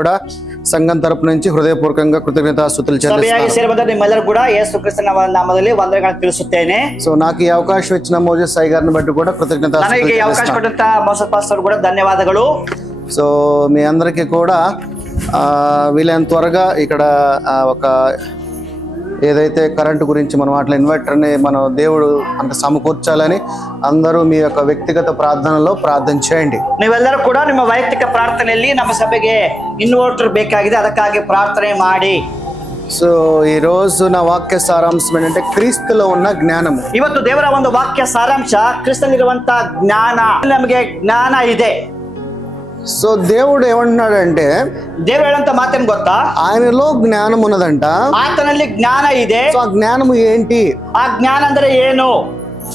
కూడా సంఘం తరపు నుంచి హృదయపూర్వకంగా కృతజ్ఞతాస్తుతులు ತಿಳಿಸುತ್ತೇನೆ. సో నాకు ఈ అవకాశం ఇచ్చిన మోజెస్ సాయి గారిని బట్టి కూడా కృతజ్ఞతాస్తుతులు ధన్యవాదాలు. సో మీ అందరికీ కూడా వీలైనంత త్వరగా ఇక్కడ ఒక ఏదైతే కరెంటు గురించి మనం అట్లా ఇన్వర్టర్ని మనం దేవుడు అంత సమకూర్చాలని అందరూ మీ యొక్క వ్యక్తిగత ప్రార్థనలో ప్రార్థన చేయండి. ನೀವೆಲ್ಲರೂ ಕೂಡ ನಿಮ್ಮ ವೈಯಕ್ತಿಕ ಪ್ರಾರ್ಥನೆಯಲ್ಲಿ ನಮ್ಮ ಸಭೆಗೆ ಇನ್ವರ್ಟರ್ ಬೇಕಾಗಿದೆ, ಅದಕ್ಕಾಗಿ ಪ್ರಾರ್ಥನೆ ಮಾಡಿ. సో ఈ రోజు నా వాక్య సారాంశం ఏంటంటే క్రీస్తులో ఉన్న జ్ఞానము. ಇವತ್ತು ದೇವರ ಒಂದು ವಾಕ್ಯ ಸಾರಾಂಶ ಕ್ರಿಸ್ತನಿರುವಂತ ಜ್ಞಾನ. ನಮಗೆ ಜ್ಞಾನ ಇದೆ. సో దేవుడు ఏమంటున్నాడంటే దేవుడు ಹೇಳಂತ ಮಾತೇನು ಗೊತ್ತಾ, ఆయనలో జ్ఞానం ఉన్నదంట. ಆತನಲ್ಲಿ ಜ್ಞಾನ ಇದೆ. సో ఆ జ్ఞానము ఏంటి? ఆ ಜ್ಞಾನ ಅಂದ್ರೆ ಏನು?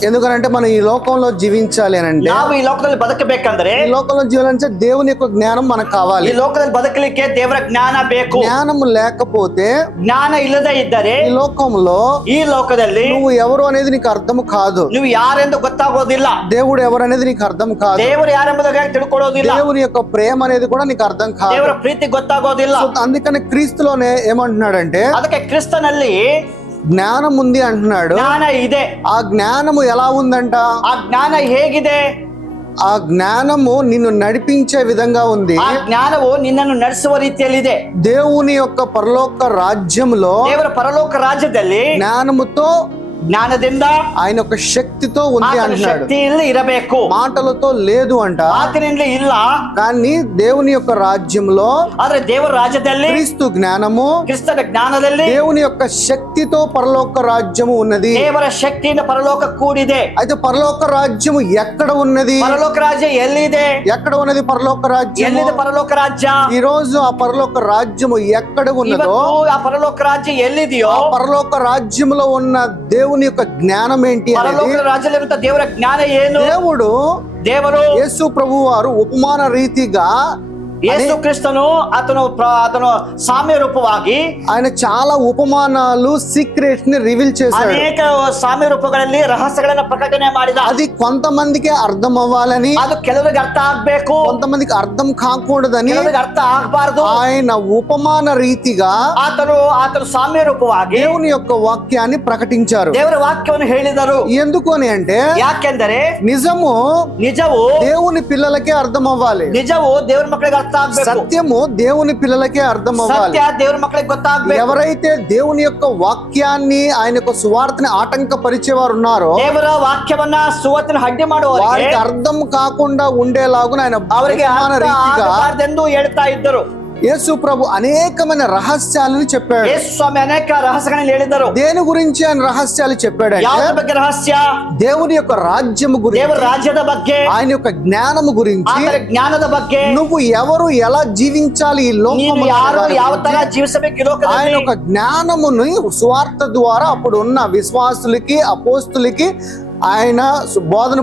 ఎందుకంటే మనం ఈ లోకంలో జీవించాలి అని అంటే, ನಾವು ಈ ಲೋಕದಲ್ಲಿ ಬದುಕಬೇಕಂದ್ರೆ, ఈ లోకంలో జీవాలంటే దేవుని యొక్క జ్ఞానం మనకు కావాలి. ಈ ಲೋಕದಲ್ಲಿ ಬದುಕಲಿಕ್ಕೆ ದೇವರ ಜ್ಞಾನ ಬೇಕು. జ్ఞానము లేకపోతే, ಜ್ಞಾನ ಇಲ್ಲದೆ ಇದ್ದರೆ ఈ లోకంలో ఈ లోకದಲ್ಲಿ నువ్వు ఎవరు అనేది నీకు అర్థం కాదు. ನೀವು ಯಾರೆಂದು ಗೊತ್ತಾಗೋದಿಲ್ಲ. దేవుడు ఎవరు అనేది నీకు అర్థం కాదు. ದೇವರು ಯಾರೆಂಬುದಾಗಿ ತಿಳ್ಕೊಳ್ಳೋದಿಲ್ಲ. దేవుని యొక్క ప్రేమ అనేది కూడా నీకు అర్థం కాదు. ದೇವರ ಪ್ರೀತಿ ಗೊತ್ತಾಗೋದಿಲ್ಲ. అందుకని క్రీస్తులోనే ఏమంటున్నాడంటే, ಅದಕ್ಕೆ ಕ್ರಿಸ್ತನಲ್ಲಿ జ్ఞానం ఉంది అంటున్నాడు. ಜ್ಞಾನ ಇದೆ. ఆ జ్ఞానము ఎలా ఉందంట? ఆ ಜ್ಞಾನ ಹೇಗಿದೆ? ఆ జ్ఞానము నిన్ను నడిపించే విధంగా ఉంది. ఆ జ్ఞానವು నిన్నను ನಡೆಸುವ ರೀತಿಯಲ್ಲಿದೆ. దేవుని యొక్క పరలోక రాజ్యములో, ದೇವರ ಪರಲೋಕ ರಾಜ್ಯದಲ್ಲಿ జ్ఞానముతో, ಜ್ಞಾನದಿಂದ, ఆయన యొక్క శక్తితో ఉంది అంటున్నాడు. ಶಕ್ತಿಯಲ್ಲಿ ಇರಬೇಕು, మాటలతో లేదు అంట. ಮಾತಿನಿಂದ ಇಲ್ಲ. కానీ దేవుని యొక్క రాజ్యంలో, ಆದ್ರೆ ದೇವರ ರಾಜ್ಯದಲ್ಲಿ, క్రీస్తు జ్ఞానము, ಕ್ರಿಸ್ತನ ಜ್ಞಾನದಲ್ಲಿ దేవుని యొక్క శక్తితో పరలోక రాజ్యము ఉన్నది. ದೇವರ ಶಕ್ತಿಯಿಂದ ಪರಲೋಕ ಕೂಡಿದೆ. అయితే పరలోక రాజ్యము ఎక్కడ ఉన్నది? ಪರಲೋಕ ರಾಜ್ಯ ಎಲ್ಲಿದೆ? ఎక్కడ ఉన్నది పరలోక రాజ్యం? ಎಲ್ಲಿದೆ ಪರಲೋಕ ರಾಜ್ಯ? ఈ రోజు ఆ పరలోక రాజ్యము ఎక్కడ ఉన్నదో, ಆ ಪರಲೋಕ ರಾಜ್ಯ ಎಲ್ಲಿದೆಯೋ, ఆ పరలోక రాజ్యములో ఉన్న దేవుని యొక్క జ్ఞానం ఏంటి? ಪರಲೋಕ ರಾಜ್ಯದಲ್ಲಿರುವಂತ ದೇವರ ಜ್ಞಾನ ಏನು? ದೇವರು యేసు ప్రభువు వారు ఉపమాన రీతిగా, ಯೇಸು ಕ್ರಿಸ್ತನು ಆತನು ಸಾಮ್ಯ ರೂಪವಾಗಿ ఆయన చాలా ఉపమానాలు సీక్రెట్స్ ని రివీల్ చేశాడు. ಅನೇಕ ಸಾಮ್ಯ ರೂಪಗಳಲ್ಲಿ ರಹಸ್ಯಗಳನ್ನ ಪ್ರಕಟಣೆ ಮಾಡಿದ. అది కొంతమందికి అర్థం అవ్వాలని, ಅದು ಕೆಲವರಿಗೆ ಅರ್ಥ ಆಗ್ಬೇಕು, కొంతమందికి అర్థం కాకూడదని ಕೆಲವರಿಗೆ ಅರ್ಥ ಆಗಬಾರದು. ఆయన ఉపమాన రీతిగా ಆತನು ಸಾಮ್ಯ ರೂಪವಾಗಿ దేవుని యొక్క వాక్యాన్ని ప్రకటించారు. ದೇವರ ವಾಕ್ಯವನ್ನು ಹೇಳಿದರು. ఎందుకు అని అంటే, ಯಾಕೆಂದರೆ నిజము దేవుని పిల్లలకే అర్థం అవ్వాలి. నిజము దేవుని మಕ್ಕಳಿಗೆ ಅರ್ಥ ಆಗ್ಬೇಕು. సత్యము దేవుని పిల్లలకే అర్థం అవ్వాలి. ಸತ್ಯ ದೇವರ ಮಕ್ಕಳಿಗೆ ಗೊತ್ತಾಗಬೇಕು. ఎవరైతే దేవుని యొక్క వాక్యాన్ని, ఆయన యొక్క సువార్తని ఆటంకపరిచేవారు ఉన్నారో, ದೇವರ ವಾಕ್ಯವನ್ನ ಸುವಾರ್ತೆನ ಅಡ್ಡಿ ಮಾಡುವವರಿಗೆ వారికి అర్థం కాకుండా ఉండేలాగున ఆయన ಅವರಿಗೆ ಆಗಬಾರದೆಂದು ಹೇಳ್ತಾ ಇದ್ದರು. యేసు ప్రభు అనేకమైన రహస్యాలను చెప్పాడు. యేసు స్వామి అనేక రహస్యాలను ಹೇಳಿದರು. దేని గురించి ఆయన రహస్యాలు చెప్పాడంటే, ಯಾವರ ಬಗ್ಗೆ ರಹಸ್ಯ? దేవుని యొక్క రాజ్యము గురించి, ದೇವರ ರಾಜ್ಯದ ಬಗ್ಗೆ, ఆయన యొక్క జ్ఞానము గురించి, ಆತನ ಜ್ಞಾನದ ಬಗ್ಗೆ, నువ్వు ఎవరు ఎలా జీవించాలి ఈ లోకములో, ಯಾರು ಯಾವ ತರ ಜೀವಿಸಬೇಕು ಈ ಲೋಕದಲ್ಲಿ, ఆయన యొక్క జ్ఞానమును సువార్త ద్వారా అప్పుడు ఉన్న విశ్వాసులకి, అపోస్తులకి ఆయన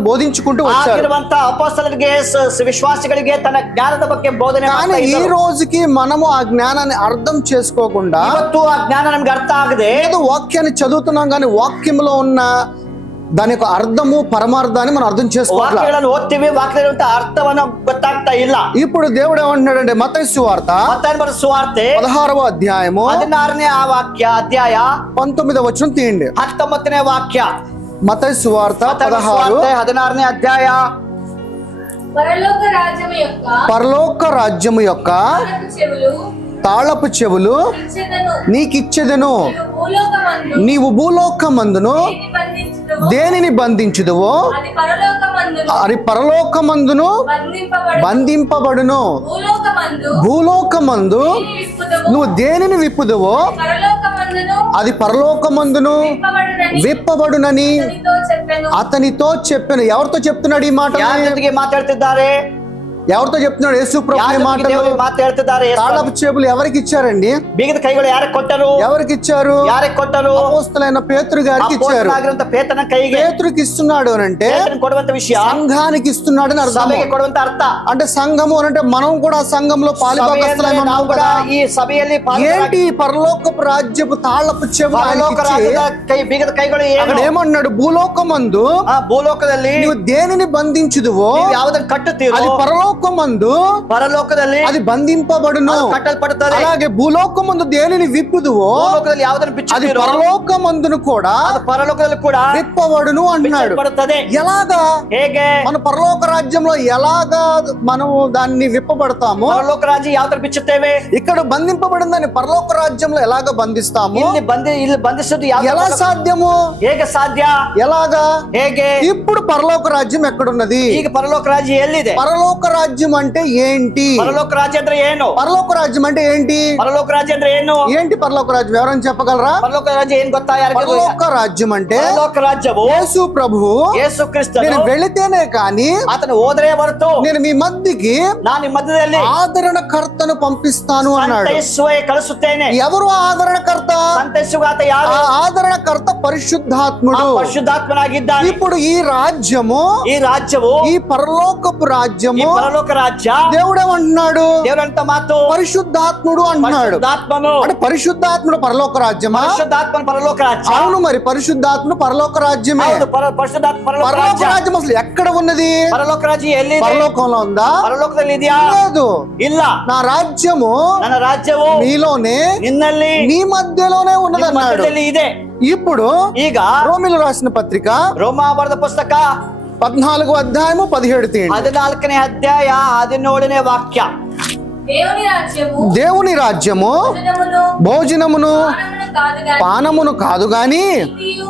బోధించుకుంటూ వచ్చారు. అపోస్తలులకి, విశ్వాసిಗಳಿಗೆ తన జ్ఞానದ ಬಗ್ಗೆ ಬೋಧನೆ కానీ ఈ రోజుకి మనము ఆ జ్ఞానాన్ని అర్థం చేసుకోకుండా, ಇವತ್ತು ಆ ಜ್ಞಾನ ನಮಗೆ ಅರ್ಥ ಆಗದೆ ఏదో వాక్యాన్ని చదువుతున్నాం కానీ వాక్యంలో ఉన్న దాని యొక్క అర్థము, పరమార్థాన్ని మనం అర్థం చేసుకోవాలి. వాక్యాలను ఓద్ತೀವಿ, వాక్యದ అర్థವನ್ನು ಗೊತ್ತಾಗ್ತಾ ಇಲ್ಲ. ఇప్పుడు దేవుడు ఏమంటున్నాడంటే, మత్తయి సువార్త 16వ అధ్యాయము 16ನೇ అధ్యాయ 19వ వచనం తీయండి. 19ನೇ వాక్య. మత్తయి సువార్త 16ನೇ అధ్యాయ. పరలోక రాజ్యము యొక్క తాళపు చెవులు నీకిచ్చెదను, నీవు భూలోకమందును దేనిని బంధించుదువో అది పరలోకమందును బంధింపబడును, భూలోకమందు నువ్వు దేనిని విప్పుదువో అది పరలోకమందును విప్పబడునని అతనితో చెప్పాను. ఎవరితో చెప్తున్నాడు ఈ మాట? మాట్లాడుతున్నారు. ఎవరితో చెప్తున్నాడు? యేసు ప్రభు మాట్లాడుతున్నారు. తాళపు చెవులు ఎవరికి ఇచ్చారండి? బీగದ కైಗಳು ಯಾರಿಗೆ ಕೊಟ್ಟರು? ఎవరికి ఇచ్చారు? ಯಾರಿಗೆ ಕೊಟ್ಟರು? అపోస్తలుడైన పేతురు గారికి ఇచ్చారు. పేతురుನ కైಗೆ. పేతురుకి ఇస్తున్నాడు అని అంటే కొಡುವಂತ విషయ సంఘానికి ఇస్తున్నాడు అని అర్థం. సభకి కొಡುವಂತ అర్థ. అంటే సంఘము అంటే మనం కూడా సంఘంలో పాలుభాగస్తులై ఉన్నాం కదా. ఈ సభಯಲ್ಲಿ ఏంటి పరలోకపు రాజ్యపు తాళపు చెవులు పరలోక రాజ్యದ కై బీగದ కైಗಳು ಏನು? అక్కడ ఏమన్నాడు? భూలోకమందు భూలోకದಲ್ಲಿ నువ్వు దేనిని బంధించుదువో ಯಾವುದನ್ನು ಕಟ್ಟುತ್ತೀರೋ అది పరలోక పరలోకమందు ಪರಲೋಕದಲ್ಲಿ అది బంధింపబడును, ಕಟ್ಟಲ್ಪಡುತ್ತದೆ. అలాగే భూలోకమందు దేనిని విప్పుదువో ಭೂಲೋಕದಲ್ಲಿ ಯಾವುದನ್ನು అది ಬಿಚ್ಚುತ್ತೀರೋ పరలోకమందును కూడా ಅದು ಪರಲೋಕದಲ್ಲಿ ಕೂಡ విప్పబడును అంటున్నాడు. ಬಿಚ್ಚಲ್ಪಡುತ್ತದೆ. ఎలాగా ಹೇಗೆ మన పరలోక రాజ్యంలో ఎలాగా మనము దాన్ని విప్పబడతాము? ಪರಲೋಕ ರಾಜ್ಯ ಯಾವ ತರ ಬಿಚ್ಚುತ್ತೇವೆ? ఇక్కడ బంధింపబడిందని పరలోక రాజ్యంలో ఎలాగ బంధిస్తాము? ಇಲ್ಲಿ ಬಂಧಿಸುವುದು ఎలా సాధ్యము? ಹೇಗೆ ಸಾಧ್ಯ? ఎలాగా? ಹೇಗೆ? ఇప్పుడు పరలోక రాజ్యం ఎక్కడున్నది? ಈಗ ಪರಲೋಕ ರಾಜ್ಯ ಎಲ್ಲಿದೆ? పరలోక రాజ్యం అంటే ఏంటి? ಪರಲೋಕ ರಾಜ್ಯ ಅಂದ್ರೆ ಏನು? పరలోక రాజ్యం అంటే ఏంటి? ಪರಲೋಕ ರಾಜ್ಯ ಅಂದ್ರೆ ಏನು? ఏంటి పరలోక రాజ్యం? ఎవరైనా చెప్పగలరా? ಪರಲೋಕ ರಾಜ್ಯ ಏನ್ ಗೊತ್ತಾ? ಯಾರಿಗೆ? పరలోక రాజ్యం అంటే ಪರಲೋಕ ರಾಜ್ಯವು యేసు ప్రభువు ಯೇಸು ಕ್ರಿಸ್ತನು నేను వెళితేనే కానీ ಆತನು ಹೋದರೆ ಹೊರತು నేను మీ మధ్యకి ನಾನು ನಿಮ್ಮ ಮಧ್ಯದಲ್ಲಿ ఆదరణకర్తను పంపిస్తాను అన్నాడు. ಸಂತೈಸುವ ಕಳಿಸುತ್ತೇನೆ. ఎవరు ఆదరణకర్త? ಸಂತೈಸುವ ಆತ ಯಾರು? ఆ ఆదరణకర్త పరిశుద్ధాత్ముడు. ಪರಿಶುದ್ಧಾತ್ಮನಾಗಿದ್ದಾನೆ. ఇప్పుడు ఈ రాజ్యము, ఈ రాజ్యವು, ఈ పరలోకపు ఈ రాజ్యము పరలోక రాజ్ಯ దేవుడు ఏమంటున్నాడు? దేవుడంత మాತು పరిశుద్ధాత్ముడు అంటున్నాడు. పరిశుద్ధాత్మను. అంటే పరిశుద్ధాత్ముడు పరలోక రాజ్యమా? పరిశుద్ధాత్మను పరలోక రాజ్యం. అవును, మరి పరిశుద్ధాత్ముడు పరలోక రాజ్యమే. అవును, పరిశుద్ధాత్మ పరలోక పరలోక రాజ్యం. రాజ్యం అసలు ఎక్కడ ఉన్నది? పరలోక రాజ్యం ఎಲ್ಲಿದೆ? పరలోకంలో ఉందా? పరలోకದಲ್ಲಿ ಇದೆಯా? లేదు. ಇಲ್ಲ. నా రాజ్యము ನನ್ನ రాజ్యವು మీలోనే, నిన్ನಲ್ಲಿ, నీ మధ్యలోనే ನಿಮ್ಮ ఉన్నదన్నాడు. ಮಧ್ಯದಲ್ಲಿ ಇದೆ. ఇప్పుడు ಈಗ రోమిలు రాసిన పత్రిక ರೋಮ ಬರೆದ ಪುಸ್ತಕ 14వ అధ్యాయము 17 తీయండి. 14ನೇ ಅಧ್ಯಾಯ 17ನೇ ವಾಕ್ಯ. దేవుని రాజ్యము భోజనమును పానమును కాదు గాని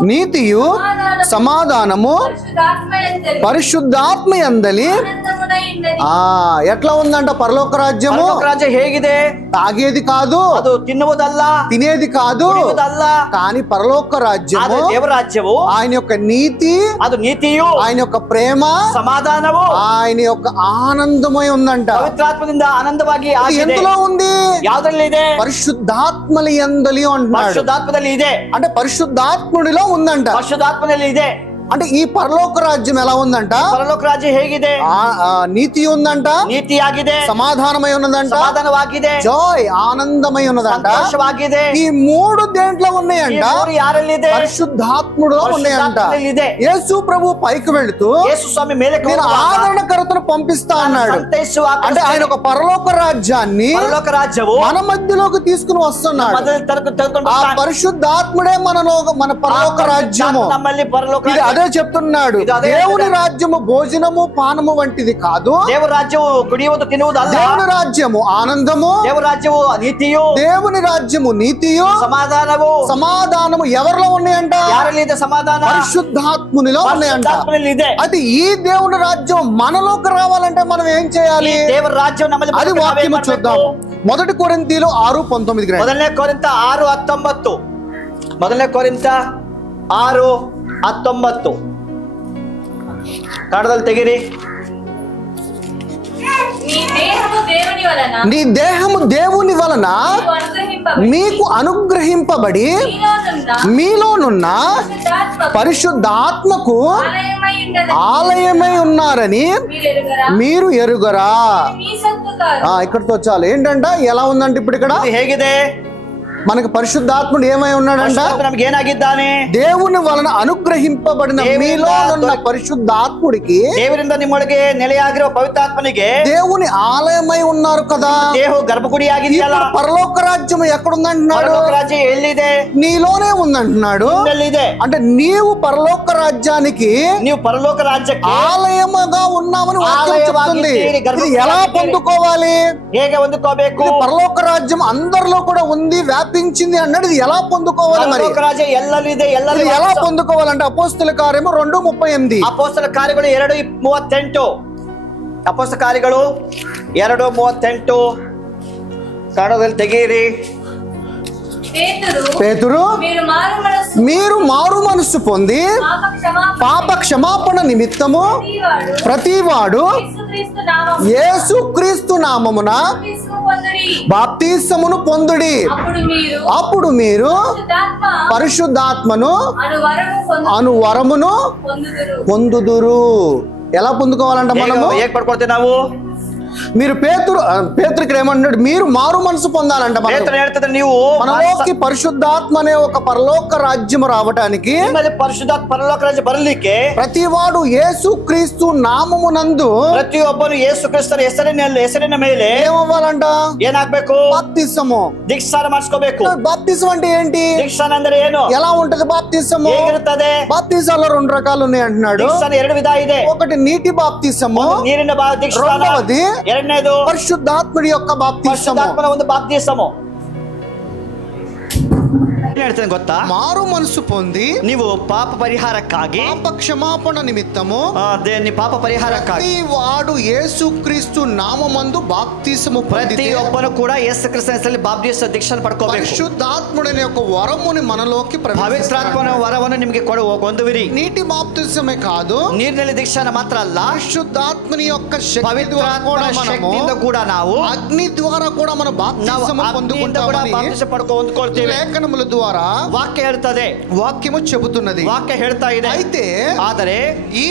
నీతియు సమాధానము పరిశుద్ధాత్మ యందలి. ఎట్లా ఉందంట పరలోక రాజ్యము? ಪರಲೋಕ ರಾಜ್ಯ ಹೇಗಿದೆ? తాగేది కాదు, ಅದು ತಿನ್ನುವುದಲ್ಲ, తినేది కాదు, ಕುಡಿಯುವುದಲ್ಲ. కానీ పరలోక రాజ్యము ಆದರೆ ದೇವರಾಜ್ಯವು ఆయన యొక్క నీతి, ಅದು ನೀತಿಯು, ఆయన యొక్క ప్రేమ, సమాధానము, ఆయన యొక్క ఆనందమై ఉందంట. పవిత్రాత్మದಿಂದ ఆనందವಾಗಿ ఇది ಆಗಿದೆ. ఎందులో ఉంది? ಯಾವುದರಲ್ಲಿ ಇದೆ? పరిశుద్ధాత్మల యందలి అంటున్నాడు. ಪರಿಶುದ್ಧಾತ್ಮದಲ್ಲಿ ಇದೆ. అంటే పరిశుద్ధాత్ముడిలో ఉందంట. ಪರಿಶುದ್ಧಾತ್ಮದಲ್ಲಿ ಇದೆ. అంటే ఈ పరలోక రాజ్యం ఎలా ఉందంట? ಪರಲೋಕ ರಾಜ್ಯ ಹೇಗಿದೆ? నీతి ఉందంట, ನೀತಿಯಾಗಿದೆ, సమాధానమై ఉన్నదంట, ಸಮಾಧಾನವಾಗಿದೆ, జాయ్ ఆనందమై ఉన్నదంట. ಸಂತೋಷವಾಗಿದೆ. ఈ మూడు దేంట్లో ఉన్నాయంట? ಈ ಮೂರು ಯಾರಲ್ಲಿದೆ? పరిశుద్ధాత్ముడిలో ఉన్నాయంట. ಪರಿಶುದ್ಧಾತ್ಮದಲ್ಲಿ ಇದೆ. యేసు ప్రభు పైకి వెళుతూ ಯೇಸು ಸ್ವಾಮಿ ಮೇಲೆ నేను ఆదరణకర్తను పంపిస్తా అన్నాడు. ಸಂತೈಸುವ అంటే ఆయన ఒక పరలోక రాజ్యాన్ని పరలోక రాజ్యము మన మధ్యలోకి తీసుకుని వస్తున్నాడు. ಮೊದಲು ತೆಗೆದುಕೊಂಡು ఆ పరిశుద్ధాత్ముడే మన పరలోక రాజ్యము. ನಮ್ಮಲ್ಲಿ ಪರಲೋಕ ఇది అదే చెప్తున్నాడు. దేవుని రాజ్యము భోజనము పానము వంటిది కాదు. ದೇವರ ರಾಜ್ಯವು ಕುಡಿಯುವುದು ತಿನ್ನುವುದಲ್ಲ. దేవుని రాజ్యము ఆనందము, ದೇವರ ರಾಜ್ಯವು ನೀತಿಯು, దేవుని రాజ్యము నీతియు, సమాధానము. సమాధానము ఎవరిలో ఉన్నాయంట? ಯಾರಲ್ಲಿ ಇದೆ ಸಮಾಧಾನ? పరిశుద్ధాత్మునిలో ఉన్నాయంట. ಪರಿಶುದ್ಧಾತ್ಮನಲ್ಲಿ ಇದೆ. అది ఈ దేవుని రాజ్యం మనలోకి రావాలంటే మనం ఏం చేయాలి? ದೇವರ ರಾಜ್ಯವು ನಮ್ಮಲ್ಲಿ అది ಬರಬೇಕು. వాక్యము చూద్దాం. 1 కొరింథీయులు 6:19. ಮೊದಲನೇ ಕೊರಿಂಥ 6:19. ಮೊದಲನೇ ಕೊರಿಂಥ 6:19 ಕನ್ನಡದಲ್ಲಿ ತೆಗೀರಿ. నీ దేహము దేవుని వలన మీకు అనుగ్రహింపబడి మీలోనున్న పరిశుద్ధాత్మకు ఆలయమై ఉన్నారని మీరు ఎరుగరా? ఇక్కడితో చాలు. ఏంటంట ఎలా ఉందంటే ఇప్పుడు ఇక్కడ ಹೇಗಿದೆ? మనకు పరిశుద్ధాత్ముడు ఏమై ఉన్నాడంట? నಮಗೆ ఏనాగిದ್ದಾನೆ? దేవుని వలన అనుగ్రహింపబడిన మీలో ఉన్న పరిశుద్ధాత్ముడికి, దేవునిಂದ ನಿಮ್ಮೊಳಗೆ ನೆಲೆಯಾಗಿರುವ ಪವಿತ್ರಾತ್ಮನಿಗೆ దేవుని ఆలయమై ఉన్నారు కదా. ದೇಹವು ಗರ್ಭಗುಡಿಯಾಗಿದೆಯಲ್ಲ. పరలోక రాజ్యం ఎక్కడుందంటున్నాడు? ಪರಲೋಕ ರಾಜ್ಯ ಎಲ್ಲಿದೆ? నీలోనే ఉందంటున్నాడు. ಎಲ್ಲಿದೆ? అంటే నీవు పరలోక రాజ్యానికి, ನೀವು పరలోక రాజ్ಯಕ್ಕೆ ఆలయముగా ఉన్నామని వాక్యం చెప్తుంది. ఇది ఎలా పొందుకోవాలి? ಹೇಗೆ ಹೊಂದಿಕೋಬೇಕು? పరలోక రాజ్యం అందరిలో కూడా ఉంది, వ్యాపించింది అన్నాడు. ఇది ఎలా పొందుకోవాలి? మరి పరలోక రాజ్య ಎಲ್ಲರೂ ಇದೆ, ಎಲ್ಲರೂ ఇది ఎలా పొందుకోవాలంటే అపోస్తల కార్యము 2:38. ಅಪೊಸ್ತಲ ಕಾರ್ಯಗಳು 2:38. ಅಪೊಸ್ತಲ ಕಾರ್ಯಗಳು 2:38 ಕನ್ನಡದಲ್ಲಿ ತೆಗೀರಿ. పేతురు మీరు మారు మనస్సు పొంది పాప క్షమాపణ నిమిత్తము ప్రతివాడు యేసుక్రీస్తు నామమున బాప్తిసమును పొందుడి. అప్పుడు మీరు పరిశుద్ధాత్మను అను వరమును పొందుదురు. ఎలా పొందుకోవాలంట మనము? ಹೇಗೆ ಪಡ್ಕೊಳ್ತೇವೆ ನಾವು? మీరు పేతురు ఇక్కడ ఏమంటాడు, మీరు మారు మనసు పొందాలంట. పేతురు ಹೇಳ್ತಿದ್ರೆ ನೀವು మనలోకి పరిశుద్ధాత్మ అనే ఒక పరలోక రాజ్యం రావడానికి, ನಿಮ್ಮಲ್ಲಿ ಪರಿಶುದ್ಧಾತ್ಮ ಪರಲೋಕ ರಾಜ್ಯ ಬರಲಿಕ್ಕೆ ప్రతివాడు యేసు క్రీస్తు నామమునందు ಪ್ರತಿಯೊಬ್ಬನು ಯೇಸು ಕ್ರಿಸ್ತನ ಹೆಸರಿನ ಮೇಲೆ ఏమవ్వాలంట, ಏನಾಗ್ಬೇಕು? బాప్తిసము. ದೀಕ್ಷಾನ ಮಾಡಿಸ್ಕೋಬೇಕು. బాప్తిసం అంటే ఏంటి? ದೀಕ್ಷಾನ ಅಂದ್ರೆ ಏನು? ఎలా ఉంటది బాప్తిసము? ಹೇಗಿರುತ್ತದೆ? బాప్తిసాల్లో 2 రకాలు ఉన్నాయి అంటున్నాడు. ದೀಕ್ಷಾನ 2 ವಿಧ ಇದೆ. ఒకటి నీటి బాప్తిసము, ನೀರಿನ ದೀಕ್ಷಾನ. రెండవది ಎರಡನೇದು పరిశుద్ధాత్ముడి యొక్క బాప్తిసము. ಪರಿಶುದ್ಧಾತ್ಮನ ಒಂದು ಬಾಪ್ತಿಸಮು. ಹೇಳ್ತೇನೆ ಗೊತ್ತಾ? మారు మనసు పొంది ನೀವು ಪಾಪ ಪರಿಹಾರಕ್ಕಾಗಿ, పాప క్షమాపణ నిమిత్తము ಪಾಪ ಪರಿಹಾರಕ್ಕಾಗಿ వాడు యేసుక్రీస్తు నామమందు బాప్తిసము పొందితే ಪ್ರತಿಯೊಬ್ಬನು ಕೂಡ ಯೇಸು ಕ್ರಿಸ್ತನ ಹೆಸರಲ್ಲಿ ಬಾಪ್ತಿಸ ದೀಕ್ಷಾನ ಪಡ್ಕೋಬೇಕು. పరిశుద్ధాత్ముడనే ఒక వరముని మనలోకి ಪವಿತ್ರಾತ್ಮನ ವರವನ್ನು ನಿಮಗೆ ಹೊಂದುವಿರಿ. నీటి బాప్తిసమే కాదు, ನೀರಿನಲ್ಲಿ ದೀಕ್ಷಾನ ಮಾತ್ರ ಅಲ್ಲ, పరిశుద్ధాత్మని యొక్క శక్తి ಪವಿತ್ರಾತ್ಮನ ಶಕ್ತಿಯಿಂದ ಕೂಡ ನಾವು అగ్ని ద్వారా కూడా మన బాప్తిసము పొందుకుంటామని ಹೊಂದ್ಕೊಳ್ತೇವೆ. లేఖనముల ద్వారా ವಾಕ್ಯ ಹೇಳ್ತದೆ, వాక్యము చెబుతున్నది. ವಾಕ್ಯ ಹೇಳ್ತಾ ಇದೆ. అయితే ಆದರೆ ఈ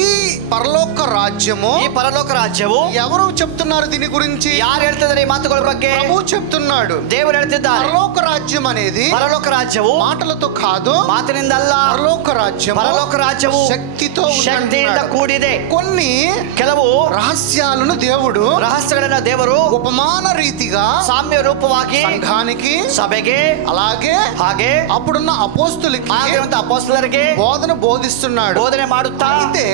పరలోక రాజ్యము, ಈ ಪರಲೋಕ ರಾಜ್ಯವು ఎవరు చెప్తున్నారు దీని గురించి? ಯಾರು ಹೇಳ್ತಿದ್ದಾರೆ ಈ ಮಾತುಗಳ ಬಗ್ಗೆ? ప్రభు చెప్తున్నాడు. ದೇವರು ಹೇಳ್ತಿದ್ದಾರೆ. పరలోక రాజ్యం అనేది ಪರಲೋಕ ರಾಜ್ಯವು మాటలతో కాదు, ಮಾತಿನಿಂದ ಅಲ್ಲ. పరలోక రాజ్యము ಪರಲೋಕ ರಾಜ್ಯವು శక్తితో ಶಕ್ತಿಯಿಂದ ಕೂಡಿದೆ. కొన్ని ಕೆಲವು రహస్యాలను దేవుడు ರಹಸ್ಯಗಳನ್ನ ದೇವರು ఉపమాన రీతిగా ಸಾಮ್ಯ ರೂಪವಾಗಿ సంఘానికి, ಸಭೆಗೆ, అలాగే ಹಾಗೆ అప్పుడున్న అపోస్తులకి ಅಪೊಸ್ತಲರಿಗೆ బోధన బోధిస్తున్నాడు. ಬೋಧನೆ ಮಾಡುತ್ತಾ. అయితే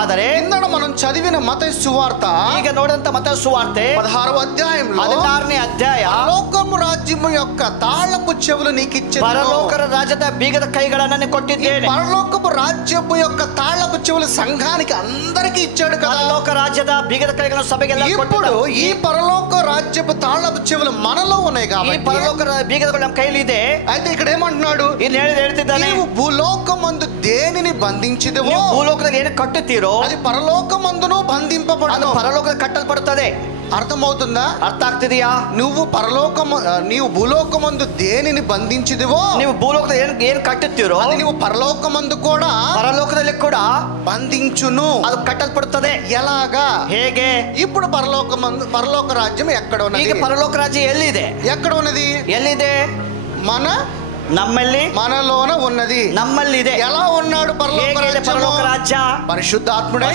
ಆದರೆ కిందన మనం చదివిన మత్తయి సువార్త ಈಗ ನೋಡಿದಂತ ಮತ್ತಾಯ ಸುವಾರ್ತೆ 16వ అధ్యాయంలో 16ನೇ ಅಧ್ಯಾಯ, పరలోకము రాజ్యము యొక్క తాళపు చెవులు నీకు ఇచ్చేది, ಪರಲೋಕ ರಾಜ್ಯದ ಬೀಗದ ಕೈಗಳನ್ನು ಕೊಟ್ಟಿದ್ದೇನೆ. పరలోకపు రాజ్యము యొక్క తాళపు చెవులు సంఘానికి అందరికీ ఇచ్చాడు కదా. ಪರಲೋಕ ರಾಜ್ಯದ ಬೀಗದ ಕೈಗಳನ್ನು ಸಭೆಗೆಲ್ಲ ఇప్పుడు ఈ పరలోక రాజ్యపు తాళపు చెవులు మనలో ఉన్నాయి ಈ కాబట్టి ಪರಲೋಕ ಬೀಗಗಳು ನಮ್ಮ ಕೈಲಿ ಇದೆ. అయితే ఇక్కడ ఏమంటున్నాడు, ಇಲ್ಲಿ ಹೇಳ್ತಿದ್ದಾನೆ, నీవు భూలోకమందు దేనిని బంధించిదవో ನೀವು ಭೂಲೋಕದಲ್ಲಿ ಏನು ಕಟ್ಟುತ್ತೀರೋ అది పరలోకమందును ಅದು బంధింపబడదు. ಪರಲೋಕದ ಕಟ್ಟಲ್ಪಡುತ್ತದೆ. అర్థమవుతుందా? ಅರ್ಥ ಆಗ್ತಿದೆಯಾ? నీవు భూలోకమందు దేనిని బంధించిదివో, ನೀವು ಭೂಲೋಕದ ಏನು ಕಟ್ಟುತ್ತೀರೋ అది నీవు పరలోకమందు కూడా ಪರಲೋಕದಲ್ಲಿ ಕೂಡ బంధించును. ಅದು ಕಟ್ಟಲ್ಪಡುತ್ತದೆ. ఎలాగా? ಹೇಗೆ? ఇప్పుడు పరలోక రాజ్యం ఎక్కడ ఉన్నది? ಈಗ ಪರಲೋಕ ರಾಜ್ಯ ಎಲ್ಲಿದೆ? ఎక్కడ ఉన్నది? ಎಲ್ಲಿದೆ? ನಮ್ಮಲ್ಲಿ, మనలోన ఉన్నది. ನಮ್ಮಲ್ಲಿದೆ. ఎలా ఉన్నాడు ಪರಲೋಕ ರಾಜ್ಯ? పరిశుద్ధాత్ముడై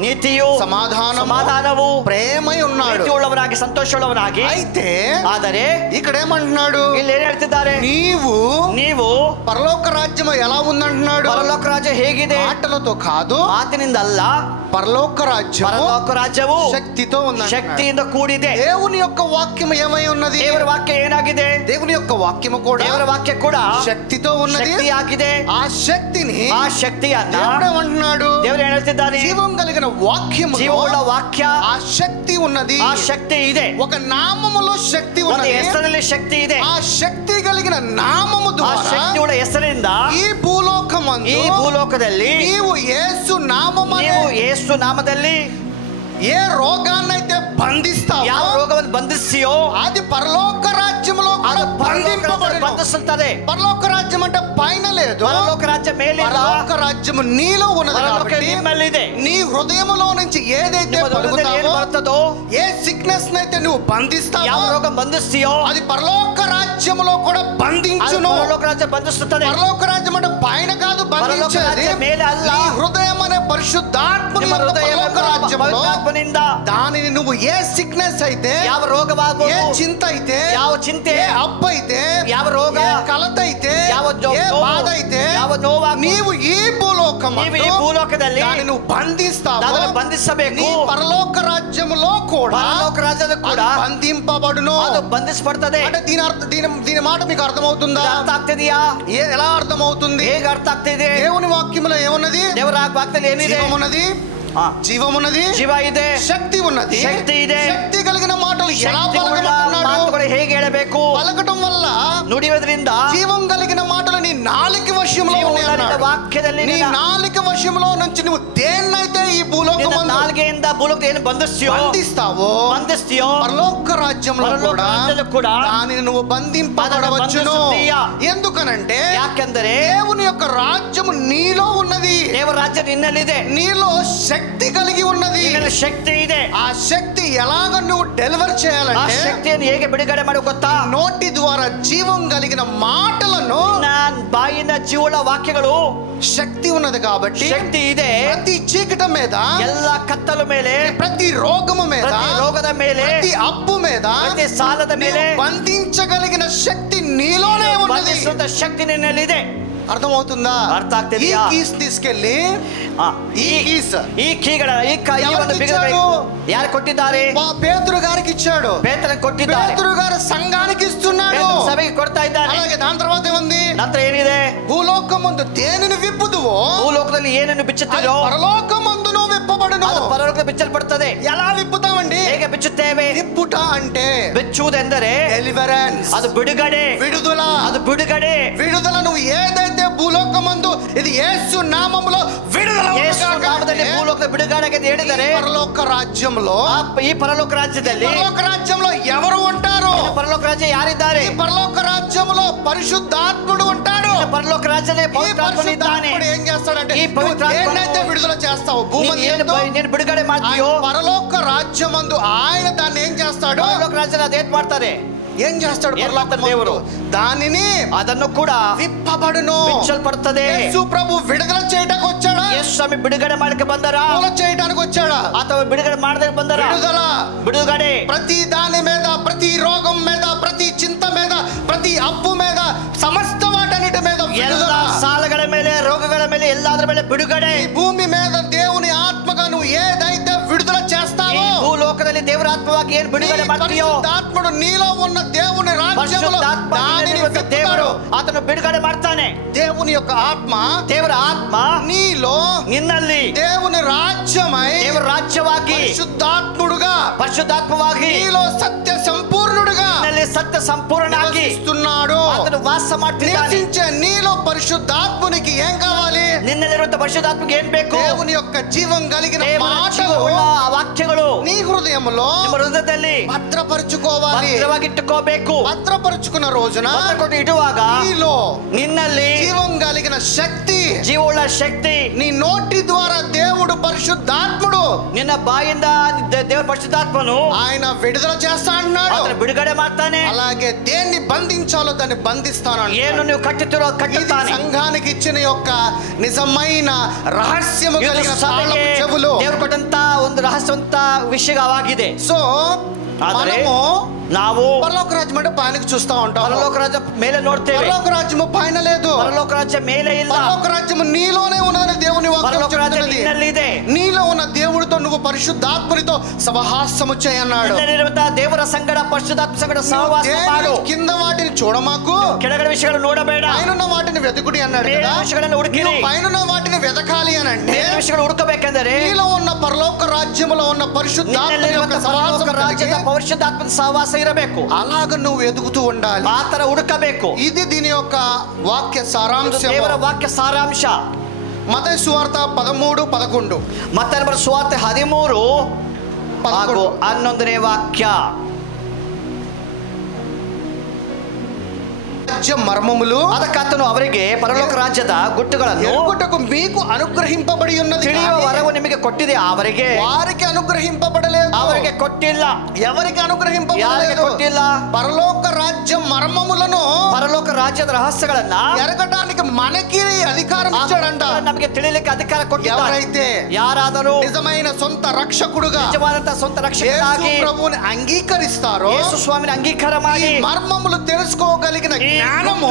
ನೀತಿಯು ಸಮಾಧಾನವು ప్రేమై ఉన్నాడు, ಉಳ್ಳವನಾಗಿ ಸಂತೋಷವುಳ್ಳವನಾಗಿ. అయితే ಆದರೆ ఇక్కడ ఏమంటున్నాడు, ಇಲ್ಲಿ ಏನ್ ಹೇಳ್ತಿದ್ದಾರೆ? ನೀವು పరలోక రాజ్యం ఎలా ఉందంటున్నాడు? ಪರಲೋಕ ರಾಜ್ಯ ಹೇಗಿದೆ? మాటలతో కాదు, ಮಾತಿನಿಂದ ಅಲ್ಲ. పరలోక రాజ్యವು శక్తితో ఉంది, శక్తిಯಿಂದ కూడిದೆ. దేవుని యొక్క వాక్యం ఏమై ఉన్నది? ದೇವರ ವಾಕ್ಯ ಏನಾಗಿದೆ? దేవుని యొక్క వాక్యము కూడా, ದೇವರ ವಾಕ್ಯ ಕೂಡ శక్తితో ఉన్నది, ಶಕ್ತಿ ಆಗಿದೆ. ఆ శక్తిని, ಆ ಶಕ್ತಿಯನ್ನ దేవుడు ఏమంటున్నాడు? ದೇವರು ಏನ್ ಹೇಳ್ತಿದ್ದಾನೆ? జీవం కలిగిన వాక్యము, ಜೀವವುಳ್ಳ ವಾಕ್ಯ, ఆ శక్తి ఉన్నది, ಆ ಶಕ್ತಿ ಇದೆ. ఒక నామములో శక్తి ಒಂದು ఉన్నది, ಹೆಸರಲ್ಲಿ ಶಕ್ತಿ ಇದೆ. ఆ శక్తి కలిగిన నామము ಆ ద్వారా ಶಕ್ತಿಯುಳ್ಳ ಹೆಸರಿಂದ ఈ భూలోకమందు, ಈ ಭೂಲೋಕದಲ್ಲಿ నీవు యేసు నామమునే, ನೀವು ಯೇಸು ನಾಮದಲ್ಲಿ ఏ రోగాన్నైతే బంధిస్తావో, ಯಾವ ರೋಗವನ್ನು ಬಂಧಿಸಿಯೋ అది పరలోక రాజ్యములో కూడా ಬಂಧಿಸುತ್ತದೆ. పరలోక రాజ్యం అంటే పైన లేదు, పరలోక రాజ్య ಮೇಲೆ ಇಲ್ಲ. పరలోక రాజ్యము నీలో ఉన్నది కాబట్టి ನಿಮ್ಮಲ್ಲಿದೆ. నీ హృదయములో నుంచి ఏదైతే ಬರುತ್ತದೋ, ఏ సిక్నెస్ నైతే నువ్వు బంధిస్తావో, ಯಾವ ರೋಗ ಬಂಧಿಸ್ತೀಯೋ అది పరలోక రాజ్యములో కూడా బంధించును. పరలోక రాజ్య ಬಂಧಿಸುತ್ತದೆ. పరలోక రాజ్యం అంటే పైన కాదు బంధించేది, ಮೇಲೆ ಅಲ್ಲ. నీ హృదయం అనే పరిశుద్ధాత్మని పరలోక రాజ్యములో దానిని నువ్వు ఏ సిక్నెస్ అయితే, ಯಾವ ರೋಗವಾಗು, ఏ చింత అయితే, ಯಾವ ಚಿಂತೆ, ఏ అప్పు అయితే, ಯಾವ ರೋಗ, ఏ కలత అయితే, ಯಾವ ఏ బాధ అయితే, ಯಾವ ನೋವಾಗು, నీవు ఈ ಭೂಲೋಕದಲ್ಲಿ దాన్ని నువ్వు బంధిస్తావు, ಬಂಧಿಸಬೇಕು. నీ పరలోక రాజ్యములో కూడా పరలోక రాజ్యದ ಕೂಡ బంధింపబడును. ಅದು ಬಂಧಿಸಲ್ಪಡುತ್ತದೆ. అంటే దీని మాట మీకు అర్థమవుతుందా? ಅರ್ಥ ಆಗ್ತಿದೆಯಾ? ఎలా అర్థమవుతుంది? ಹೇಗೆ ಅರ್ಥ ಆಗ್ತಿದೆ? దేవుని వాక్యములో ఏమున్నది? ದೇವರ ವಾಕ್ಯದಲ್ಲಿ ಏನಿದೆ? జీవమున్నది, జీవమున్నది, ಜೀವ ಇದೆ, శక్తి ఉన్నది. ಶಕ್ತಿ ಇದೆ. శక్తి కలిగిన మాటలు ఎలా పలకమంటున్నాడు? ಮಾತುಗಳು ಹೇಗೆ ಹೇಳಬೇಕು? పలకటం వల్ల, ನುಡಿಯೋದ್ರಿಂದ, జీవం కలిగిన మాటలు నీ నాలుక వశ వశంలో ఉన్నాయి అన్నాడు. వాక్యದಲ್ಲಿ నీ నాలుక వశంలో నుంచి నువ్వు దేన్నైతే ఈ భూలోకమందు నాలుಗೆಯಿಂದ ಭೂಲೋಕವನ್ನು బంధిస్తావో పరలోక రాజ్యంలో కూడా దానిని నువ్వు బంధింపబడవచ్చును. ఎందుకనంటే ಯಾಕೆಂದರೆ దేవుని యొక్క రాజ్యము నీలో ఉన్నది. ದೇವರ ರಾಜ್ಯ ನಿನ್ನಲ್ಲಿದೆ. నీలో శక్తి కలిగి ఉన్నది. శక్తి ಇದೆ. ఆ శక్తి ఎలాగ నువ్వు డెలివర్ చేయాలంటే ఆ శక్తిಯನ್ನು ಹೇಗೆ ಬಿಡುಗಡೆ ಮಾಡು ಗೊತ್ತಾ? నోటి ద్వారా జీవం కలిగిన మాటలను, ಬಾಯಿನ ಜೀವನ ವಾಕ್ಯಗಳು శక్తి ఉన్నది కాబట్టి శక్తి ಇದೆ. ప్రతి చీకటి మీద, ಎಲ್ಲ కత్తల ಮೇಲೆ, ప్రతి రోగము మీద, ప్రతి రోగದ ಮೇಲೆ, ప్రతి అప్పు మీద, ప్రతి సాಲದ ಮೇಲೆ బంధించగలిగిన శక్తి నీలోనే ఉన్నది. శక్తి నిన్నಲ್ಲಿದೆ. అర్థమవుతుందా? అర్థ ಆಗ್ತಿದೆಯా? ఈ కీస్ తీసుకెళ్ళి ఈ కీಗಳ ಯಾರು ಕೊಟ್ಟಿದ್ದಾರೆ? పేతురు గారికి ఇచ్చాడు. పేతురుకి కొట్టిದ್ದಾರೆ. పేతురు గారు సంఘానికి ఇస్తున్నాడు, సభకి కొಡ್ತಾ ಇದ್ದಾರೆ. అలాగే దాని తర్వాత ఏముంది? ನಂತರ ಏನಿದೆ? భూలోకమందు దేనిని విప్పుదువో భూలోకದಲ್ಲಿ ಏನನ್ನು ಬಿಚ್ಚುತ್ತೀರೋ పరలోకమందును విప్పబడును. ಅದು ಪರಲೋಕದಲ್ಲಿ ಬಿಚ್ಚಲ್ಪಡುತ್ತದೆ. ఎలా విప్పుతామండి? ಹೇಗೆ ಬಿಚ್ಚುತ್ತೇವೆ? విప్పుట అంటే ಬಿಚ್ಚುವುದೆಂದರೆ డెలివరెన్స్, ಅದು ಬಿಡುಗಡೆ, విడుదల. ಅದು ಬಿಡುಗಡೆ. విడుదల నువ్వు ఏదైతే భూలోకమందు ఇది యేసు నామములో విడుదల ಭೂಲೋಕದ ಬಿಡುಗಡೆಗೆ ಹೇಳಿದರೆ పరలోక రాజ్యంలో, ఈ పరలోక రాజ్యದಲ್ಲಿ, పరలోక రాజ్యంలో ఎవరు ఉంటారు? పరలోక రాజ్య యారిದ್ದಾರೆ? పరలోక రాజ్యంలో పరిశుద్ధాత్ముడు ఉంటాడు. పరలోక రాజ్యದಲ್ಲಿ పవిత్రాత్ముడు ఇದ್ದಾನೆ. ఏం చేస్తాడంటే ఈ ఏదైతే విడుదల చేస్తావు భూమి నేను ಬಿಡುಗಡೆ ಮಾಡ್ತೀಯೋ పరలోక రాజ్యమందు ఆయన దాన్ని ఏం చేస్తాడు? పరలోక రాజ్యದಲ್ಲಿ అదేం ಮಾಡ್ತಾರೆ? ఏం చేస్తాడు? దేవుడు దానిని ಅದನ್ನು ಕೂಡ విప్పబడును, ಬಿಚ್ಚಲ್ಪಡುತ್ತದೆ. యేసు ప్రభు విడుదల చేయడానికి వచ్చాడా? యేసు స్వామి బిడుగಡೆ ಮಾಡಕ್ಕೆ ಬಂದರಾ? విడుదల చేయడానికి వచ్చాడా? ಅಥವಾ ಬಿಡುಗಡೆ ಮಾಡడానికి ಬಂದರಾ? విడుదల, బిడుగಡೆ. ప్రతి దాని మీద, ప్రతి రోగం మీద, ప్రతి చింత మీద, ప్రతి అప్పు మీద, సమస్త వాటన్నిటి మీద ಎಲ್ಲ ಸಾಲಗಳ ಮೇಲೆ, ರೋಗಗಳ ಮೇಲೆ, ಎಲ್ಲಾದ್ರ ಮೇಲೆ ಬಿಡುಗಡೆ. ఈ భూమి మీద దేవుని ఆత్మగా నువ్వు ఏదైతే విడుదల చేస్తావో, భూలోకದಲ್ಲಿ ದೇವರ ಆತ್ಮವಾಗಿ ಏನು ಬಿಡುಗಡೆ ಮಾಡ್ತೀಯೋ, ఆత్మడు నీలో ఉన్న దేవుని రాజ్యంలో దానిని దేవుడు అతను బిడుగಡೆ ಮಾಡ್ತಾನೆ. దేవుని యొక్క ఆత్మ, ದೇವರ ಆತ್ಮ నీలో, నిన్ನಲ್ಲಿ దేవుని రాజ్యమై, ದೇವರ ರಾಜ್ಯವಾಗಿ, పరిశుద్ధాత్ముడుగా, పరిశుద్ధాత్మವಾಗಿ, నీలో సత్య సంపూర్ణుడుగా, నిన్ನಲ್ಲಿ సత్య సంపూర్ణನಾಗಿ నివసిస్తున్నాడు. అతను వాస ಮಾಡ್ತಿದ್ದಾನೆ. నివసించే నీలో పరిశుద్ధాత్మునికి ఏం కావాలి? నిన్నಲ್ಲಿರುವಂತ పరిశుద్ధాత్మకి ఏం ಬೇಕು? దేవుని యొక్క జీవం కలిగిన మాటలు, ఆ వాక్యಗಳು నీ హృదయంలో, ನಿಮ್ಮ ಹೃದಯದಲ್ಲಿ భద్రపరచుకోవాలి. భద్రವಾಗಿಟ್ಟುకోಬೇಕು. భద్రపరుచుకున్న రోజున ఇటుವಾಗ నీలో, నిన్ನಲ್ಲಿ జీవం కలిగిన శక్తి, జీవముള്ള శక్తి, నీ నోటి ద్వారా దేవుడు పరిశుద్ధాత్ముడు, నిన్న బాಯಿಂದ దేవుడు పరిశుద్ధాత్మను ఆయన విడుదల చేస్తా అంటున్నాడు. అతను బిడుగಡೆ ಮಾಡ್ತಾನೆ. అలాగే దేన్ని బంధించాలో దాన్ని బంధిస్తాను. ಏನು ನೀವು ಕಟ್ಟುತ್ತಿರೋ ಕಟ್ಟುತ್ತಾನೆ. సంఘానికి ఇచ్చిన యొక్క నిజమైన రహస్యము కలిగిన తాళపు చెవులు, దేవుడు ಕೊಟ್ಟಂತ ಒಂದು ರಹಸ್ಯವಂತ ವಿಷಯವಾಗಿದೆ. సో మనము ನಾವು పరలోక రాజ్యం అంటే పైనకి చూస్తా ఉంటాం. పరలోక రాజ్యం ಮೇಲೆ ನೋಡ್ತೇವೆ. పరలోక రాజ్యము పైన లేదు, పరలోక రాజ్యం ಮೇಲೆ ಇಲ್ಲ. పరలోక రాజ్యము నీలోనే ఉన్నదని దేవుని వాక్యం చెప్తున్నది. నీలో ఉన్న దేవుడితో నువ్వు పరిశుద్ధాత్మనితో సహవాసము చేయన్నాడు. ದೇವರ ಸಂಗಡ ಪರಿಶುದ್ಧಾತ್ಮ ಸಂಗಡ ಸಹವಾಸ ಮಾಡು. కింద వాటిని చూడమాకు, ಕೆಳಗಡೆ విషయాలు ನೋಡಬೇಡ. పైనున్న వాటిని వెతుకుడి అన్నాడు కదా. విషయాలను ಹುಡುಕಿರಿ. పైనున్న వాటిని వెతకాలి అని అంటే విషయాలు ಹುಡುಕಬೇಕೆಂದರೆ నీలో ఉన్న పరలోక రాజ్యములో ఉన్న పరిశుద్ధాత్మ యొక్క సహవాసం రాజ్యದ పరిశుద్ధాత్మ సహవాಸ ఇರಬೇಕು. అలాగ నువ్వు ఎదుగుతూ ఉండాలి. ఆ ತರ ಹುಡುಕಬೇಕು. ఇది దీని యొక్క వాక్య సారాంశం. ದೇವರ ವಾಕ್ಯ ಸಾರಾಂಶ. మత్తయి సువార్త 13:11. మత్తయి సువార్త 13:11 వాక్య. రాజ్య మర్మములు ಅದಕ್ಕತನು ಅವರಿಗೆ ಪರಲೋಕ ರಾಜ್ಯದ ಗುಟ್ಟುಗಳನ್ನು ఎరుగుటకు మీకు అనుగ్రహింపబడి ఉన్నది. ತಿಳಿಯುವ ವರವು ನಿಮಗೆ ಕೊಟ್ಟಿದೆ, ಅವರಿಗೆ వారికి అనుగ్రహింపబడలేదు. ಅವರಿಗೆ ಕೊಟ್ಟಿಲ್ಲ. ఎవరికి అనుగ్రహింపబడలేదు? ಕೊಟ್ಟಿಲ್ಲ. పరలోక రాజ్య మర్మములను, పరలోక రాజ్ಯದ రహస్యಗಳನ್ನ ఎరగడానికి మనకి అధికారం ఇచ్చాడంట. ನಮಗೆ ತಿಳಿಯಲಿಕ್ಕೆ ಅಧಿಕಾರ ಕೊಟ್ಟಿದ್ದಾರೆ. ఎవరైతే ಯಾರಾದರೂ నిజమైన సొంత రక్షకుడుగా నిజವಾದಂತ ಸ್ವಂತ రక్షకుడిಯಾಗಿ యేసు ప్రభువుని అంగీకరిస్తారో, యేసు స్వామిని అంగీకార ಮಾಡಿ మర్మములు తెలుసుకోగలిగిన జ్ఞానము,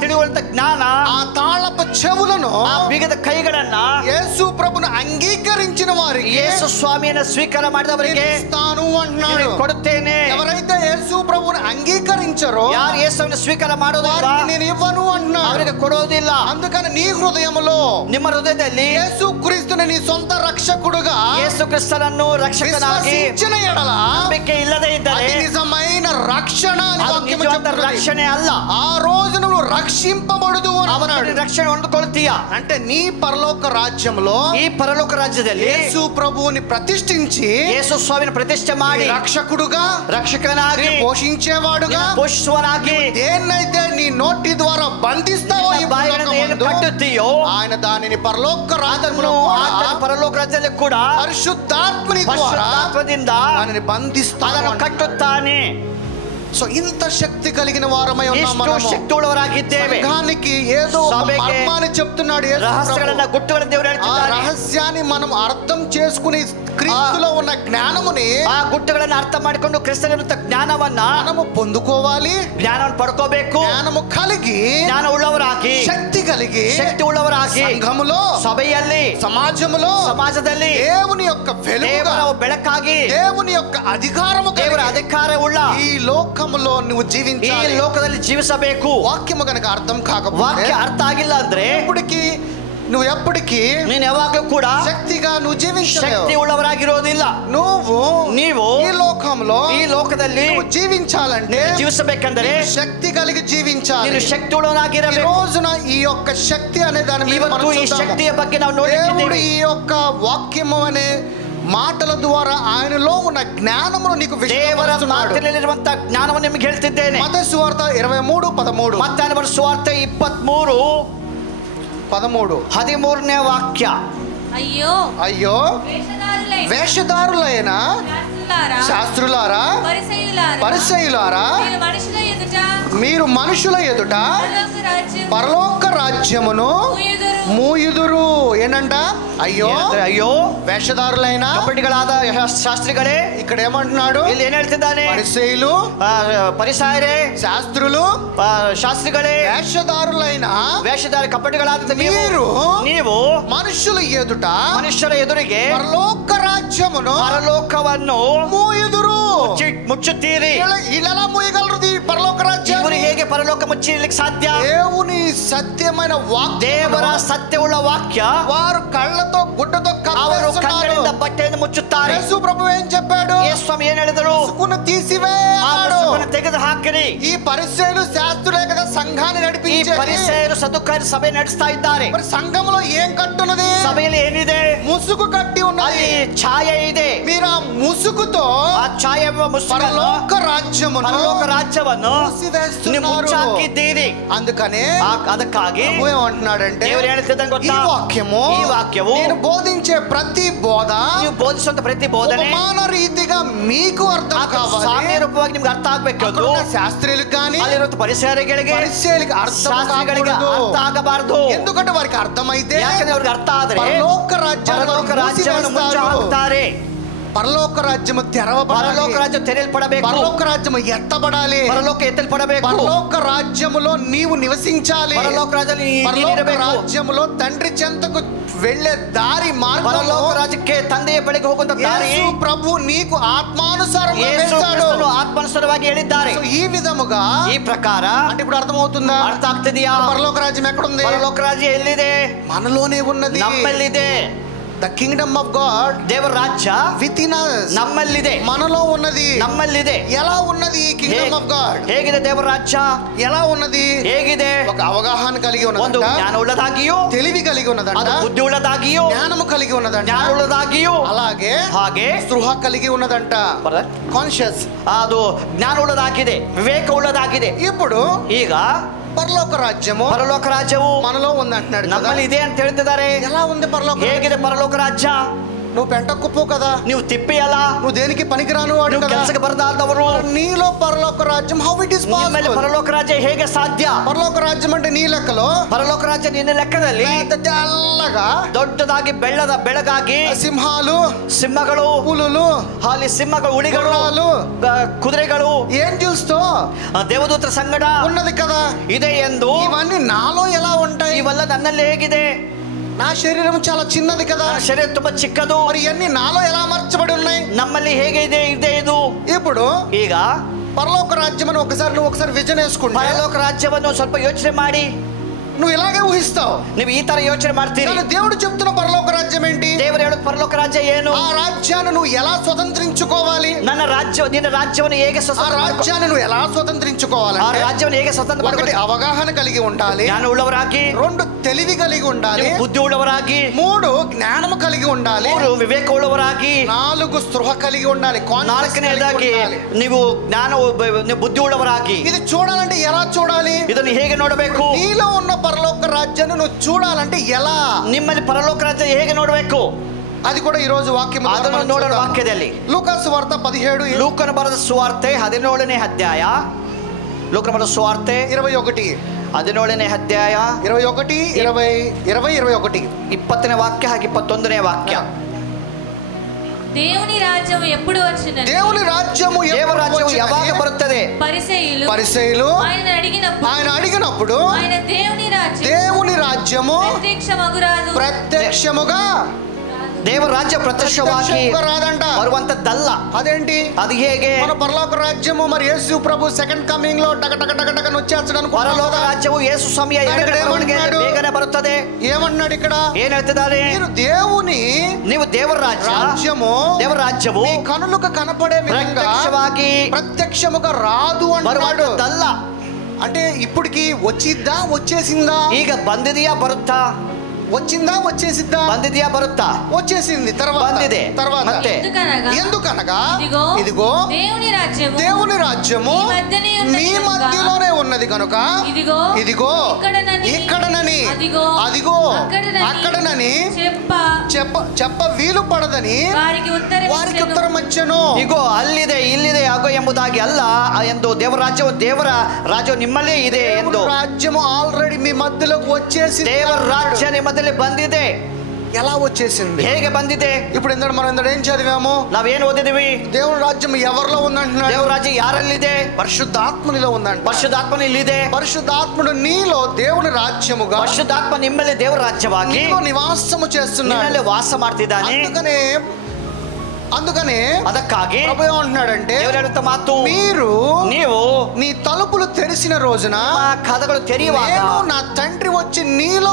ತಿಳಿಯುವಂತ ಜ್ಞಾನ, ఆ తాళపు చెవులను, ఆ బిగದ కైಗಳನ್ನ యేసు ప్రభువుని అంగీకరించిన వారికి యేసు స్వామిಯನ್ನು ಸ್ವೀಕಾರ ಮಾಡಿದವರಿಗೆ ఇస్తాను అంటున్నాడు. కొడుతేనే. ఎవరైతే యేసు ప్రభువుని అంగీకరించారో, ಯಾರು ಯೇಸುವನ್ನು ಸ್ವೀಕಾರ ಮಾಡೋದಿಲ್ಲ, నేను ఇవ్వను అంటున్నాడు. ಅವರಿಗೆ ಕೊಡೋದಿಲ್ಲ. అందుకని నీ హృదయములో ನಿಮ್ಮ హృదಯದಲ್ಲಿ యేసు క్రీస్తుని నీ సొంత రక్షకుడుగా ಯೇಸು ಕ್ರಿಸ್ತನನ್ನು ರಕ್ಷಕನಾಗಿ విశ్వసించిన ఎడల ನಂಬಿಕೆ ಇಲ್ಲದೆ ಇದ್ದರೆ అది నిజమైన రక్షణ అని వాక్యం ನಿಜವಾದ ರಕ್ಷಣೆ ಅಲ್ಲ. ఆ రోజు నువ్వు రక్షింపబడుదు అన్నాడు. రక్షణ ಹೊಂದಿಕೊಳ್ಳುತ್ತೀಯ అంటే నీ పరలోక రాజ్యంలో ఈ పరలోక రాజ్ಯದಲ್ಲಿ యేసు ప్రభువుని ప్రతిష్ఠించి ಯೇಸು ಸ್ವಾಮಿನ ಪ್ರತಿಷ್ಠೆ ಮಾಡಿ రక్షకుడుగా రక్షಕನಾಗಿ పోషించేవాడుగా ಪೋಷಿಸುವನಾಗಿ దేన్నైతే నీ నోటి ద్వారా బంధిస్తావో ఈ ಏನು ಕಟ್ಟುತ್ತೀಯೋ ఆయన దానిని పరలోక రాజ్యంలో పరలోక ರಾಜ್ಯದಲ್ಲಿ ಕೂಡ పరిశుద్ధాత్మని ద్వారా దానిని బంధిస్తాను కట్టుತ್ತಾನೆ. సో ఇంత శక్తి కలిగిన వారమై ఉన్నాం మనము. శక్తి ಉಳ್ಳವರಾಗಿದ್ದೇವೆ. సంఘానికి ఏదో మర్మాన్ని చెప్తున్నాడు యేసు. రహస్యಗಳನ್ನ గుట్టుಗಳನ್ನು దేవుడు ಹೇಳ್ತಿದ್ದಾನೆ. ఆ రహస్యాన్ని మనం అర్థం చేసుకుని క్రీస్తులో ఉన్న జ్ఞానముని ఆ గుట్టుಗಳನ್ನು అర్థం ಮಾಡಿಕೊಂಡು ಕ್ರಿಸ್ತನಿರುತ್ತ ಜ್ಞಾನವನ್ನ మనము పొందుకోవాలి. జ్ఞానವನ್ನು ಪಡ್ಕೋಬೇಕು. జ్ఞానము కలిగి ಜ್ಞಾನ ಉಳ್ಳವರಾಗಿ శక్తి కలిగి శక్తి ಉಳ್ಳವರಾಗಿ సంఘములో సభಯಲ್ಲಿ సమాజములో సమాజದಲ್ಲಿ దేవుని యొక్క వెలుగుగా ಬೆಳಕಾಗಿ దేవుని యొక్క అధికారము ದೇವರ ಅಧಿಕಾರವುಳ್ಳ ఈ లోకములో నువ్వు జీవించాలి. ఈ లోకದಲ್ಲಿ ಜೀವಿಸಬೇಕು. వాక్యము గనుక అర్థం కాకపోతే వాక్య అర్థ ಆಗಿಲ್ಲ ಅಂದ್ರೆ నువ్వు ఎప్పటికీ ನೀನು ಯಾವಾಗಲೂ ಕೂಡ శక్తిగా నువ్వు జీవించలేవు. ಶಕ್ತಿ ಉಳ್ಳವರಾಗಿರೋದಿಲ್ಲ. ನೀವು ఈ లోకంలో ఈ లోಕದಲ್ಲಿ జీవించాలంటే జీవిಸಬೇಕಂದ್ರೆ శక్తి కలిగి జీవించాలి. ನೀನು శక్తి ಉಳ್ಳವನಾಗಿರಬೇಕು. ఈ రోజున ఈ యొక్క శక్తి అనే దాని మీద ಇವತ್ತು ಈ ಶಕ್ತಿಯ ಬಗ್ಗೆ ನಾವು ನೋಡುತ್ತಿದ್ದೇವೆ. ఈ యొక్క వాక్యము అనే మాటల ద్వారా ఆయనలో ఉన్న జ్ఞానమును నీకు ದೇವರ ಮಾತಿನಲ್ಲಿರುವಂತ ಜ್ಞಾನವನ್ನು ನಿಮಗೆ ಹೇಳ್ತಿದ್ದೇನೆ. ಮತ್ತಾಯ ಸುವಾರ್ತೆ 23:13 ಮತ್ತಾಯನ ಬರೆದ ಸುವಾರ್ತೆ 23:13ನೇ ವಾಕ್ಯ. అయ్యో వేషధారులైన శాస్త్రులారా పరిసయ్యులారా మీరు మనుషుల ఎదుట పరలోక రాజ్యమును మూయుదురు. ఏంటంట? అయ్యో వేషధారులైన ಕಪಟಿಗಳಾದ ಶಾಸ್ತ್ರಿಗಳೇ. ఇక్కడ ఏమంటున్నాడు? ಇಲ್ಲಿ ಏನ್ ಹೇಳ್ತಿದ್ದಾನೆ? పరిసయ్యులు ಪರಿಸಾಯರೇ శాస్త్రులు ಶಾಸ್ತ್ರಿಗಳೇ వేషధారులైన ಕಪಟಿಗಳಾದ ನೀವು మనుషుల ఎదుట ಮನುಷ್ಯರ ಎದುರಿಗೆ పరలోక రాజ్యమును ಪರಲೋಕವನ್ನು మూయుదురు. ಮುಚ್ಚುತ್ತೀರಿ. ఇలా మూయగలరు పరలోక రాజ్యం? ಹೇಗೆ ಪರಲೋಕ ಮುಚ್ಚಲಿಕ್ಕೆ ಸಾಧ್ಯ? దేవుని సత్యమైన వాక్య, ದೇವರ ಸತ್ಯವುಳ್ಳ ವಾಕ್ಯ వారు కళ్ళతో గుడ్డతో ಅವರು ಕಣ್ಣುಗಳಿಂದ ಬಟ್ಟೆಯನ್ನು ಮುಚ್ಚುತ್ತಾರೆ. యేసు ప్రభు ఏం చెప్పాడు? ಯೇಸು ಸ್ವಾಮಿ ಏನ್ ಹೇಳಿದರು? ముసుగును తీసివేయాడు. ತೆಗೆದು ಹಾಕಿರಿ. ఈ పరిసయ్యులు శాస్త్రులే కదా సంఘాన్ని నడిపించేది. పరిసయ్యులు సదుకారి సభೆ ನಡೆಸ್ತಾ ಇದ್ದಾರೆ. మరి సంఘంలో ఏం కట్టున్నది? సభೆಯಲ್ಲಿ ఏనిದೆ? ముసుగు కట్టి ఉన్నది. ఛాయ ಇದೆ. మీరు ఆ ముసుగుతో ఆ ఛాయ పరలోక రాజ్యమును ಮುಚ್ಚಾಕಿದ್ದೀರಿ. అందుకనే ಅದಕ್ಕಾಗಿ ఏమంటున్నాడంటే ದೇವರು ಹೇಳ್ತಿದ್ದಂಗೆ ಗೊತ್ತಾ? ఈ వాక్యము నేను బోధించే ప్రతి బోధ, ನೀವು ಬೋಧಿಸುವಂತ ಪ್ರತಿ ಬೋಧನೆ ఉపమాన రీతిగా మీకు అర్థం కావాలి. ಸಾಮ್ಯ ರೂಪವಾಗಿ ನಿಮ್ಗೆ ಅರ್ಥ ಆಗ್ಬೇಕು. ಅದು ಶಾಸ್ತ್ರೀయులకు కానీ ಅಲ್ಲಿರುವಂತ ಪರಿಸರಗಳಿಗೆ ಶಾಸ್ತ್ರಿಗಳಿಗೆ ಅರ್ಥ ಆಗಬಾರದು. ఎందుకంటే వారికి అర్థమైతే, ಯಾಕಂದ್ರೆ ಅವ್ರಿಗೆ ಅರ್ಥ ಆದ್ರೆ పరలోక ರಾಜ್ಯವನ್ನು ಮುಚ್ಚಿ ಹಾಕ್ತಾರೆ. పరలోక రాజ్యము తెరవబడాలి. పరలోక రాజ్యం తెరవబడಬೇಕು. పరలోక రాజ్యము ఎత్తబడాలి. పరలోక ఎత్తబడಬೇಕು. పరలోక రాజ్యములో నీవు నివసించాలి. పరలోక రాజ్యంలో పరలోక రాజ్యములో తండ్రి చెంతకు వెళ్ళే దారి మార్గం, పరలోక రాజ్యಕ್ಕೆ ತಂದೆಯ ಬಳಿಗೆ ಹೋಗುವಂತ ದಾರಿ యేసు ప్రభు నీకు ఆత్మానుసారంగా వేస్తాడు. ఆత్మానుసారವಾಗಿ ಹೇಳಿದ್ದಾರೆ. ఈ విధముగా ఈ ప్రಕಾರ అంటే ఇప్పుడు అర్థమవుతుందా? అర్థ ಆಗ್ತಿದೆಯా? పరలోక రాజ్యం ఎక్కడుంది? పరలోక రాజ్యం ఎಲ್ಲಿದೆ? మనలోనే ఉన్నది. నమ్మಲ್ಲಿದೆ. The kingdom of God, ದೇವರ ರಾಜ್ಯ within us, ನಮ್ಮಲ್ಲಿದೆ. మనలో ఉన్నది. ನಮ್ಮಲ್ಲಿದೆ. ఎలా ఉన్నది ఈ kingdom of God? ಹೇಗಿದೆ ದೇವರ ರಾಜ್ಯ? ఎలా ఉన్నది? ಹೇಗಿದೆ? ఒక అవగాహన కలిగి ಒಂದು ఉన్నదంట, ಜ್ಞಾನ ಉಳ್ಳದಾಗಿಯೂ, తెలివి కలిగి ఉన్నదంట, ಅದು ಬುದ್ಧಿ ಉಳ್ಳದಾಗಿಯೂ, జ్ఞానము కలిగి ఉన్నదంట, ಜ್ಞಾನ ಉಳ್ಳದಾಗಿಯೂ, అలాగే ಹಾಗೆ స్పృహ కలిగి ఉన్నదంట, కాన్షియస్, ಅದು ಜ್ಞಾನ ಉಳ್ಳದಾಗಿದೆ, ವಿವೇಕ ಉಳ್ಳದಾಗಿದೆ. ఇప్పుడు ಈಗ పరలోక రాజ్యము పరలోక రాజ్యವು మనలో ఉంది అంటున్నాడు. ನಮ್ಮಲ್ಲಿ ಇದೆ ಅಂತ ಹೇಳ್ತಿದ್ದಾರೆ. ఎలా ఉంది పరలోక? ಹೇಗಿದೆ పరలోక ರಾಜ್ಯ? నువ్వు పెంట కుప్పు కదా, ನೀವು ತಿಪ್ಪಿ ಅಲ್ಲ, నువ్వు దేనికి పనికిరాను వాడు కదా, ಕೆಲಸಕ್ಕೆ ಬರದಾದವರು. నీలో పరలోక రాజ్యం, హౌ ఇట్ ఇస్ ನಿಮ್ಮಲ್ಲಿ పాసిబుల్? ಪರಲೋಕ ರಾಜ್ಯ ಹೇಗೆ ಸಾಧ್ಯ? పరలోక రాజ్యం అంటే నీ లెక్కలో పరలోక ರಾಜ್ಯ ನಿನ್ನ ಲೆಕ್ಕದಲ್ಲಿ తెల్లగా ದೊಡ್ಡದಾಗಿ ಬೆಳಗಾಗಿ సింహాలు, ಸಿಂಹಗಳು, పులులు, ಅಲ್ಲಿ ಸಿಂಹಗಳು, ಉಳಿಗಳು, ಕುದುರೆಗಳು, ఏంజల్స్తో ದೇವದೂತರ ಸಂಗಡ ఉన్నది కదా ಇದೆ ಎಂದು. ఇవన్నీ నాలో ఎలా ఉంటాయి? ಇವೆಲ್ಲ ನನ್ನಲ್ಲಿ ಹೇಗಿದೆ? నా శరీరం చాలా చిన్నది కదా, ಶರೀರ ತುಂಬಾ ಚಿಕ್ಕದು. మరి ఇవన్నీ నాలో ఎలా అమర్చబడి ఉన్నాయి? ನಮ್ಮಲ್ಲಿ ಹೇಗೆ ಇದೆ ಇದು. ఇప్పుడు ಈಗ పరలోక రాజ్యం అని నువ్వు ఒకసారి విజన్ వేసుకుంటే, ಪರಲೋಕ ರಾಜ್ಯವನ್ನು ಸ್ವಲ್ಪ ಯೋಚನೆ ಮಾಡಿ, నువ్వు ఇలాగే ఊహిస్తావు, ನೀವು ಈ ತರ ಯೋಚನೆ ಮಾಡ್ತೀರಿ. కానీ దేవుడు చెప్తున్న పరలోక రాజ్యం ఏంటి? ದೇವರು ಹೇಳೋದು ಪರಲೋಕ ರಾಜ್ಯ ಏನು? ఆ రాజ్యాన్ని నువ్వు ఎలా స్వతంత్రించుకోవాలి? ನನ್ನ ರಾಜ್ಯವನ್ನು ಹೇಗೆ ఆ రాజ్యాన్ని నువ్వు ఎలా ಆ స్వతంత్రించుకోవాలంటే ರಾಜ್ಯವನ್ನು ಹೇಗೆ ಸ್ವತಂತ್ರ ఒకటి అవగాహన కలిగి ఉండాలి, ಜ್ಞಾನ ಉಳ್ಳವರಾಗಿ. 2 తెలివి కలిగి ఉండాలి, ಬುದ್ಧಿ ಉಳ್ಳವರಾಗಿ. 3 జ్ఞానము కలిగి ఉండాలి, 3 ವಿವೇಕ ಉಳ್ಳವರಾಗಿ. 4 స్పృహ కలిగి ఉండాలి, ನಾಲ್ಕನೆಯದಾಗಿ ನೀವು ಬುದ್ಧಿ ಉಳ್ಳವರಾಗಿ. ఇది చూడాలంటే ఎలా చూడాలి? ಇದನ್ನು ಹೇಗೆ ನೋಡಬೇಕು? నీలో ఉన్న పరలోక రాజ్యాన్ని నువ్వు చూడాలంటే ఎలా? ನಿಮ್ಮಲ್ಲಿ ಪರಲೋಕ ರಾಜ್ಯ ಹೇಗೆ ನೋಡಬೇಕು? అది కూడా ఈ రోజు వాక్యము ಅದನ್ನು ನೋಡೋಣ ವಾಕ್ಯದಲ್ಲಿ. లూకాసు సువార్త 17 ಲೂಕನ ಬರೆದ ಸುವಾರ್ತೆ 17ನೇ ಅಧ್ಯಾಯ. ಲೂಕನ ಬರೆದ ಸುವಾರ್ತೆ 21 17ನೇ ಅಧ್ಯಾಯ 21 21 20ನೇ ವಾಕ್ಯ ಹಾಗೆ 21ನೇ ವಾಕ್ಯ. దేవుని రాజ్యము ఎప్పుడు వచ్చునని, దేవుని రాజ్యము ದೇವರ ರಾಜ್ಯವು ಯಾವಾಗ ಬರುತ್ತದೆ? పరిసయ్యులు ఆయన అడిగినప్పుడు ఆయన దేవుని రాజ్యము ప్రత్యక్షముగా ದೇವರ ರಾಜ್ಯ ಪ್ರತ್ಯಕ್ಷವಾಗಿ రాదంట, ಬರುವಂತದ್ದಲ್ಲ. అదేంటి? ಅದು ಹೇಗೆ? మన పరలోక రాజ్యము మరి యేసు ప్రభు సెకండ్ కమింగ్ లో టక టక టక టక వచ్చేస్తాడు. ಪರಲೋಕ ರಾಜ್ಯವು ಯೇಸು ಸ್ವಾಮಿಯ ಬೇಗನೆ ಬರುತ್ತದೆ. ఏమన్నాడు ఇక్కడ? ಏನ್ ಹೇಳ್ತಿದ್ದಾರೆ? ನೀವು దేవర రాజ్యము దేవరాజ్యము మీ కనులకు కనపడే విధంగా ప్రత్యక్షముగా రాదు అన్నాడు. అంటే ఇప్పటికి వచ్చేసిందా? ಈಗ ಬಂದಿದೆಯಾ ಬರುತ್ತಾ? వచ్చిందా వచ్చేసిద్దా? ಬಂದಿದೆಯా ಬರುತ್ತಾ? వచ్చేసింది. తర్వాత ఎందుకనగా ఇదిగో దేవుని రాజ్యము మీ మధ్యలోనే ఉన్నది కనుక ఇదిగో ఇక్కడనని అదిగో అక్కడనని చెప్ప వీలు పడదని వారికి ఉత్తరం వచ్చెను. ఇగో ಅಲ್ಲಿದೆ ಇಲ್ಲಿದೆ ಆಗೋ ಎಂಬುದಾಗಿ ಅಲ್ಲ ಎಂದು ದೇವರ ರಾಜ್ಯವು ನಿಮ್ಮಲ್ಲೇ ಇದೆ ಎಂದು. రాజ్యము ఆల్రెడీ మీ మధ్యలోకి వచ్చేసింది. ದೇವರ ರಾಜ್ಯ ನಿಮ್ಮ ಬಂದಿದೆ. ఎలా వచ్చేసింది? ಹೇಗೆ ಬಂದಿದೆ? ఇప్పుడు మనం ఏం చదివాము? నావేం ఓదిదివి? దేవుని రాజ్యం ఎవరిలో ఉందంటున్నాడు? దేవుని రాజ్యం యారಲ್ಲಿದೆ? పరిశుద్ధాత్మనిలో ఉందంట. పరిశుద్ధాత్మ ఇಲ್ಲಿದೆ. పరిశుద్ధాత్ముడు నీలో దేవుని రాజ్యముగా, పరిశుద్ధాత్మ ನಿಮ್ಮಲ್ಲಿ ದೇವರ ರಾಜ್ಯವಾಗಿ నీలో నివాసము చేస్తున్నాడు, ನಿಮ್ಮಲ್ಲಿ ವಾಸ ಮಾಡ್ತಿದ್ದಾನೆ. అందుకనే ಅದಕ್ಕಾಗಿ ప్రభు ఏమంటున్నాడంటే, ದೇವರು ಹೇಳುತ್ತ ಮಾತು, ನೀವು నీ తలుపులు తెరిచిన రోజున కథಗಳು తెరియుವಾಗ నా తండ్రి వచ్చి నీలో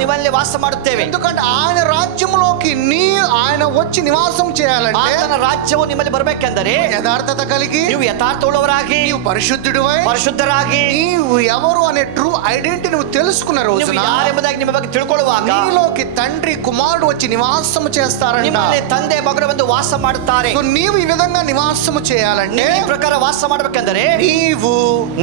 నిమ్మಲ್ಲಿ వాಸ ಮಾಡುತ್ತೇವೆ. ఎందుకంటే ఆయన రాజ్యములోకి ఆయన వచ్చి నివాసం చేయాలంటే ఆయన రాజ్యము నిಮ್ಮಲ್ಲಿ ಬರಬೇಕೆಂದರೆ యథార్థత కలిగి, ನೀವು యథార్థుಳ್ಳವರಾಗಿ, నీవు ಪರಿಶುದ್ಧರಾಗಿ, నీవు ఎవరు అనే ట్రూ ఐడెంటిటీ నువ్వు తెలుసుకున్న రోజున, ಯಾರೆಂಬುದಾಗಿ ನಿಮ್ಮ ಬಗ್ಗೆ ತಿಳ್ಕೊಳ್ಳುವಾಗ నీలోకి తండ్రి కుమారుడు వచ్చి నివాసం చేస్తారంట. ತಂದೆ ಮಗನು ಬಂದು ವಾಸ ಮಾಡುತ್ತಾರೆ. నీవు ఈ విధంగా నివాసము చేయాలంటే, ಈ ಪ್ರಕಾರ ವಾಸ ಮಾಡಬೇಕೆಂದರೆ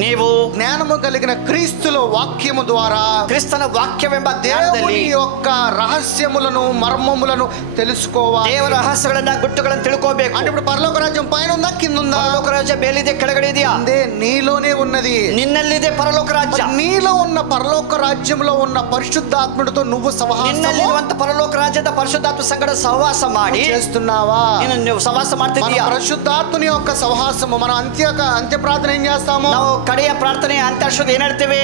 ನೀವು జ్ఞానము కలిగిన క్రీస్తులో వాక్యము ద్వారా, క్రీస్తున వాక్యವೆಂಬ దేవుని యొక్క రహస్యములను మర్మములను తెలుసుకోవాలి. ದೇವರ ರಹಸ್ಯಗಳನ್ನ ಗುಟ್ಟುಗಳನ್ನು ತಿಳ್ಕೋಬೇಕು. అంటే ఇప్పుడు పరలోక రాజ్యం పైన ఉందా కింద ఉందా? పరలోక రాజ్యం ಮೇಲಿದೆ ಕೆಳಗಡೆ ಇದೆಯా? నీలోనే ఉన్నది. నిన్నಲ್ಲಿದೆ పరలోక రాజ్ಯ. నీలో ఉన్న పరలోక రాజ్యంలో ఉన్న పరిశుద్ధాత్ముడితో నువ్వు నిన్నಲ್ಲಿರುವಂತ పరలోక రాజ్ಯದ పరిశుద్ధాత్మ ಸಂಗಡ సహవాಸ ಮಾಡಿ చేస్తున్నావా? నువ్వు సహవాಸ ಮಾಡ್ತಿದ್ದೀಯಾ? పరిశుద్ధాత్ముని యొక్క సహవాసము. మనం అంత్య ప్రార్థన ఏం చేస్తాము? ನಾವು ಕಡೆಯ ಪ್ರಾರ್ಥನೆ ಅಂತ್ಯಕ್ಷತೆ ಏನ್ ಹೇಳ್ತೇವೆ?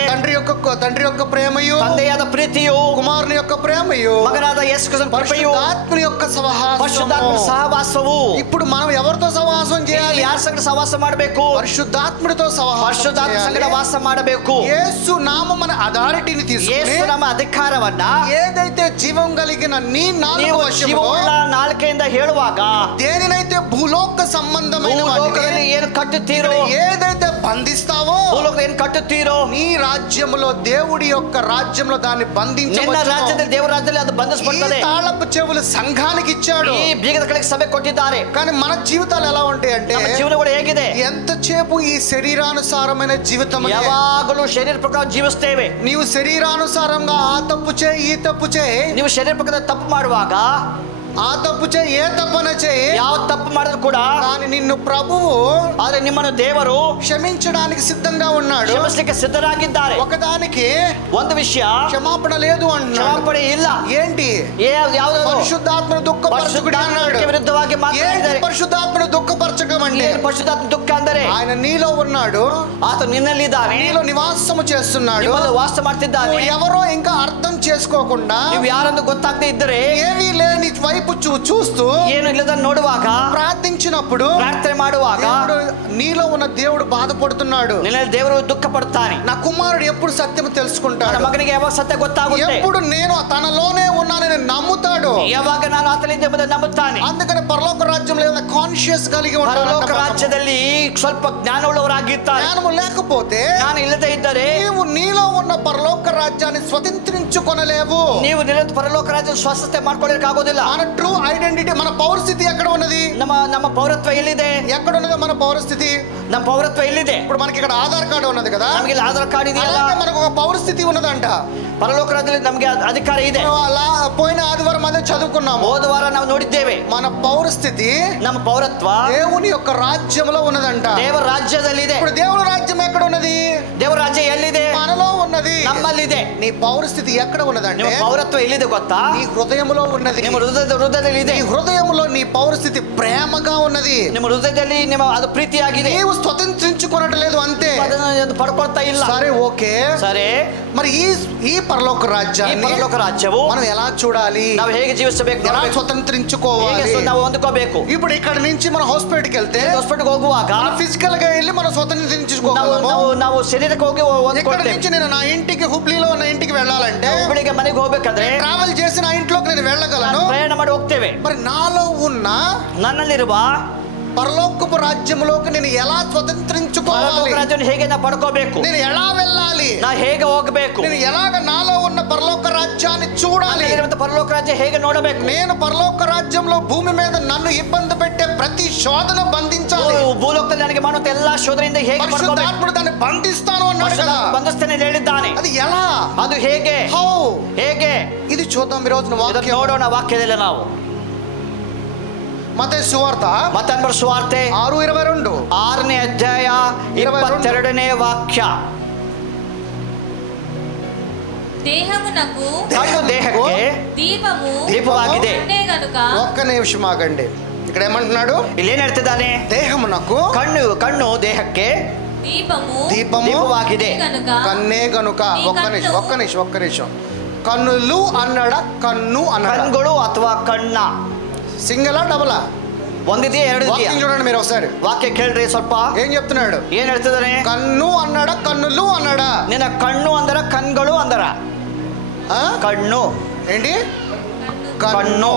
తండ్రి యొక్క ప్రేమయు, ತಂದೆಯಾದ ಪ್ರೀತಿಯು, కుమారుని యొక్క ప్రేమయు, మగనాದ యేసు క్రీస్తు కృపయు, పరిశుద్ధాత్ముని యొక్క సహవాసము. ఇప్పుడు మనం ఎవరితో సహవాసం చేయాలి? ಯಾರ ಸಂಗಡ ಸಹವಾಸ ಮಾಡಬೇಕು? పరిశుద్ధాత్ముడితో పరిశుద్ధాత్మ ಸಂಗಡ ವಾಸ ಮಾಡಬೇಕು. యేసు నామమున అథారిటీని తీసుకొని, యేసు నామ అధికారವನ್ನ, ఏదైతే జీవం కలిగిన నీ నాలుక వశములో నాలుకైంದ ಹೇಳುವಾಗ, దేనినైతే భూలోక సంబంధమైన భూలోకದಲ್ಲಿ ಏನು ಕಟ್ಟುತ್ತೀರೋ, ఏదైతే బంధిస్తావో, భూలోకದಲ್ಲಿ ಏನು కట్టుತ್ತೀರೋ, నీ రాజ్యములో దేవుడి యొక్క రాజ్యంలో దాన్ని బంధించవచ్చు. నిన్న రాజ్యದಲ್ಲಿ ದೇವರ ರಾಜ್ಯದಲ್ಲಿ ಅದು ಬಂಧಿಸಲ್ಪಡುತ್ತದೆ. ఈ తాళపు చెవులు సంఘానికి ఇచ్చాడు, ఈ బీగದ కళకి సభೆ కొట్టిದ್ದಾರೆ. కానీ మన జీవితాలు ఎలా ఉంటాయి అంటే, ನಮ್ಮ ಜೀವನ ಕೂಡ ಹೇಗಿದೆ? ఎంతసేపు ఈ శరీరానుసారమైన జీవితం, ಯಾವಾಗಲೂ ಶರೀರ ಪ್ರಕಾರ ಜೀವಿಸ್ತೇವೆ. నీవు శరీరానుసారంగా ఆ తప్పు చేయి ఈ తప్పు చేయి, ನೀವು ಶರೀರ ಪ್ರಕಾರ ತಪ್ಪು ಮಾಡುವಾಗ, ఆ తప్పు చేయి ఏ తప్పన చేయి, ಯಾವ తప్పు ಮಾಡಿದ್ರು ಕೂಡ, కానీ నిన్ను ప్రభువు, ಆದ್ರೆ ನಿಮ್ಮನ್ನು ದೇವರು క్షమించడానికి సిద్ధంగా ఉన్నాడు. ಕ್ಷಮಿಸಲಿಕ್ಕೆ ಸಿದ್ಧರಾಗಿದ್ದಾರೆ. ఒకదానికి ಒಂದು ವಿಷಯ క్షమాపణ లేదు అంటున్నాడు. ಕ್ಷಮಾಪಣೆ ಇಲ್ಲ. ఏంటి? ಯಾವುದು? పరిశుద్ధాత్మను దుఃఖపరచుకుడి అన్నాడు. విరుద్ధವಾಗಿ మాట్లాడిದ್ದಾರೆ. పరిశుద్ధాత్మను దుఃఖపరచకం అంటే, పరిశుద్ధాత్మ దుఃಖ ಅಂದರೆ ఆయన నీలో ఉన్నాడు, ఆతను నిన్నಲ್ಲಿದ್ದಾನೆ, నీలో నివాసము చేస్తున్నాడు, ನಿಮ್ಮಲ್ಲಿ ವಾಸ ಮಾಡ್ತಿದ್ದಾನೆ. ఎవరో ఇంకా అర్థం చేసుకోకుండా, ನೀವು ಯಾರೆಂದು ಗೊತ್ತಾಗದೆ ಇದ್ದರೆ, ఏమీ లేని వైపు వైపు చూస్తూ ಏನು ಇಲ್ಲದನ್ನು ನೋಡುವಾಗ, ప్రార్థించినప్పుడు ಪ್ರಾರ್ಥನೆ ಮಾಡುವಾಗ దేవుడు, నీలో ఉన్న దేవుడు బాధపడుతున్నాడు. ನಿನ್ನಲ್ಲಿ ದೇವರು ದುಃಖ ಪಡ್ತಾನೆ. నా కుమారుడు ఎప్పుడు సత్యం ನನ್ನ తెలుసుకుంటాడు, ಮಗನಿಗೆ ಯಾವಾಗ ಸತ್ಯ ಗೊತ್ತಾಗುತ್ತೆ, ఎప్పుడు నేను తనలోనే ఉన్నానని నమ్ముతాడు. ಯಾವಾಗ ನಾನು ಆತನಿಂದ ಎಂಬುದನ್ನು ನಂಬುತ್ತಾನೆ. అందుకని పరలోక రాజ్యంలో ఏమైనా కాన్షియస్ కలిగి ಪರಲೋಕ ఉంటాడు. ರಾಜ್ಯದಲ್ಲಿ ಸ್ವಲ್ಪ ಜ್ಞಾನವುಳ್ಳವರಾಗಿರ್ತಾರೆ. జ్ఞానము లేకపోతే ಜ್ಞಾನ ಇಲ್ಲದೆ ಇದ್ದರೆ నీవు నీలో ఉన్న పరలోక రాజ్యాన్ని స్వతంత్రించుకొనలేవు. ನೀವು ನಿರಂತರ ಪರಲೋಕ ರಾಜ್ಯ ಸ್ವಸ್ಥತೆ ಮಾಡ್ಕೊಳ್ಳಿಕ್ಕೆ ಆಗೋದಿಲ್ಲ. మన ట్రూ ఐడెంటిటీ, మన పౌరస్థితి ఎక్కడ ఉన్నది? ನಮ್ಮ ಪೌರತ್ವ ಎಲ್ಲಿದೆ? ఎక్కడ ఉన్నది మన పౌరస్థితి? ನಮ್ಮ ಪೌರತ್ವ ಎಲ್ಲಿದೆ? ఇప్పుడు మనకి ఇక్కడ ఆధార్ కార్డు ఉన్నది కదా, ನಮಗೆ ಇಲ್ಲಿ ಆಧಾರ್ ಕಾರ್ಡ್ ಇದೆಯಲ್ಲ, అలాగే మనకు ఒక పౌరస్థితి ఉన్నదంట. ಪರಲೋಕ ರಾಜ್ಯದಲ್ಲಿ ನಮಗೆ ಅಧಿಕಾರ ಇದೆ. పోయిన ఆదివారం అదే చదువుకున్నాము. ಹೋದ ವಾರ ನಾವು ನೋಡಿದ್ದೇವೆ. మన పౌరస్థితి ನಮ್ಮ ಪೌರತ್ವ దేవుని యొక్క రాజ్యంలో ఉన్నదంట. ದೇವರ ರಾಜ್ಯದಲ್ಲಿದೆ. ఇప్పుడు దేవుని రాజ్యం ఎక్కడ ఉన్నది? ದೇವರ ರಾಜ್ಯ ಎಲ್ಲಿದೆ? మనలో ఉన్నది. ನಮ್ಮಲ್ಲಿದೆ. నీ పౌరస్థితి ఎక్కడ ఉన్నదంటే ನಿಮ್ಮ ಪೌರತ್ವ ಎಲ್ಲಿದೆ ಗೊತ್ತಾ? నీ హృదయంలో ఉన్నది. ನಿಮ್ಮ ಹೃದಯದಲ್ಲಿ ಇದೆ. నీ హృదయంలో నీ పౌరస్థితి ప్రేమగా ఉన్నది. ನಿಮ್ಮ ಹೃದಯದಲ್ಲಿ ನಿಮ್ಮ ಅದು ಪ್ರೀತಿಯಾಗಿದೆ. నీవు స్వతంత్రించుకోనట్లేదు అంతే. ಅದನ್ನು ಪಡ್ಕೊಳ್ತಾ ಇಲ್ಲ. సరే, ఓకే. ಸರಿ, మరి ఈ పరలోక ಈ రాజ్యాన్ని ಪರಲೋಕ ರಾಜ್ಯವು మనం ఎలా చూడాలి? ನಾವು ಹೇಗೆ ಜೀವಿಸಬೇಕು, ఎలా ಹೇಗೆ స్వతంత్రించుకోవాలి? ನಾವು ಹೊಂದ್ಕೋಬೇಕು. ఇప్పుడు ఇక్కడ నుంచి మనం హాస్పిటల్కి వెళ్తే ಹಾಸ್ಪಿಟಲ್ಗೆ ಹೋಗುವಾಗ ఫిజికల్ గా వెళ్ళి మనం ನಾವು స్వతంత్రించుకోగలము. ನಾವು ಶರೀರಕ್ಕೆ ಹೋಗಿ ఇక్కడ ಹೊಂದ್ಕೊಳ್ತೇವೆ. నుంచి నేను నా ఇంటికి, హుబ్లీలో ఉన్న ఇంటికి వెళ్ళాలంటే ಹುಬ್ಬಳ್ಳಿಗೆ ಮನೆಗೆ ಹೋಗ್ಬೇಕಂದ್ರೆ ట్రావెల్ చేసి నా ఇంట్లోకి నేను వెళ్ళగలను. ಪ್ರಯಾಣ ಮಾಡಿ ಹೋಗ್ತೇವೆ. మరి నాలో ఉన్న ನನ್ನಲ್ಲಿರುವ పరలోకపు రాజ్యంలోకి నేను ఎలా స్వతంత్రించుకోవాలి? ಪರಲೋಕ ರಾಜ್ಯವನ್ನು ಹೇಗೆ ನಾವು ಪಡ್ಕೋಬೇಕು, నేను ఎలా వెళ్ళాలి? ನಾ ಹೇಗೆ ಹೋಗಬೇಕು, నేను ఎలాగ నాలో ఉన్న పరలోక రాజ్యాన్ని చూడాలి? ಪರಲೋಕ ರಾಜ್ಯ ಹೇಗೆ ನೋಡಬೇಕು? నేను పరలోక రాజ్యంలో భూమి మీద నన్ను ఇబ్బంది పెట్టే ప్రతి శోధన బంధించాలి. ಭೂಲೋಕದಲ್ಲಿ ನನಗೆ ಮಾಡುವಂತ ಎಲ್ಲಾ ಶೋಧನೆಯಿಂದ ಹೇಗೆ ಪಡ್ಕೋಬೇಕು? పరిశుద్ధాత్ముడు దాన్ని బంధిస్తాను అన్నాడు కదా. ಬಂಧಿಸ್ತೇನೆ ಹೇಳಿದ್ದಾನೆ. అది ఎలా? ಅದು ಹೇಗೆ? హౌ? ಹೇಗೆ? ఇది చూద్దాం ఈ రోజున ಇದನ್ನು వాక్యం. ನೋಡೋಣ ವಾಕ್ಯದಲ್ಲಿ ನಾವು. మత్తయి సువార్త ಮತ್ತಾಯನ ಬರೆದ ಸುವಾರ್ತೆ 6:22. 6ನೇ ಅಧ್ಯಾಯ 22ನೇ ವಾಕ್ಯ. ದೇಹమునకు ಕಣ್ಣು ದೇಹಕ್ಕೆ ದೀಪము ದೀಪವಾಗಿದೆ. ಕಣ್ಣೇ ಗನುಕ. ఒక్క నిమిషం ఆగండి. ఇక్కడ ఏమంటున్నాడు? ಇಲ್ಲಿ ಏನ್ ಹೇಳ್ತಿದ್ದಾನೆ? దేహమునకు ಕಣ್ಣು ದೇಹಕ್ಕೆ దీపము ದೀಪವಾಗಿದೆ. గనుక కన్నే గనుక. ఒక్క నిమిషం. కన్నులు అన్నాడా, కన్ను అన్నాడా? ಕಣ್ಗಳು ಅಥವಾ ಕಣ್ಣ? సింగలా డబలా? ಒಂದಿದೆಯಾ, ಎರಡು ಇದೆಯಾ? వాక్యం చూడండి మీరు ఒకసారి. ವಾಕ್ಯ ಕೇಳ್ರಿ ಸ್ವಲ್ಪ. ఏం చెప్తున్నాడు? ಏನ್ ಹೇಳ್ತಿದ್ದಾನೆ? కన్ను అన్నాడా, కన్నులు అన్నాడా? ನಿನ್ನ ಕಣ್ಣು ಅಂದರ ಕಣ್ಗಳು ಅಂದರ? ఆ? ಕಣ್ಣು ఏంటి? ಕಣ್ಣು.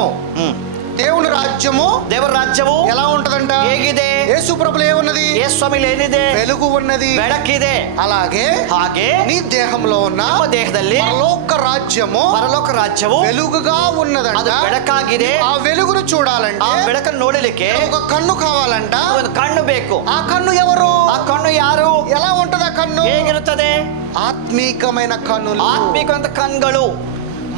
దేవుని రాజ్యము, ದೇವರ ರಾಜ್ಯವು ఎలా ఉంటదంట? ಹೇಗಿದೆ? యేసు ప్రభులో ఏమున్నది? ಯೇಸು ಸ್ವಾಮಿಲಿ ಏನಿದೆ? వెలుగు ఉన్నది. ಬೆಳಕಿದೆ. అలాగే ಹಾಗೆ నీ దేహంలో ఉన్న ನಮ್ಮ ದೇಹದಲ್ಲಿ పరలోక రాజ్యము ಪರಲೋಕ ರಾಜ್ಯವು వెలుగుగా ఉన్నదంట. ಅದು ಬೆಳಕಾಗಿದೆ. ఆ వెలుగును చూడాలంటే ಆ ಬೆಳಕನ್ನು ನೋಡಲಿಕ್ಕೆ ఒక కన్ను కావాలంట. ಒಂದು ಕಣ್ಣು ಬೇಕು. ఆ కన్ను ఎవరు? ಆ ಕಣ್ಣು ಯಾರು? ఎలా ఉంటది ఆ కన్ను? ಹೇಗಿರುತ್ತದೆ? ఆత్మీకమైన కన్నులు. ಆತ್ಮಿಕವಂತ ಕಣ್ಗಳು.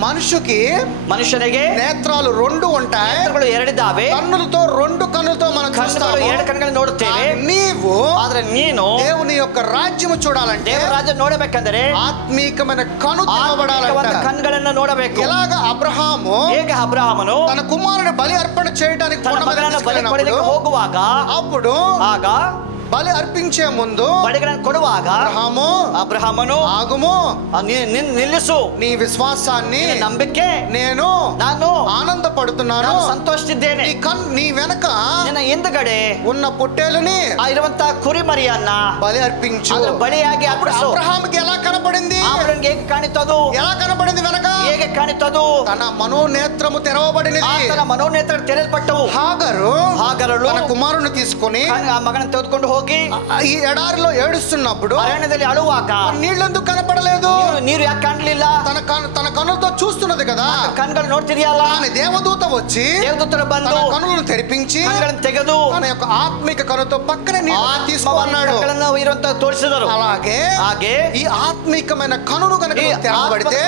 మనుషునికి నేత్రాలు రెండు ఉంటాయి. నేత్రಗಳು ಎರಡಿದ್ದಾವೆ. కన్నులతో రెండు కన్నులతో మనం చూస్తాము. ಎರಡು ಕಣ್ಣುಗಳನ್ನು ನೋಡುತ್ತೇವೆ. నీవు ಆದ್ರೆ ನೀನು దేవుని యొక్క రాజ్యము చూడాలంటే, ದೇವರ ರಾಜ್ಯ ನೋಡಬೇಕಂದರೆ ఆత్మీకమైన కన్ను తెరవబడాలంట. కన్నుಗಳನ್ನು ನೋಡಬೇಕು. ఎలాగ అబ్రహాము ಹೇಗೆ ಅಬ್ರಹಾಮನು తన కుమారుని బలి అర్పణ చేయడానికి ತನ್ನ ಮಗನನ್ನು ಬಲಿ ಕೊಡಲಿಕ್ಕೆ ಹೋಗುವಾಗ, అప్పుడు ಆಗ బలి అర్పించే ముందు ಬಲಿಗಳನ್ನು ಕೊಡುವಾಗ ಅಬ್ರಹಾಮನು ఆగుము, ನಿಲ್ಲಿಸು, నీ విశ్వాసాన్ని, ನಂಬಿಕೆ, ನಾನು ఆనందపడుతున్నాను, ಸಂತೋಷಿದ್ದೇನೆ. నీ వెనక ನಿನ್ನ ಹಿಂದುಗಡೆ ఉన్న పొట్టేలుని ಇರುವಂತ ಕುರಿಮರಿಯನ್ನ బలి అర్పించు. ಬಲಿಯಾಗಿ ಅರ್ಪಿಸು. అబ్రహాముకి ఎలా కనపడింది? ಅಬ್ರಹಾముಗೆ ಹೇಗೆ ಕಾಣಿತದು? ఎలా కనపడింది? వెనక ಹೇಗೆ ಕಾಣಿತದು? తన మనోనేత్రము తెరవబడినది. తన మనోనేత్ర తెరవబట్టವು. ಹಾಗರಳು తన కుమారుని తీసుకొని ಆ ಮಗನ ತೆಗೆದುಕೊಂಡು ಹೋಗಿ ఈ ఎడారిలో ఏడుస్తున్నప్పుడు ಅರಣ್ಯದಲ್ಲಿ ಅಳುವಾಗ నీళ్ళెందుకు కనపడలేదు? ನೀರು ಯಾಕೆ ಕಾಣಲಿಲ್ಲ? తన కన్నులతో చూస్తున్నది కదా. కన్నుಗಳು ನೋಡ್ತಿದೆಯಲ್ಲ. ఆయన దేవదూత వచ్చి ದೇವದೂತರು ಬಂದು తన కన్నులను తెరిపించి కన్నుಗಳನ್ನು తెగదు తన యొక్క ఆత్మిక కన్నుతో పక్కనే తీసుకున్నాడు. ఇరుವಂತ ತೋರಿಸಿದರು. అలాగే ఈ ఆత్మికమైన కన్నులు కనుక తెరవబడితే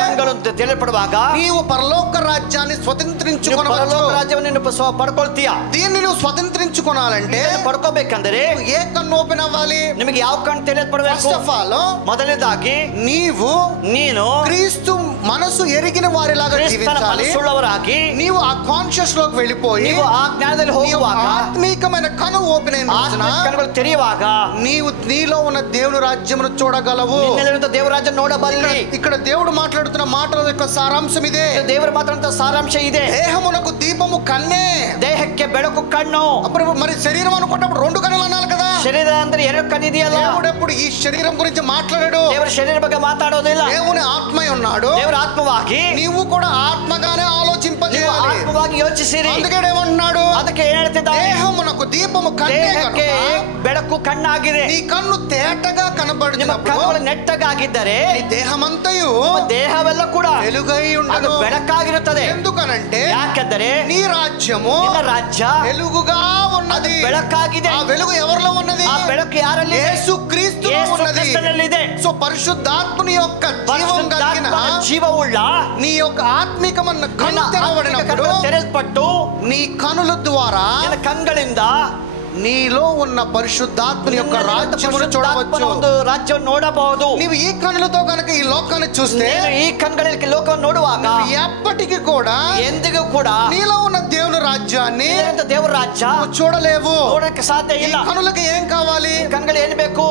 తెలియపడుವಾಗ నీవు పరలోక రాజ్యాన్ని స్వతంత్రించుకోవచ్చు. రాజ్యాన్ని పడుకొಳ್ತೀಯ. దీన్ని నువ్వు స్వతంత్రించుకోవాలంటే పడుకోಬೇಕಂದ್ರೆ ఏ కన్ను ఓపెన్ అవ్వాలి? ನಿಮಗೆ ಯಾವ ಕಣ್ಣು తెలియపಡಬೇಕು? ఫస్ట్ ఆఫ్ ఆల్ ಮೊದಲನೇದಾಗಿ నీవు ನೀನು క్రీస్తు మనసు ఎరిగిన వారిలాగా ಕ್ರಿಸ್ತನ జీవించాలి. ಮನಸ್ಸುಳ್ಳವರಾಗಿ నీవు ఆ కాన్షియస్ లోకి వెళ్ళిపోయి ನೀವು ಆ ಜ್ಞಾನದಲ್ಲಿ నీవు ಹೋಗುವಾಗ, ఆత్మీకమైన కను ఓపెన్ అయిన రోజున ಆತ್ಮಿಕ ಕಣ್ಣುಗಳು ತೆರೆಯುವಾಗ నీవు నీలో ఉన్న దేవుని రాజ్యమును చూడగలవు. ನಿನ್ನಲ್ಲಿರುವಂತ ದೇವರಾಜ್ಯ ನೋಡಬಲ್ಲಿ. ఇక్కడ దేవుడు మాట్లాడుతున్న మాటల యొక్క సారాంశం ఇదే. ದೇವರು ಮಾತಾಡುವಂತ ಸಾರಾಂಶ ಇದೆ. దేహమునకు దీపము కన్నే. ದೇಹಕ್ಕೆ ಬೆಳಕು ಕಣ್ಣು. అప్పుడు మరి శరీరం అనుకున్నప్పుడు రెండు కన్నులు అనాలి కదా. ಶರೀರ ಅಂದ್ರೆ ಎರಡು ಕಣ್ಣಿದೆಯಲ್ಲ. దేవుడు ఎప్పుడు ఈ శరీరం గురించి మాట్లాడాడు. ದೇವರ ಶರೀರ ಬಗ್ಗೆ ಮಾತಾಡೋದಿಲ್ಲ. దేవుని ఆత్మై ఉన్నాడు. ದೇವರ ಆತ್ಮವಾಗಿ నీవు కూడా ఆత్మగానే ನೀವು ఆలోచింపజేయాలి. ಆತ್ಮವಾಗಿ ಯೋಚಿಸಿರಿ. అందుకే ఏమంటున్నాడు, ಅದಕ್ಕೆ ಏನ್ ಹೇಳ್ತಿದ್ದಾರೆ, దేహమునకు దీపము కన్నే ದೇಹಕ್ಕೆ కనుక ಬೆಳಕು ಕಣ್ಣಾಗಿದೆ. నీ కన్ను తేటగా ನಿಮ್ಮ కనబడినప్పుడు ಕಣ್ಣುಗಳು ನೆಟ್ಟಗಾಗಿದ್ದರೆ నీ దేహమంతయు ದೇಹವೆಲ್ಲ ಕೂಡ వెలుగై ಅದು ఉండదు. ಬೆಳಕಾಗಿರುತ್ತದೆ. ఎందుకనంటే ಯಾಕೆಂದರೆ నీ రాజ్యము ನಿನ್ನ ರಾಜ್ಯ వెలుగుగా ఉన్నది. ಬೆಳಕಾಗಿದೆ. ఆ వెలుగు ఎవరిలో ఉన్నది? ಆ ಬೆಳಕು ಯಾರಲ್ಲಿ? యేసుక్రీస్తులో ಯೇಸು ఉన్నది. ಕ್ರಿಸ್ತನಲ್ಲಿದೆ. సో పరిశుద్ధాత్మని యొక్క జీవం కలిగిన ಪರಿಶುದ್ಧಾತ್ಮನ ಜೀವವುಳ್ಳ నీ యొక్క ఆత్మికమైన ನಿನ್ನ కన్ను ಆತ್ಮಿಕ తెరవబడినప్పుడు ಕಣ್ಣುಗಳು ತೆರೆಯಲ್ಪಟ್ಟು నీ కనుల ద్వారా ನಿನ್ನ ಕಂಗಳಿಂದ నీలో ఉన్న పరిశుద్ధాత్మని యొక్క ನಿನ್ನಲ್ಲಿರುವಂತ రాజ్యమును ಪರಿಶುದ್ಧಾತ್ಮನ చూడవచ్చు. ಒಂದು ರಾಜ್ಯವನ್ನು ನೋಡಬಹುದು. నీవు ఈ కనులతో కనుక ఈ లోకాన్ని చూస్తే ನೀನು ಈ ಕಣ್ಗಳಲ್ಲಿ ಲೋಕವನ್ನು ನೋಡುವಾಗ ఎప్పటికీ కూడా ಎಂದಿಗೂ ಕೂಡ నీలో ఉన్న దేవుని రాజ్యాన్ని ನಿನ್ನಂತ ದೇವರ ರಾಜ್ಯ చూడలేవు. ನೋಡಕ್ಕೆ ಸಾಧ್ಯ ఈ ಇಲ್ಲ. కనులకు ఏం కావాలి? ಈ ಕಣ್ಗಳು ಏನು ಬೇಕು?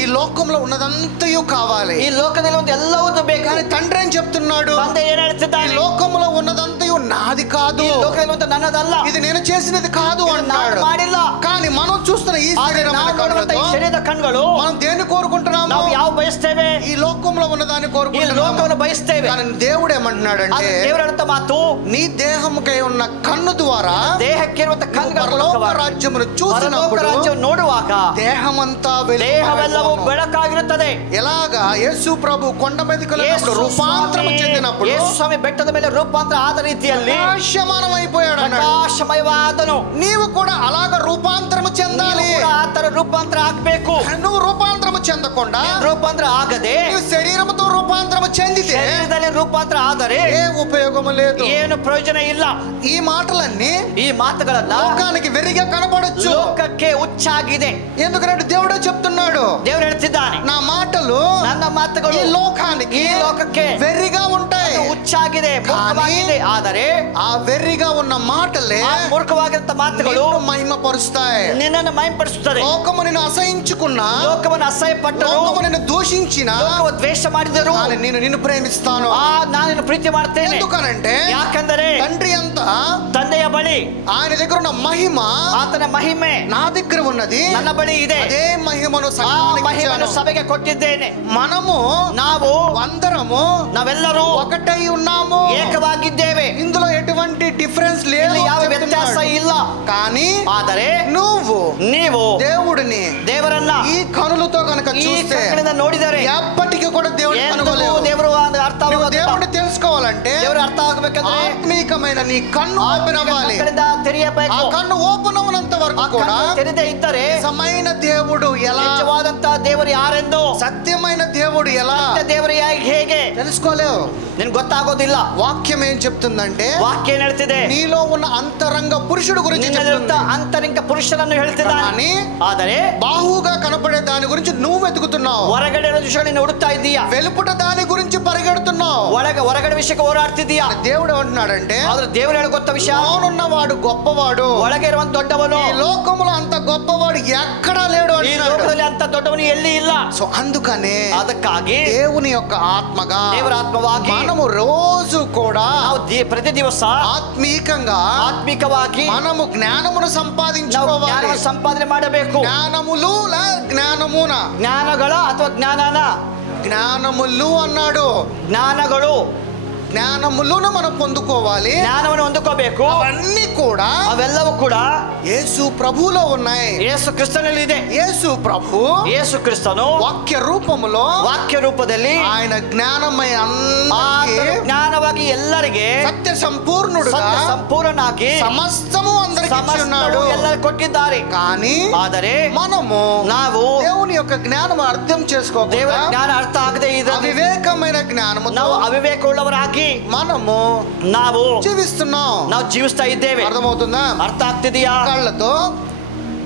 ఈ లోకంలో ఉన్నదంతయు కావాలి. ಈ ಲೋಕದಲ್ಲಿ ಒಂದು ಎಲ್ಲವೂ ಬೇಕು. కానీ తండ్రి ఏం చెప్తున్నాడు? ತಂದೆ ಏನ್ ఈ ಹೇಳ್ತಿದ್ದಾನೆ? లోకంలో ఉన్నదంతయు నాది కాదు, ಈ ಲೋಕದಲ್ಲಿ ಒಂದು ನನ್ನದಲ್ಲ, ఇది నేను చేసినది కాదు ಇದು ನಾನು అన్నాడు. ಮಾಡಿಲ್ಲ. కానీ మనం చూస్తున్న ఈ ಆದ್ರೆ శరీరమైన ನಾವು ನೋಡುವಂತ ಈ కన్నులతో ಶರೀರದ ಕಣ್ಗಳು మనం దేన్ని కోరుకుంటున్నాము? ನಾವು ಯಾವ ಬಯಸ್ತೇವೆ? ఈ లోకంలో ఉన్నదాన్ని ಈ కోరుకుంటున్నాము. ಲೋಕವನ್ನು ಬಯಸ್ತೇವೆ. కానీ దేవుడు ఏమంటున్నాడంటే, ಆದ್ರೆ ದೇವರ ಹೇಳುವಂತ ಮಾತು, నీ దేహముకై ఉన్న కన్ను ద్వారా ದೇಹಕ್ಕಿರುವಂತ ಕಣ್ಗಳ పరలోక ಮೂಲಕವಾಗಿ రాజ్యమును ಪರಲೋಕ చూసినప్పుడు ರಾಜ್ಯವನ್ನು ನೋಡುವಾಗ దేహమంతా ದೇಹವೆಲ್ಲವೂ వెలుగు. ಬೆಳಕಾಗಿರುತ್ತದೆ. ఎలాగా యేసు ప్రభు కొండ మీదకి వెళ్ళినప్పుడు రూపాంతరం చెందినప్పుడు ಯೇಸು ಸ್ವಾಮಿ ಬೆಟ್ಟದ ಮೇಲೆ ರೂಪಾಂತರ ಆದ ರೀತಿಯಲ್ಲಿ ప్రకాశమానం అయిపోయాడు అన్నాడు. ಪ್ರಕಾಶಮಯವಾದನು. నీవు కూడా అలాగ రూపాంతరము చెందాలి. ನೀವು ಕೂಡ ಆ ತರ ರೂಪಾಂತರ ಆಗ್ಬೇಕು. నువ్వు రూపాంతరము చెందకుండా ರೂಪಾಂತರ ಆಗದೆ నువ్వు శరీరముతో రూపాంతరము చెందితే ಶರೀರದಲ್ಲಿ ರೂಪಾಂತರ ಆದರೆ ఏ ఉపయోగము లేదు. ಏನು ಪ್ರಯೋಜನ ಇಲ್ಲ. ఈ మాటలన్నీ ಈ ಮಾತುಗಳನ್ನ లోకానికి వెరిగా కనబడొచ్చు. ಲೋಕಕ್ಕೆ ಹುಚ್ಚಾಗಿದೆ. ఎందుకంటే దేవుడే చెప్తున్నాడు, ದೇವರು ಹೇಳ್ತಿದ್ದಾನೆ, నా మాటలు ನನ್ನ ಮಾತುಗಳು ఈ లోకానికి ಈ ಲೋಕಕ್ಕೆ వెర్రిగా ఉంటాయి. ಹುಚ್ಚಾಗಿದೆ, ಮೂರ್ಖವಾಗಿದೆ. ಆದರೆ ఆ వెర్రిగా ఉన్న మాటలే ಆ ಮೂರ್ಖವಾಗಿರುವಂತ ಮಾತುಗಳು నిన్ను మహిమపరుస్తాయి. ನಿನ್ನನ್ನು ಮಹಿಮೆಪಡಿಸುತ್ತದೆ. లోకము నిన్ను అసహించుకున్నా, ಲೋಕವನ್ನು ಅಸಹ್ಯಪಟ್ಟರು, లోకము నిన్ను దూషించిన, ಲೋಕವು ದ್ವೇಷ ಮಾಡಿದರು, నేను నిన్ను ప్రేమిస్తాను. ನಾನು ನಿನ್ನ ಪ್ರೀತಿ ಮಾಡ್ತೇನೆ. ఎందుకనంటే ಯಾಕಂದರೆ తండ్రి అంతా ತಂದೆಯ ಬಳಿ ఆయన దగ్గర ఉన్న మహిమ ಆತನ ಮಹಿಮೆ నా దగ్గర ఉన్నది. ನನ್ನ ಬಳಿ ಇದೆ. అదే మహిమను ಆ సంఘానికి ಮಹಿಮೆಯನ್ನು ఇచ్చాను. ಸಭೆಗೆ ಕೊಟ್ಟಿದ್ದೇನೆ. మనము ನಾವು అందరము ನಾವೆಲ್ಲರೂ ఒకటై ఉన్నాము. ಏಕವಾಗಿದ್ದೇವೆ. ఇందులో ఎటువంటి డిఫరెన్స్ లేదు ಇಲ್ಲಿ ಯಾವ అని ವ್ಯತ್ಯಾಸ చెప్తున్నాడు. ಇಲ್ಲ. కానీ ಆದರೆ నువ్వు ನೀವು దేవుడిని ದೇವರನ್ನ ఈ కనులతో కనుక ಈ చూస్తే ಕಣ್ಣಿನಿಂದ ನೋಡಿದರೆ ఎప్పటికీ కూడా దేవుడిని ಎಂದಿಗೂ కనుగొలేవు. ದೇವರು ಅರ್ಥ నువ్వు ಆಗೋದಿಲ್ಲ. దేవుడిని తెలుసుకోవాలంటే ದೇವರು ಅರ್ಥ ಆಗಬೇಕಂದ್ರೆ ఆత్మీకమైన నీ కన్ను ఓపెన్ అవ్వాలి. ಕಣ್ಣಿಂದ ತೆರೆಯಬೇಕು. ఆ కన్ను ఓపెన్ అవ్వనంత ಆ వరకు కూడా ಕಣ್ಣು ತೆರೆದೇ ಇದ್ದರೆ నిజమైన దేవుడు ఎలా, ನಿಜವಾದಂತ ದೇವರು ಯಾರೆಂದು, సత్యమైన దేవుడు ఎలా ಸತ್ಯ ದೇವರು ಹೇಗೆ తెలుసుకోలేవు. ನಿನ್ಗೆ ಗೊತ್ತಾಗೋದಿಲ್ಲ. వాక్యం ఏం చెప్తుందంటే ವಾಕ್ಯ ಏನ್ ಹೇಳ್ತಿದೆ? నీలో ఉన్న అంతరంగ పురుషుడు గురించి ನಿನ್ನಲ್ಲಿರುವಂತ చెప్తుంది. ಅಂತರಂಗ ಪುರುಷನನ್ನು ಹೇಳ್ತಿದ್ದಾನೆ. కానీ ಆದರೆ బాహుగా కనపడే దాని గురించి నువ్వు వెతుకుతున్నావు. ಹೊರಗಡೆ ಇರೋ ವಿಷಯಗಳನ್ನು ಹುಡುಕ್ತಾ ಇದ್ದೀಯಾ. వెలుపుట దాని గురించి పరిగెడుతున్నావు. ಹೊರಗಡೆ ವಿಷಯಕ್ಕೆ ಹೋರಾಡ್ತಿದ್ದೀಯಾ. దేవుడు ఏమంటున్నాడంటే, ಆದ್ರೆ ದೇವರು ಹೇಳೋ ಗೊತ್ತ ವಿಷಯ, లోనున్నవాడు గొప్పవాడు, ಒಳಗೆ ಇರುವಂತ ದೊಡ್ಡವನು ఈ లోకములో అంత గొప్పవాడు ఎక్కడా లేడు ಈ అంటున్నాడు. ಲೋಕದಲ್ಲಿ ಅಂತ ದೊಡ್ಡವನು ಎಲ್ಲಿ ಇಲ್ಲ. సో అందుకనే ಅದಕ್ಕಾಗಿ దేవుని యొక్క ఆత్మగా ದೇವರ ಆತ್ಮವಾಗಿ మనము రోజు కూడా ನಾವು ಪ್ರತಿ ದಿವಸ ఆత్మీకంగా ಆತ್ಮಿಕವಾಗಿ మనము జ్ఞానమును ನಾವು సంపాదించుకోవాలి. ಜ್ಞಾನವನ್ನು ಸಂಪಾದನೆ ಮಾಡಬೇಕು. జ్ఞానములు జ్ఞానమున ಜ್ಞಾನಗಳ ಅಥವಾ ಜ್ಞಾನನ, జ్ఞానములు అన్నాడు. ಜ್ಞಾನಗಳು, జ్ఞానములను మనం పొందుకోవాలి. ಜ್ಞಾನವನ್ನು ಹೊಂದಿಕೋಬೇಕು. అవన్నీ కూడా ಅವೆಲ್ಲವೂ ಕೂಡ యేసు ప్రభువులో ఉన్నాయి. ಯೇಸು ಕ್ರಿಸ್ತನಲ್ಲಿ ಇದೆ. యేసు ప్రభు ಯೇಸು ಕ್ರಿಸ್ತನು వాక్య రూపములో ವಾಕ್ಯ ರೂಪದಲ್ಲಿ ఆయన జ్ఞానమయ ಆತನು ಜ್ಞಾನವಾಗಿ ಎಲ್ಲರಿಗೆ సత్య సంపూర్ణుడుగా ಸತ್ಯ ಸಂಪೂರ್ಣನಾಗಿ సమస్తము అందరికి ಸಮಸ್ತವು ఇచ్చున్నాడు. ಎಲ್ಲರೂ ಕೊಟ್ಟಿದ್ದಾರೆ. కానీ ಆದರೆ మనము ನಾವು దేవుని యొక్క జ్ఞానం అర్థం ದೇವರ చేసుకోకుండా ಜ್ಞಾನ ಅರ್ಥ ಆಗದೆ ಇದ್ರೆ అవివేకమైన జ్ఞానముతో ನಾವು ಅವಿವೇಕವುಳ್ಳವರಾಗಿ మనము ನಾವು జీవిస్తున్నాం. ಜೀವಿಸ್ತಾ ಇದ್ದೇವೆ. అర్థమవుతుందా? ಅರ್ಥ ಆಗ್ತಿದೆಯಾ? కళ్ళతో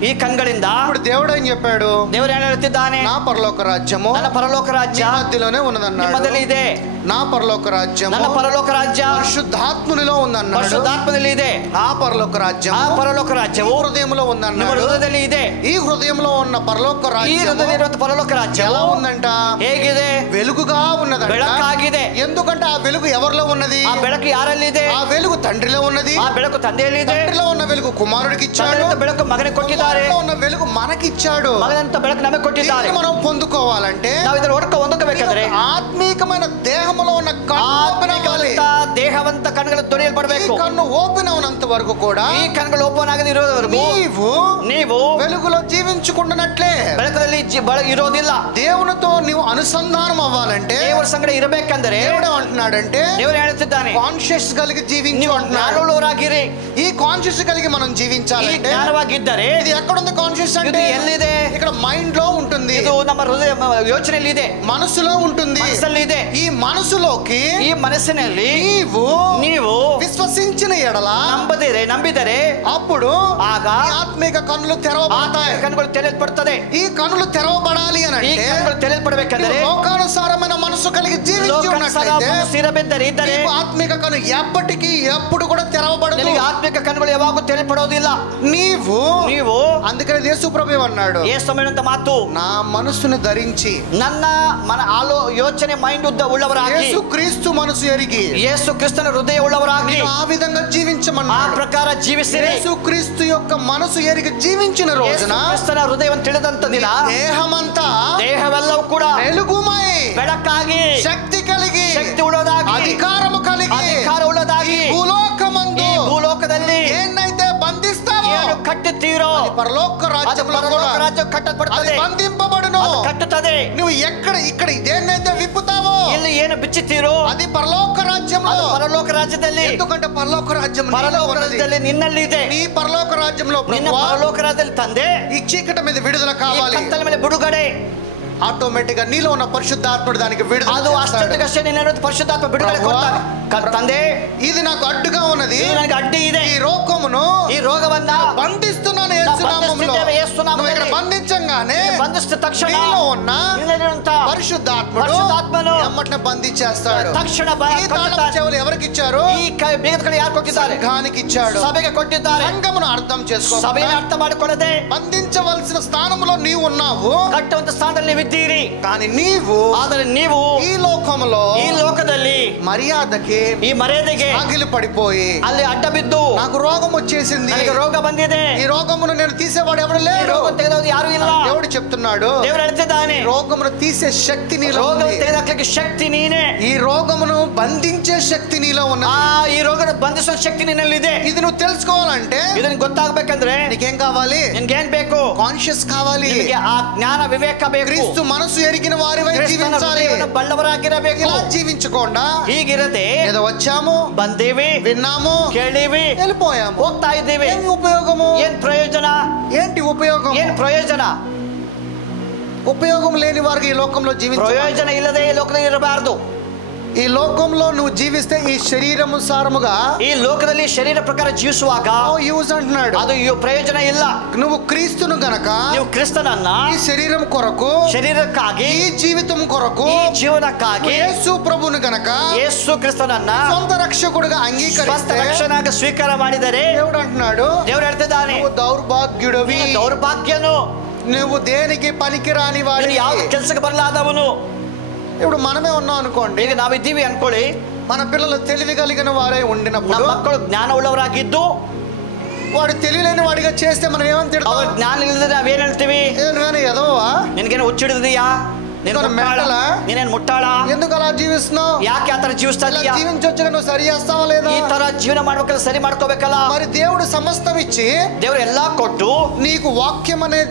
ಈ ಕಣ್ಗಳಿಂದ ఇప్పుడు దేవుడు ఏం చెప్పాడు? ದೇವರು ಏನು ಹೇಳುತ್ತಿದ್ದಾನೆ? నా పరలోక రాజ్యము ನನ್ನ పరలోಕ ರಾಜ್ಯ నీ మధ్యలోనే ఉన్నదన్నాడు. ನಿಮ್ಮದಲ್ಲಿ ಇದೆ. నా పరలోక రాజ్యము ನನ್ನ పరలోక ರಾಜ್ಯ పరిశుద్ధాత్మునిలో ఉందన్నాడు. ಪರಿಶುದ್ಧಾತ್ಮದಲ್ಲಿ ಇದೆ. ఆ పరలోక రాజ్యము ಆ ಪರಲೋಕ ರಾಜ್ಯವು హృదయంలో ನಿಮ್ಮ ఉందన్నాడు. ಹೃದಯದಲ್ಲಿ ಇದೆ. ఈ హృదయంలో ఉన్న పరలోక ಈ రాజ్యము ಹೃದಯದಲ್ಲಿರುವಂತಹ ಪರಲೋಕ ರಾಜ್ಯ ఎలా ఉందంట? ಹೇಗಿದೆ? వెలుగుగా ఉన్నదంట. ಬೆಳಕಾಗಿದೆ. ఎందుకంటే ఆ వెలుగు ఎవరిలో ఉన్నది? ಆ ಬೆಳಕು ಯಾರಲ್ಲಿ ಇದೆ? ఆ వెలుగు తండ్రిలో ఉన్నది. ಆ ಬೆಳಕು ತಂದೆಯಲ್ಲಿ ಇದೆ. తండ్రిలో ఉన్న వెలుగు కుమారుడికి ఇచ్చాడు. ತಂದೆಯಿಂದ ಬೆಳಕು ಮಗನಿಗೆ ಕೊಟ್ಟಿದ್ದಾರೆ. కుమారుడిలో ఉన్న వెలుగు మనకిచ్చాడు. ಮಗನಂತ ಬೆಳಕು ನಮಗೆ ಕೊಟ್ಟಿದ್ದಾರೆ. దీన్ని మనం పొందుకోవాలంటే ನಾವು ಇದರ ಹೊಂದಬೇಕಾದ್ರೆ ఆత్మీకమైన దేహములో ఉన్న ಆತ್ಮಿಕವಂತ ದೇಹವಂತ ಕಣ್ಣುಗಳು ತೊಳೆಯಲ್ಪಡಬೇಕು. కన్ను ఓపెన్ అవునంత వరకు కూడా ಈ ಕಣ್ಣುಗಳು ಓಪನ್ ಆಗದೆ ಇರೋವರೆಗೂ ನೀವು వెలుగులో జీవించుకుంటున్నట్లే ಬೆಳಕಲ್ಲಿ ಇರೋದಿಲ್ಲ. దేవునితో నీవు అనుసంధానం అవ్వాలంటే ದೇವರ ಸಂಗಡ ಇರಬೇಕಂದ್ರೆ దేవుడు అంటున్నాడంటే ದೇವರು ಹೇಳುತ್ತಿದ್ದಾನೆ కాన్షియస్ కలిగి జీవించు ನೀವು అంటున్నాడు. ಜ್ಞಾನವುಳ್ಳವರಾಗಿರಿ. ఈ కాన్షియస్ కలిగి మనం ಈ జీవించాలంటే ಜ್ಞಾನವಾಗಿದ್ದರೆ ఇది ఎక్కడ ఉంది? కాన్షియస్ అంటే ಇದು ಎಲ್ಲಿದೆ? ఇక్కడ మైండ్ లో ఉంటుంది. ಇದು ನಮ್ಮ ಹೃದಯ ಯೋಚನೆಯಲ್ಲಿ ಇದೆ, మనసులో ఉంటుంది. ಮನಸ್ಸಲ್ಲಿ ಇದೆ. ఈ మనసులోకి ಈ ಮನಸ್ಸಿನಲ್ಲಿ ನೀವು విశ్వసించిన ఎడల ನಂಬಿದರೆ అప్పుడు ಆಗ ఈ ఆత్మిక కన్నులు తెరవబడతాయి. ಕಣ್ಣುಗಳು ತೆರೆಯಲ್ಪಡುತ್ತದೆ. ఈ కన్నులు తెరవబడాలి అని ಈ అంటే ಕಣ್ಣುಗಳು ತೆರೆಯಲ್ಪಡಬೇಕಂದ್ರೆ లోకానుసారమైన మనసు కలిగి జీవించి ఉన్నట్లయితే ಇದ್ದರೆ నీకు ఆత్మిక కన్ను ఎప్పటికీ ఎప్పుడు కూడా తెరవబడదు. ನಿನಗೆ ಆತ್ಮಿಕ ಕಣ್ಣುಗಳು ಯಾವಾಗೂ ತೆರೆಯಲ್ಪಡೋದಿಲ್ಲ. ನೀವು అందుకనే యేసు ప్రభువు అన్నాడు, ಯೇಸು ಅಂತ ಮಾತು, నా మనసును ధరించి ನನ್ನ ಯೋಚನೆ ಮೈಂಡ್ ಉಳ್ಳವರಾಗಿ, యేసు క్రీస్తు మనసు ఎరిగి ಯೇಸು ಕ್ರಿಸ್ತನ ಹೃದಯ ಉಳ್ಳವರಾಗಿ ఆ విధంగా ಆ జీవించమన్నాడు. ಪ್ರಕಾರ ಜೀವಿಸಿರಿ. యేసు క్రీస్తు యొక్క మనసు ఎరిగి జీవించిన రోజున ಕ್ರಿಸ್ತನ ಹೃದಯವನ್ನು ತಿಳಿದಂತ ದಿನ దేహమంతా ದೇಹವೆಲ್ಲವೂ ಕೂಡ వెలుగుమై ಬೆಳಕಾಗಿ, శక్తి కలిగి, ಶಕ್ತಿ ಉಳ್ಳದಾಗಿ, అధికారము కలిగి, ಅಧಿಕಾರ ಉಳ್ಳದಾಗಿ, భూలోకమందు ಈ ಭೂಲೋಕದಲ್ಲಿ ఏన్నైతే బంధిస్తావో ಏನು ಕಟ್ಟುತ್ತೀರೋ పరలోక ಅದು రాజ్యంలో ಪರಲೋಕ కూడా ರಾಜ್ಯ అది ಕಟ್ಟಲ್ಪಡುತ್ತದೆ, బంధింపబడును. ಅದು ಕಟ್ಟುತ್ತದೆ. నువ్వు ఇక్కడ దేన్నైతే విప్పుతావో ಇಲ್ಲಿ ಏನು ಬಿಚ್ಚುತ್ತೀರೋ అది పరలోక రాజ్యంలో. ಅದು ಪರಲೋಕ ರಾಜ್ಯದಲ್ಲಿ, ఎందుకంటే పరలోక రాజ్యం నీలో ಪರಲೋಕ ఉన్నది. ರಾಜ್ಯದಲ್ಲಿ ನಿನ್ನಲ್ಲಿ ಇದೆ. నీ పరలోక రాజ్యంలో ನಿನ್ನ ప్రభువా, ಪರಲೋಕ ರಾಜ್ಯದಲ್ಲಿ ತಂದೆ ఈ చీకటి మీద విడుదల ಈ కావాలి. ಕತ್ತಲ ಮೇಲೆ ಬಿಡುಗಡೆ. ఆటోమేటిక్ గా నీలో ఉన్న పరిశుద్ధాత్ముడు దానికి విడుదల ಅದು చేస్తాడు. ಅಷ್ಟೊತ್ತಿಗಷ್ಟೇ ನಿನ್ನ ಪರಿಶುದ್ಧಾತ್ಮ ಬಿಡುಗಡೆ ప్రభువా, ಕೊಡ್ತಾನೆ. ತಂದೆ, ఇది నాకు అడ్డుగా ఉన్నది, ಇದು ನನಗೆ ಅಡ್ಡಿ ಇದೆ. ఈ రోగమును ఈ ರೋಗವನ್ನ బంధిస్తున్నాను యేసు నామములో. బంధిస్తున్నాను యేసు నామములో. నువ్వు ఇక్కడ బంధించంగానే ಬಂಧಿಸಿದ ತಕ್ಷಣ నీలో ఉన్న ನಿನ್ನಲ್ಲಿರುವಂತ ಪರಿಶುದ್ಧಾತ್ಮನು ఎమ్మటనే బంధించేస్తాడు. ತಕ್ಷಣ ఈ తాళం చెవులు ఎవరికి ఇచ్చారు? ಈ ಬೇಗದ ಕಡೆ ಯಾರು ಕೊಟ್ಟಿದ್ದಾರೆ? సంఘానికి ఇచ్చాడు. ಸಭೆಗೆ ಕೊಟ್ಟಿದ್ದಾರೆ. సంఘమును అర్థం చేసుకో. ಸಭೆಯನ್ನು ಅರ್ಥ ಮಾಡಿಕೊಳ್ಳದೆ బంధించవలసిన స్థానంలో నీవు ఉన్నావు, ಕಟ್ಟುವಂತ ಸ್ಥಾನದಲ್ಲಿ ನೀವಿದ್ದೀರಿ. కానీ నీవు ಆದರೆ ನೀವು ఈ లోకంలో ಈ ಲೋಕದಲ್ಲಿ మర్యాదకి ಈ ಮರ್ಯಾದೆಗೆ ఆగిలి పడిపోయి ಅಲ್ಲಿ ಅಡ್ಡ ಬಿದ್ದು నాకు రోగం వచ్చేసింది, ನನಗೆ ರೋಗ ಬಂದಿದೆ, ఈ రోగమును నేను తీసేవాడు ఎవరు ಈ లేరు. ರೋಗ ತೆಗೆದವರು ಯಾರು ಇಲ್ಲ. దేవుడు చెప్తున్నాడు, ದೇವರು ಹೇಳ್ತಿದ್ದಾನೆ, రోగమును తీసే శక్తి నీలో ರೋಗ ఉంది. ತೆಗೆದಾಕ್ಲಿಕ್ಕೆ ಶಕ್ತಿ ನೀನೇ. ఈ రోగమును బంధించే శక్తి నీలో ఉన్నది. ಈ ರೋಗನ ಬಂಧಿಸುವ ಶಕ್ತಿ ನಿನ್ನಲ್ಲಿದೆ. ఇది నువ్వు తెలుసుకోవాలంటే ಇದನ್ನ ಗೊತ್ತಾಗಬೇಕಂದ್ರೆ నీకేం కావాలి? ನಿನ್ಗೇನ್ ಬೇಕು? కాన్షియస్ కావాలి. ನಿಮಗೆ ಆ ಜ್ಞಾನ ವಿವೇಕ ಬೇಕು. క్రీస్తు మనసు ఎరిగిన వారివై ಕ್ರಿಸ್ತನ జీవించాలి. ಹೃದಯವನ್ನು ಬಲ್ಲವರಾಗಿರಬೇಕು. ఇలా జీవించకుండా ಹೀಗಿರದೆ ఏదో వచ్చాము, ಬಂದೀವಿ, విన్నాము, ಕೇಳೀವಿ, వెళ్ళిపోయాము. ಹೋಗ್ತಾ ಇದ್ದೀವಿ. ఏం ఉపయోగము? ಏನ್ ಪ್ರಯೋಜನ? ఏంటి ఉపయోగం? ಏನ್ ಪ್ರಯೋಜನ? ఉపయోగం లేని వారికి ఈ లోకంలో జీవించాలి. ಪ್ರಯೋಜನ ಇಲ್ಲದೆ ಈ ಲೋಕದಲ್ಲಿ ಇರಬಾರದು. ఈ లోకంలో నువ్వు జీవిస్తే ఈ శరీరముసారముగా ಈ ಲೋಕದಲ್ಲಿ ಶರೀರ ಪ್ರಕಾರ ಜೀವಿಸುವಾಗ యూజ్ అంటున్నాడు. ಅದು ಪ್ರಯೋಜನ ಇಲ್ಲ. నువ్వు క్రీస్తును గనక ನೀವು ಕ್ರಿಸ್ತನನ್ನ ఈ శరీరం కొరకు, ಶರೀರಕ್ಕಾಗಿ, ఈ జీవితం కొరకు, ಈ ಜೀವನಕ್ಕಾಗಿ యేసు ప్రభువును గనక ಯೇಸು ಕ್ರಿಸ್ತನನ್ನ సొంత రక్షకుడుగా ಸ್ವಂತ అంగీకరిస్తే ರಕ್ಷಣಾಗ ಸ್ವೀಕಾರ ಮಾಡಿದರೆ దేవుడు అంటున్నాడు, ದೇವರು ಹೇಳ್ತಿದ್ದಾನೆ, నువ్వు దౌర్భాగ్యుడివి, ನೀನು ದೌರ್ಭಾಗ್ಯನು, నువ్వు దేనికి పనికిరాని ನೀನು వాడివి. ಯಾವ ಕೆಲಸಕ್ಕೆ ಬರಲಾದವನು. ఇప్పుడు మనమే ఉన్నాం అనుకోండి, ಈಗ ನಾವಿದ್ದೀವಿ ಅನ್ಕೊಳ್ಳಿ, మన పిల్లలు తెలివి కలిగిన వారే ನಮ್ಮ ఉండినప్పుడు ಮಕ್ಕಳು ಜ್ಞಾನ ಉಳ್ಳವರಾಗಿದ್ದು వాడు తెలియలేని వాడిగా చేస్తే మనం ఏమని ಅವ್ರ తిడతాం? ಜ್ಞಾನ ಇಲ್ಲದೆ ನಾವೇನ್ ಹೇಳ್ತೀವಿ? కానీ ఎదవా, ನಿನ್ಗೇನು ಹುಚ್ಚಿಡಿದೀಯಾ? ನೀನೇನ್ ಮುಟ್ಟಾಳ? ఎందుకు అలా జీవిస్తున్నావు? ಯಾಕೆ ಆತರ ಜೀವಿಸ್ತಾ ఇలా ಇದೀಯಾ? జీవించొచ్చుగా నువ్వు సరి చేస్తావా లేదా? ಈ ತರ ಜೀವನ ಮಾಡ್ಬೇಕಲ್ಲ, ಸರಿ ಮಾಡ್ಕೋಬೇಕಲ್ಲ. మరి దేవుడు సమస్తం ఇచ్చి ದೇವ್ರು ಎಲ್ಲಾ ಕೊಟ್ಟು నీకు వాక్యం అనే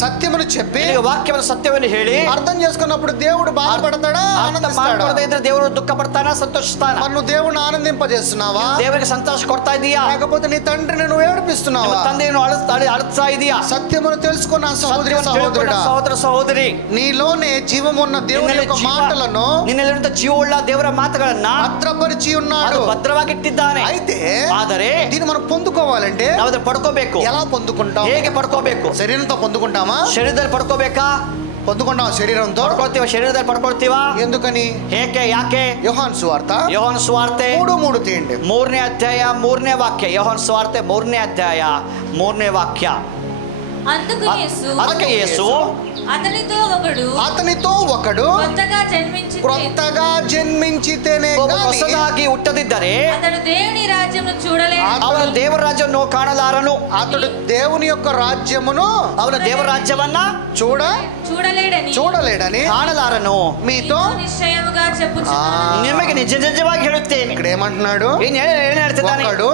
సత్యమును చెప్పి ನಿನಗೆ ವಾಕ್ಯವನ್ನು ಸತ್ಯವನ್ನು ಹೇಳಿ అర్థం చేసుకున్నప్పుడు దేవుడు బాధపడతాడా, ಅರ್ಥ ఆనందిస్తాడా? ಮಾಡ್ಕೊಳ್ಳದೆ ಇದ್ರೆ ದೇವರು ದುಃಖ ಪಡ್ತಾನ, ಸಂತೋಷಿಸ್ತಾನ? మరి నువ్వు దేవుడిని ఆనందింపజేస్తున్నావా, ದೇವರಿಗೆ ಸಂತೋಷ ಕೊಡ್ತಾ ಇದೀಯಾ? లేకపోతే నీ తండ్రిని నువ్వు ఏడిపిస్తున్నావా? ತಂದೆಯನ್ನು ಅಳುತ್ತಾ ಇದೀಯా? సత్యమును తెలుసుకున్న సహోదరి ಸತ್ಯವನ್ನು ತಿಳ್ಕೊಂಡ సహోదరుడా, ಸಹೋದರ ಸಹೋದರಿ, నీలోనే జీవమున్న దేవుని యొక్క మాటలను ನಿನ್ನಲ್ಲಿರುವಂತ ಜೀವವುಳ್ಳ ದೇವರ ಮಾತುಗಳನ್ನ భద్రపరిచి ఉన్నాడు. ಅದು ಭದ್ರವಾಗಿಟ್ಟಿದ್ದಾನೆ. అయితే ಆದರೆ దీన్ని మనం పొందుకోవాలంటే ನಾವು ಅದನ್ನ ಪಡ್ಕೋಬೇಕು. ఎలా పొందుకుంటాం? ಹೇಗೆ ಪಡ್ಕೋಬೇಕು? శరీరంతో పొందుకుంటామా? ಶರೀರದಲ್ಲಿ ಪಡ್ಕೋಬೇಕಾ? పొందుకుంటాం శరీరంతో. ಪಡ್ಕೊಳ್ತೀವ, ಶರೀರದಲ್ಲಿ ಪಡ್ಕೊಳ್ತೀವ. ఎందుకని? ಹೇಗೆ, ಯಾಕೆ? యోహాను సువార్త ಯೋಹಾನ ಸುವಾರ್ತೆ 3:3 తీయండి. 3ನೇ ಅಧ್ಯಾಯ 3ನೇ ವಾಕ್ಯ. ಯೋಹಾನ ಸುವಾರ್ತೆ 3ನೇ ಅಧ್ಯಾಯ 3ನೇ ವಾಕ್ಯ. అందుకు యేసు ಅದಕ್ಕೆ ಯೇಸು అతనితో ఒకడు కొత్తగా జన్మించితేనే ಒಬ್ಬ గాని ಹೊಸದಾಗಿ ಹುಟ್ಟದಿದ್ದರೆ అతడు దేవుని రాజ్యమును చూడలేడు. ಅವನು ದೇವರ ರಾಜ್ಯವನ್ನು ಕಾಣಲಾರನು. అతడు దేవుని యొక్క రాజ్యమును ಅವನ ದೇವರ ರಾಜ್ಯವನ್ನ చూడలేడని ಕಾಣಲಾರನು. మీతో నిశ్చయముగా చెప్పుచున్నాను. ನಿಮಗೆ ನಿಜ ನಿಜವಾಗಿ ಹೇಳುತ್ತೇನೆ. ఇక్కడ ఏమంటున్నాడు? ಏನ್ ಹೇಳ್ತಿದ್ದಾನೆ? ఒకడు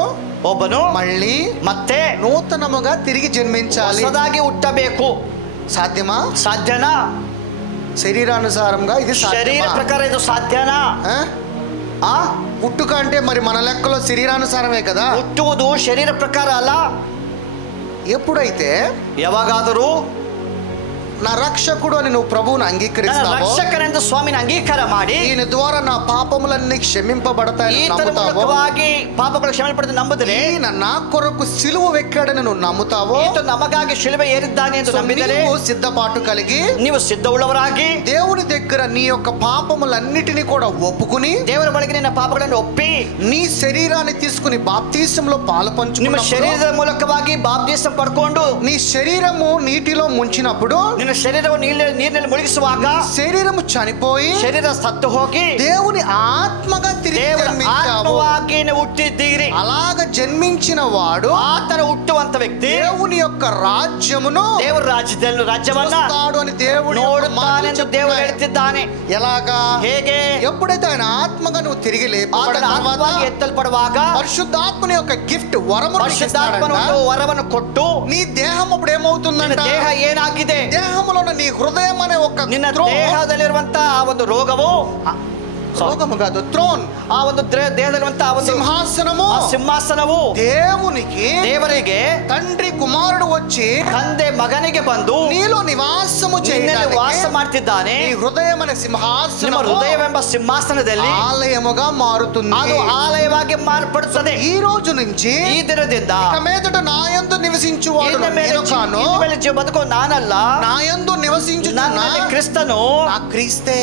ಒಬ್ಬನು మళ్ళీ ಮತ್ತೆ నూతనముగా తిరిగి జన్మించాలి. ಹೊಸದಾಗಿ ಹುಟ್ಟಬೇಕು. సాధ్యమా? ಸಾಧ್ಯನಾ? శరీరానుసారంగా ఇది ಶರೀರ సాధ్యమా? ಪ್ರಕಾರ ಇದು ಸಾಧ್ಯನಾ? పుట్టుక అంటే మరి మన లెక్కలో శరీరానుసారమే కదా. ಹುಟ್ಟುವುದು ಶರೀರ ಪ್ರಕಾರ ಅಲ್ಲ. ఎప్పుడైతే ಯಾವಾಗಾದರೂ నా రక్షకుడు అని నువ్వు ప్రభువుని అంగీకరిస్తావో, ರಕ್ಷಕನೆಂದು ಸ್ವಾಮಿನ ಅಂಗೀಕಾರ ಮಾಡಿ ఈయన ద్వారా నా పాపములన్నీ క్షమింపబడతాయని ಈತನ నమ్ముతావో, ಮೂಲಕವಾಗಿ ಪಾಪಗಳು ಕ್ಷಮೆ ಪಡೆದು ನಂಬಿದರೆ, ఈయన నా కొరకు సిలువ వెక్కాడని నువ్వు నమ్ముతావో, ಈತ ನಮಗಾಗಿ ಶಿಲುಬೆ ಏರಿದ್ದಾನೆ ಎಂದು ನಂಬಿದರೆ నీవు సిద్ధపాటు కలిగి ನೀವು ಸಿದ್ಧವುಳ್ಳವರಾಗಿ దేవుని దగ్గర నీ యొక్క పాపములన్నిటినీ కూడా ఒప్పుకుని ದೇವರ ಬಳಿಗೆ ನಿನ್ನ ಪಾಪಗಳನ್ನು ಒಪ್ಪಿ నీ శరీరాన్ని తీసుకుని బాప్తిసంలో పాలు ನಿಮ್ಮ పంచుకున్నప్పుడు, ಶರೀರದ ಮೂಲಕವಾಗಿ ಬಾಪ್ತಿಸಂ ಪಡ್ಕೊಂಡು నీ శరీరము నీటిలో ముంచినప్పుడు, ನಿನ್ನ ಶರೀರವನ್ನು ನೀರಿನಲ್ಲಿ ಮುಳುಗಿಸುವಾಗ శరీరము చనిపోయి ಶರೀರ ಸತ್ತು ಹೋಗಿ దేవుని ఆత్మగా తిరిగి ದೇವರ జన్మించావు. ಆತ್ಮವಾಗಿ ಹುಟ್ಟಿದ್ದೀರಿ. అలాగ జన్మించిన వాడు ಆತರ ಹುಟ್ಟುವಂತ ವ್ಯಕ್ತಿ దేవుని యొక్క రాజ్యమును ದೇವರ ರಾಜ್ಯವನ್ನ చూస్తాడు అని దేవుడు యొక్క మాటలు ನೋಡುತ್ತಾನೆಂದು ದೇವರು చెప్తున్నాయి. ಹೇಳ್ತಿದ್ದಾನೆ. ఎలాగా? ಹೇಗೆ? ఎప్పుడైతే ఆయన ఆత్మగా నువ్వు తిరిగి ಆತನ లేపబడిన తర్వాత ಆತ್ಮವಾಗಿ ಎತ್ತಲ್ಪಡುವಾಗ పరిశుద్ధాత్మని యొక్క గిఫ్ట్ వరము ಪರಿಶುದ್ಧಾತ್ಮನ ವರವನ್ನು ಕೊಟ್ಟು నీ దేహం అప్పుడు ನಿನ್ನ ఏమవుతుందంట? ದೇಹ ಏನಾಗಿದೆ? దేహంలో నీ హృదయం అనే ఒక ನಿನ್ನ throne, ದೇಹದಲ್ಲಿರುವಂತ ಆ ಒಂದು ರೋಗವು, రోగము కాదు, థ్రోన్, ಆ ಒಂದು ದೇಹದಲ್ಲಿರುವಂತ ಆ ಒಂದು సింహాసనము, ಆ ಸಿಂಹಾಸನವು దేవునికి ದೇವರಿಗೆ తండ్రి కుమారుడు వచ్చి ತಂದೆ ಮಗನಿಗೆ ಬಂದು నీలో నివాసము ನಿನ್ನಲ್ಲಿ ವಾಸ చేయడానికి ಮಾಡ್ತಿದ್ದಾನೆ. నీ హృదయం అనే ನಿಮ್ಮ సింహాసనము ಹೃದಯವೆಂಬ ಸಿಂಹಾಸನದಲ್ಲಿ ఆలయముగా మారుతుంది. ಅದು ಆಲಯವಾಗಿ ಮಾರ್ಪಡುತ್ತದೆ. ఈ రోజు నుంచి ಈ ದಿನದಿಂದ ఇక మీదట నాయందు నివసించువాడు ಇನ್ನು ಮೇಲೆ నేను కాను, ಇನ್ನು ಮೇಲೆ ಬದುಕೋ ನಾನಲ್ಲ, నాయందు నివసించుచున్న ನನ್ನಲ್ಲಿ ಕ್ರಿಸ್ತನು నా క్రీస్తే.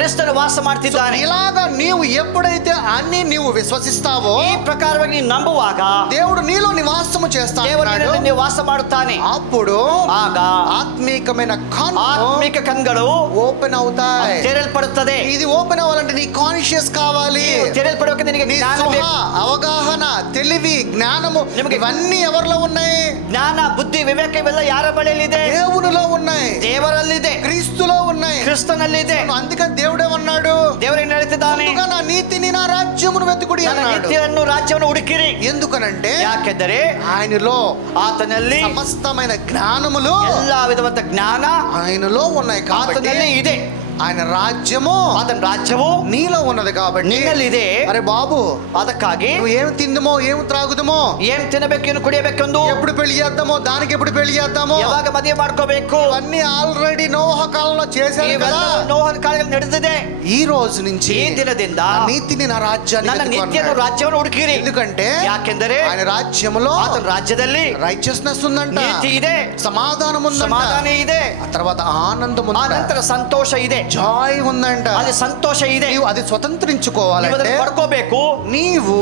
ಕ್ರಿಸ್ತನು ವಾಸ ಮಾಡ್ತಿದ್ದಾನೆ. ఇలాగా నీవు ఎప్పుడైతే అన్ని నీవు విశ్వసిస్తావో, ಈ ಪ್ರಕಾರವಾಗಿ ನೀನು ನಂಬುವಾಗ దేవుడు నీలో నివాసము చేస్తాడు. ದೇವರಲ್ಲಿ ನೀವು ವಾಸ ಮಾಡುತ್ತಾನೆ. అప్పుడు ಆಗ ఆత్మీకమైన కన్ను ಆತ್ಮಿಕ ಕಣ್ಗಳು ఓపెన్ అవుతాయి. ತೆರೆಯಲ್ಪಡುತ್ತದೆ. ఇది ఓపెన్ అవ్వాలంటే నీ కాన్షియస్ కావాలి. ತೆರೆಯಲ್ಪಡಬೇಕು. ನಿನಗೆ నీ ಜ್ಞಾನ స్పృహ, ಬೇಕು. అవగాహన, తెలివి, జ్ఞానము నిಮಗೆ ఇవన్నీ ఎవరిలో ఉన్నాయి? ಜ್ಞಾನ, ಬುದ್ಧಿ, ವಿವೇಕ ಇವೆಲ್ಲ ಯಾರ ಬಳಿಯಲ್ಲಿದೆ? దేవునిలో ఉన్నాయి, ದೇವರಲ್ಲಿದೆ, క్రీస్తులో ఉన్నాయి. ಕ್ರಿಸ್ತನಲ್ಲಿದೆ. అందుకని దేవుడేమన్నాడు? ದೇವರು ಏನು ಹೇಳ್ತಿದ್ದಾನೆ? ముందుగా నా నీతిని నా రాజ్యమును వెతుకుడి ನನ್ನ అన్నాడు. ನೀತಿಯನ್ನು ರಾಜ್ಯವನ್ನು ಹುಡುಕಿರಿ. ఎందుకనంటే ಯಾಕೆಂದರೆ ఆయనలో ಆತನಲ್ಲಿ సమస్తమైన జ్ఞానములు ಎಲ್ಲಾ ವಿಧವಾದ ಜ್ಞಾನ ఆయనలో ఉన్నాయి కాబట్టి ಆತನಲ್ಲಿ ಇದೆ. ఆయన రాజ్యము ಆತನ ರಾಜ್ಯವು నీలో ఉన్నది కాబట్టి. ನಿನ್ನಲ್ಲಿದೆ. అరే బాబు, ಅದಕ್ಕಾಗಿ నువ్వు ఏం తిందుమో ఏం త్రాగుదమో, ಏನ್ ತಿನ್ನಬೇಕು, ಏನು ಕುಡಿಯಬೇಕೆಂದು, ఎప్పుడు పెళ్లి చేద్దామో, దానికి ఎప్పుడు పెళ్లి చేద్దామో, ಯಾವಾಗ ಮದುವೆ ಮಾಡ್ಕೋಬೇಕು, అవన్నీ ఆల్రెడీ నోహ కాలంలో చేశారు ಇವೆಲ್ಲ కదా. ನೋಹನ ಕಾಲದಲ್ಲಿ ನಡೆದಿದೆ. ఈ రోజు నుంచి ಈ ದಿನದಿಂದ నా నీతిని నా రాజ్యాన్ని ನನ್ನ వెతుకు ನಿತ್ಯನು అన్నాడు. ರಾಜ್ಯವನ್ನು ಹುಡುಕಿರಿ. ఎందుకంటే ಯಾಕೆಂದರೆ ఆయన రాజ్యములో ಆತನ ರಾಜ್ಯದಲ್ಲಿ రైచియస్నెస్ ఉందంట, ನೀತಿ ಇದೆ, సమాధానం ఉందంట, ಸಮಾಧಾನ ಇದೆ, ఆ తర్వాత ఆనందం ಆ ఉందంట, ನಂತರ ಸಂತೋಷ ಇದೆ, జాయ్ ఉందంట. ಅಲ್ಲಿ ಸಂತೋಷ ಇದೆ. నీవు అది ನೀವು స్వతంత్రించుకోవాలంటే ಅದನ್ನು పడుకోಬೇಕು. నీవు